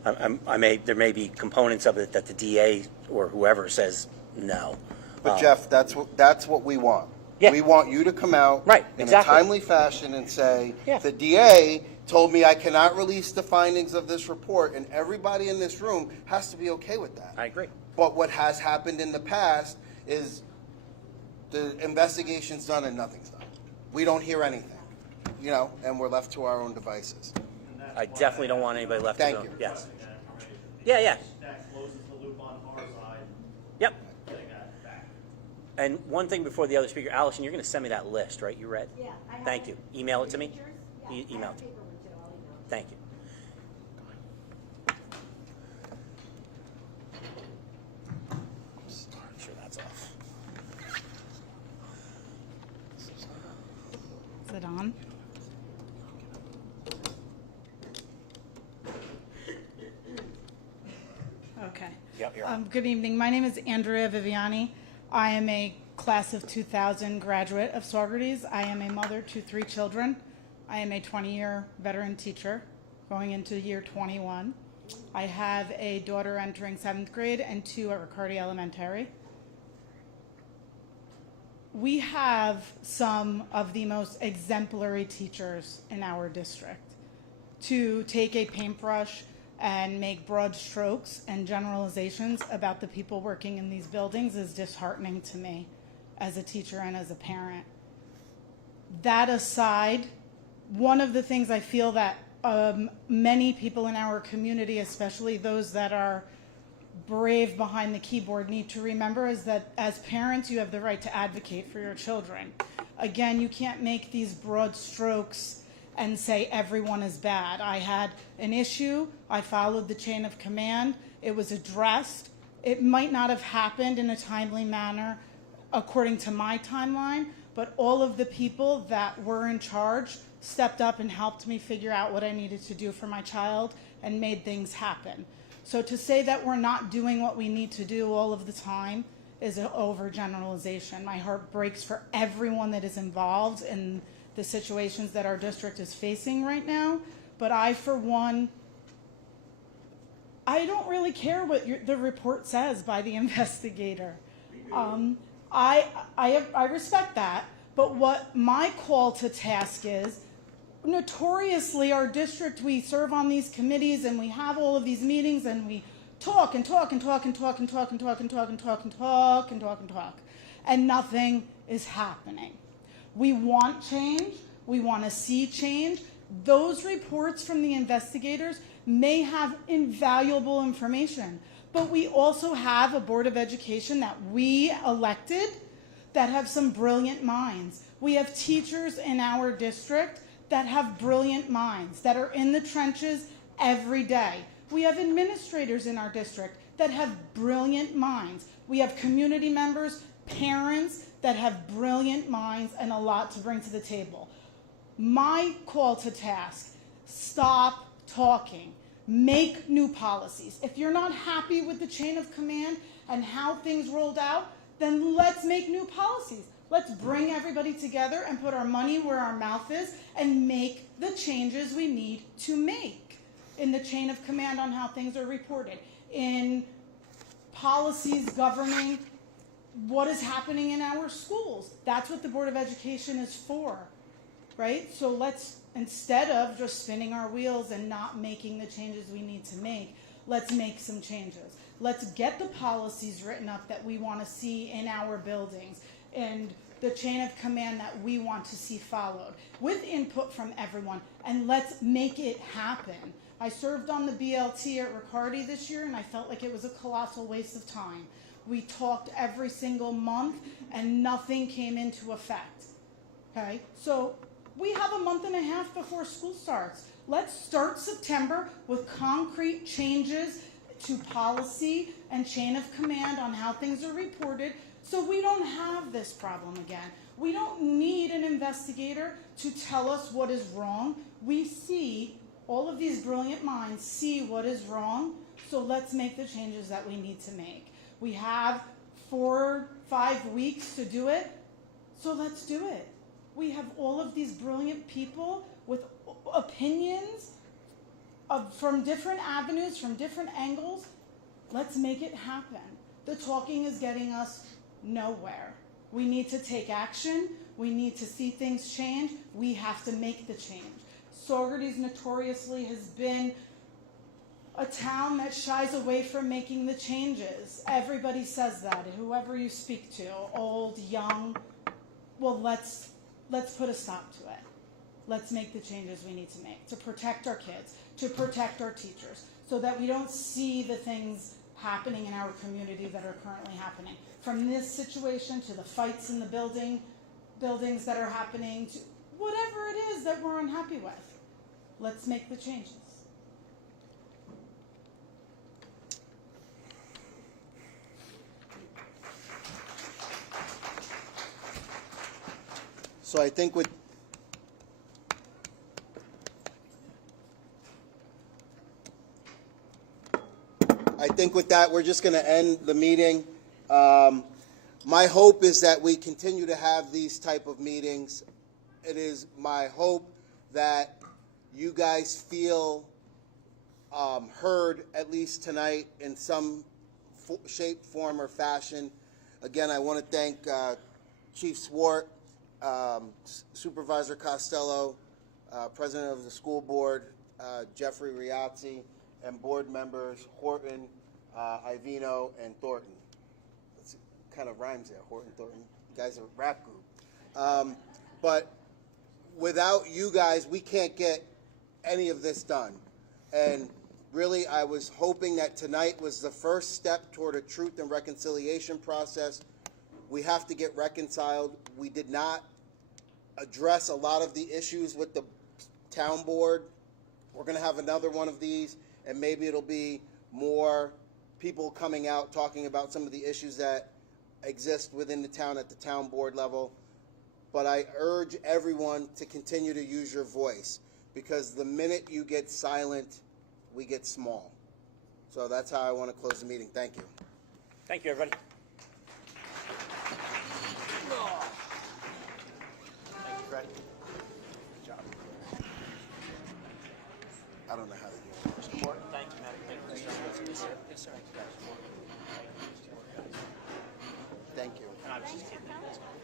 There may be components of it that the DA or whoever says no. But Jeff, that's what we want. Yeah. We want you to come out in a timely fashion and say, the DA told me I cannot release the findings of this report, and everybody in this room has to be okay with that. I agree. But what has happened in the past is the investigation's done and nothing's done. We don't hear anything, and we're left to our own devices. I definitely don't want anybody left Thank to go. you. Yes. Yeah. That closes the loop on our side. Yep. Getting that back. And one thing before the other speaker, Allison, you're going to send me that list, right? You read? Yeah. I have Thank you. Email it to me? Yeah, Email I it have to me. paper with it, I'll email it. Thank you. I'm sure that's off. Is it on? Okay. Yep, you're on. Good evening. My name is Andrea Viviani. I am a class of 2000 graduate of Saugerties. I am a mother to 3 children. I am a 20-year veteran teacher going into year 21. I have a daughter entering 7th grade and 2 at Riccardi Elementary. We have some of the most exemplary teachers in our district. To take a paintbrush and make broad strokes and generalizations about the people working in these buildings is disheartening to me as a teacher and as a parent. That aside, one of the things I feel that many people in our community, especially those that are brave behind the keyboard, need to remember is that as parents, you have the right to advocate for your children. Again, you can't make these broad strokes and say everyone is bad. I had an issue, I followed the chain of command, it was addressed. It might not have happened in a timely manner according to my timeline, but all of the people that were in charge stepped up and helped me figure out what I needed to do for my child and made things happen. So to say that we're not doing what we need to do all of the time is an overgeneralization. My heart breaks for everyone that is involved in the situations that our district is facing right now. But I, for one, I don't really care what the report says by the investigator. I respect that, but what my call to task is, notoriously our district, we serve on these committees and we have all of these meetings and we talk and talk and talk and talk and talk and talk and talk and talk and talk and talk and talk, and nothing is happening. We want change. We want to see change. Those reports from the investigators may have invaluable information, but we also have a Board of Education that we elected that have some brilliant minds. We have teachers in our district that have brilliant minds, that are in the trenches every day. We have administrators in our district that have brilliant minds. We have community members, parents that have brilliant minds and a lot to bring to the table. My call to task, stop talking. Make new policies. If you're not happy with the chain of command and how things rolled out, then let's make new policies. Let's bring everybody together and put our money where our mouth is and make the changes we need to make in the chain of command on how things are reported, in policies governing what is happening in our schools. That's what the Board of Education is for, right? So let's, instead of just spinning our wheels and not making the changes we need to make, let's make some changes. Let's get the policies written up that we want to see in our buildings and the chain of command that we want to see followed with input from everyone, and let's make it happen. I served on the BLT at Riccardi this year and I felt like it was a colossal waste of time. We talked every single month and nothing came into effect. Okay, so we have a month and a half before school starts. Let's start September with concrete changes to policy and chain of command on how things are reported so we don't have this problem again. We don't need an investigator to tell us what is wrong. We see, all of these brilliant minds see what is wrong, so let's make the changes that we need to make. We have 4 or 5 weeks to do it, so let's do it. We have all of these brilliant people with opinions from different avenues, from different angles. Let's make it happen. The talking is getting us nowhere. We need to take action. We need to see things change. We have to make the change. Saugerties notoriously has been a town that shies away from making the changes. Everybody says that, whoever you speak to, old, young. Well, let's put a stop to it. Let's make the changes we need to make to protect our kids, to protect our teachers, so that we don't see the things happening in our community that are currently happening. From this situation to the fights in the buildings that are happening, to whatever it is that we're unhappy with. Let's make the changes. So I think with that, we're just going to end the meeting. My hope is that we continue to have these type of meetings. It is my hope that you guys feel heard, at least tonight, in some shape, form, or fashion. Again, I want to thank Chief Swart, Supervisor Costello, President of the School Board, Jeffrey Riazzi, and board members Horton, Ivino, and Thornton. It kind of rhymes there, Horton, Thornton. You guys are a rap group. But without you guys, we can't get any of this done. And really, I was hoping that tonight was the first step toward a truth and reconciliation process. We have to get reconciled. We did not address a lot of the issues with the town board. We're going to have another one of these, and maybe it'll be more people coming out talking about some of the issues that exist within the town at the town board level. but I urge everyone to continue to use your voice, because the minute you get silent, we get small. So that's how I want to close the meeting. Thank you. Thank you, everybody. Thank you, Freddie. Good job. I don't know how to do it. Support. Thank you, Matt. Thank you, sir. Yes, sir. Thank you. And I was just kidding.